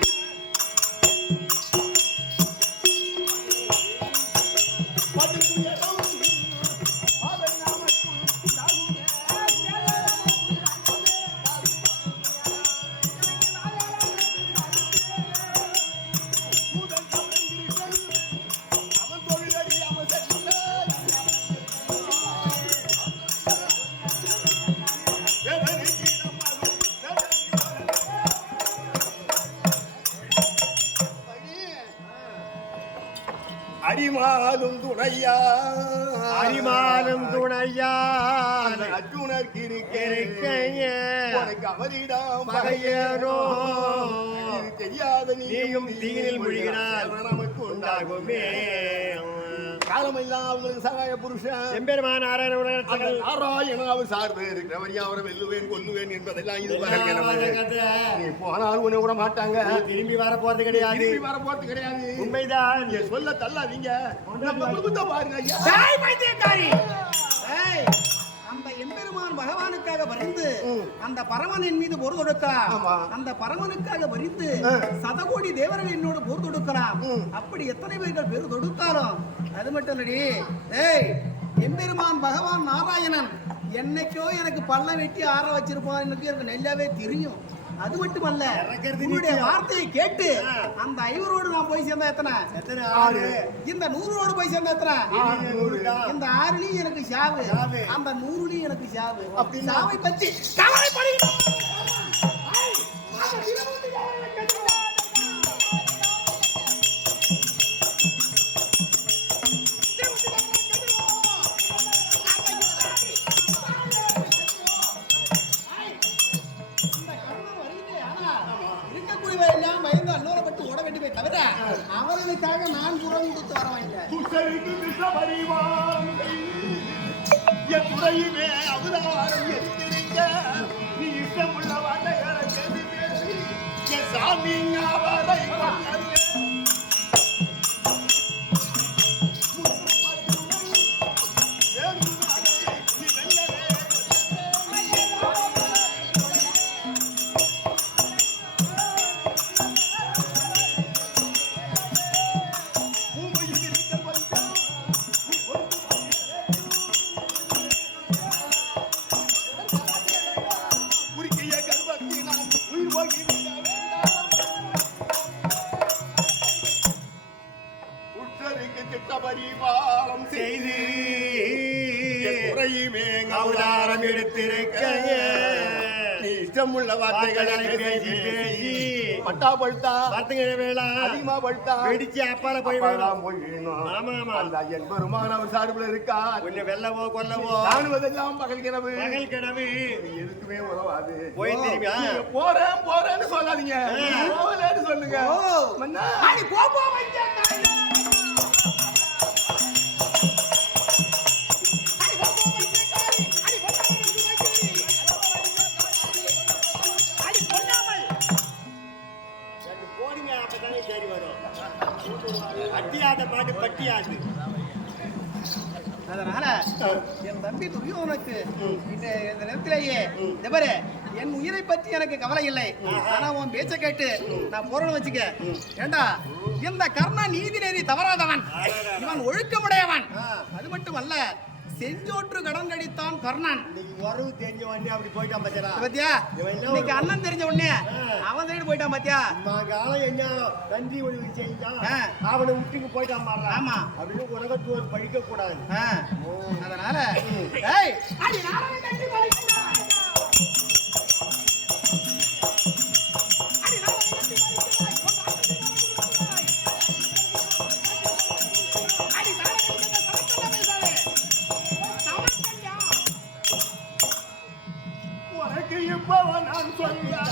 அரிமாலும் துணையா அரிமாலும் துணையா அர்ஜுனருக்கு உனக்கு அவரிடம் பகையேனோ தெரியாத நீயும் தீயினில் முழுகினால் நமக்கு உண்டாகுமே. காலமெல்லாம் அவங்களுக்கு சகாய புருஷன் எம்பெருமான் நாராயணாவும் சார்பு இருக்கிறவர் அவரை வெல்லுவேன் கொல்லுவேன் என்பதெல்லாம் இது நீ போனால் உன்னை விட மாட்டாங்க. திரும்பி வர போறது கிடையாது. உண்மைதான். சொல்ல தள்ளாதீங்க. பாருங்க அந்த எம்பெருமான் பகவானுக்காக வரிந்து அந்த பரமனின் மீது போர் தொடுக்கலாம். அந்த பரமனுக்காக வரிந்து சதகோடி தேவர்கள் என்னோட போர் தொடுக்கலாம். அப்படி எத்தனை பேர்கள் பேர் தொடுத்தாலும் அது மட்டும் இல்லடி. எம்பெருமான் பகவான் நாராயணன் என்னைக்கோ எனக்கு பள்ளம் வெட்டி ஆற வச்சிருப்பான். எனக்கு நெல்லாவே தெரியும். அது மட்டுமல்ல இறக்கிறது உங்களுடைய நிச்சயம். வார்த்தையை கேட்டு அந்த 500 ரோடு நான் போய் சேர்ந்தா எத்தனை? எத்தனை? 6. இந்த 100 ரோடு போய் சேர்ந்தா எத்தனை? 100 தான். இந்த 6லயும் எனக்கு சாவு, சாவு. அந்த 100லயும் எனக்கு சாவு. அப்படின்னா? சாவை பத்தி கவலைப்படுகிறோம். அவர்களுக்காக நான் குரல் கொடுத்து வர வைத்தேன். துசருக்கு திசபரிவாரம் என் துறையுமே அவதாரம் எத்திருக்க நீ இஷ்டமுள்ள வார்த்தைகளை கேட்டு பேசி என் சாமி அவரை பரிபாலம் செய்து குறையுமே அவதாரம் எடுத்திருக்க நீ இஷ்டமுள்ள வார்த்தைகளை பேசி பேசி பட்டா பழுத்தா வார்த்தைங்க வேளா அதிகமா பழுத்தா வெடிச்சு அப்பால போய் அப்பாலாம் போய் விழணும். ஆமா ஆமா அந்த என் பெருமான் அவர் சார்பில் இருக்கா கொஞ்சம் வெள்ளவோ கொல்லவோ காணுவதெல்லாம் பகல் கிணவு பகல் கிணவு இது எதுக்குமே உதவாது. போய் தெரியுமா? நீங்க போறேன் போறேன்னு சொல்லாதீங்க போகலன்னு சொல்லுங்க. மன்னா, அடி போ போ வைத்தேன் தாயே. அட்டியாத மாட்டு பட்டியாது. அதனால என் தம்பி துரியோதனுக்கு இந்த நேரத்திலேயே இந்த பாரு, என் உயிரை பற்றி எனக்கு கவலை இல்லை. ஆனா உன் பேச்ச கேட்டு நான் போறேன்னு வச்சுக்க. ஏண்டா, இந்த கர்ணா நீதி நெறி தவறாதவன், இவன் ஒழுக்கமுடையவன். அது மட்டுமல்ல, செஞ்சோற்று கடன் கடித்தான் கர்ணன். இன்னைக்கு உறவு தெரிஞ்ச உடனே அப்படி போயிட்டான் பாத்தியா? பாத்தியா, இன்னைக்கு அண்ணன் தெரிஞ்ச உடனே அவன் சைடு போயிட்டான் பாத்தியா? காலம் என்ன நன்றி உதவி செஞ்சான், அவனை விட்டுக்கு போயிட்டான் மாறா. ஆமா, அப்படின்னு உலகத்தோடு பழிக்க கூடாது. அதனால ஏய், அடி நாராயண கட்டி பழிக்கிறாய். அடி நாராயண கட்டி பழிக்கிறாய். அடி நாராயண கட்டி சமத்தல பேசாதே. சமத்தல்யா உனக்கு இப்பவ நான் சொல்லியா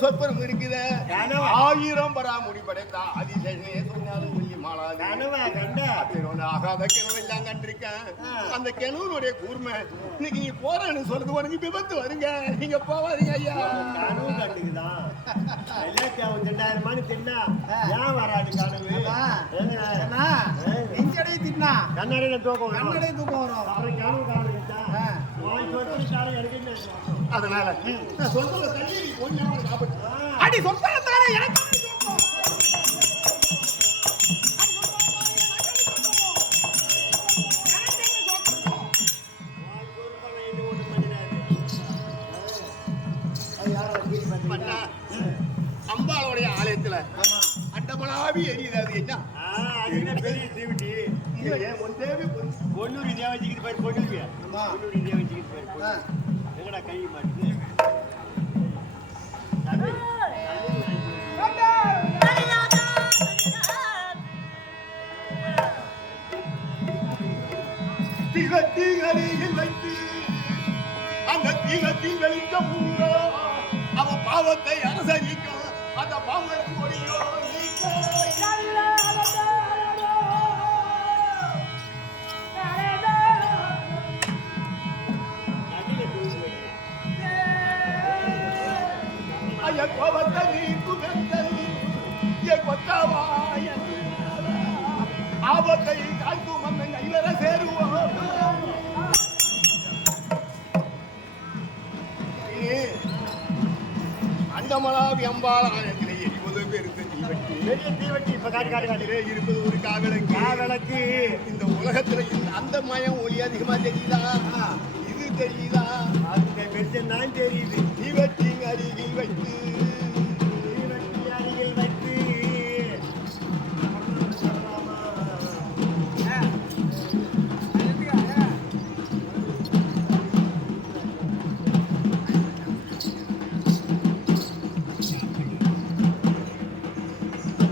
சொற்பரம் இருக்குது. 1000 பராமுடி படைத்தா அதிசயமே சொன்னாலும் ஆகாத கிணவெல்லாம் கண்டிருக்கேன். அந்த கிணவனுடைய கூர்மை இன்னைக்கு நீ போறேன்னு சொல்றது உனக்கு விபத்து வருங்க. நீங்க போவாதீங்க ஐயா. கனவு கண்டுக்குதான் எல்லாம் 2000 மணி தின்னா ஏன் வராது கனவு? நெஞ்சடையை தின்னா கண்ணாடியில தூக்கம் வரும். கண்ணடை தூக்கம் வரும். அப்புறம் கனவு காணுச்சா அதனால சொல்றத தள்ளி கொஞ்சம் அடி சொற்பத்தானே எனக்கு அம்பாளுடைய ஆலயத்துல அண்டமலாவி எரியுது. அது என்ன பெரிய தீவிட்டி பொன்னூரி தேவச்சிக்கு பேர் பொன்னூரி. பொன்னூரி தேவச்சிக்கு பேர் எங்கடா கை மாட்டுது? திகத்திகளில் வைத்து அந்த திகத்திகளிக்க முன்னோ அவன் பாவத்தை அரசரிக்கும் அந்த பாவம் கொடியோ அமலாவி அம்பாலயத்திலே எரிவது பெருத்த தீவட்டி. பெரிய தீவட்டி இப்ப காட்டு இருப்பது ஒரு காவிளக்கு. விளக்கு. இந்த உலகத்துல அந்த மயம் ஒளி அதிகமா தெரியுதா? இது தெரியுதா? அந்த வெளிச்சம் தான் தெரியுது. தீவட்டி அருகில் வைத்து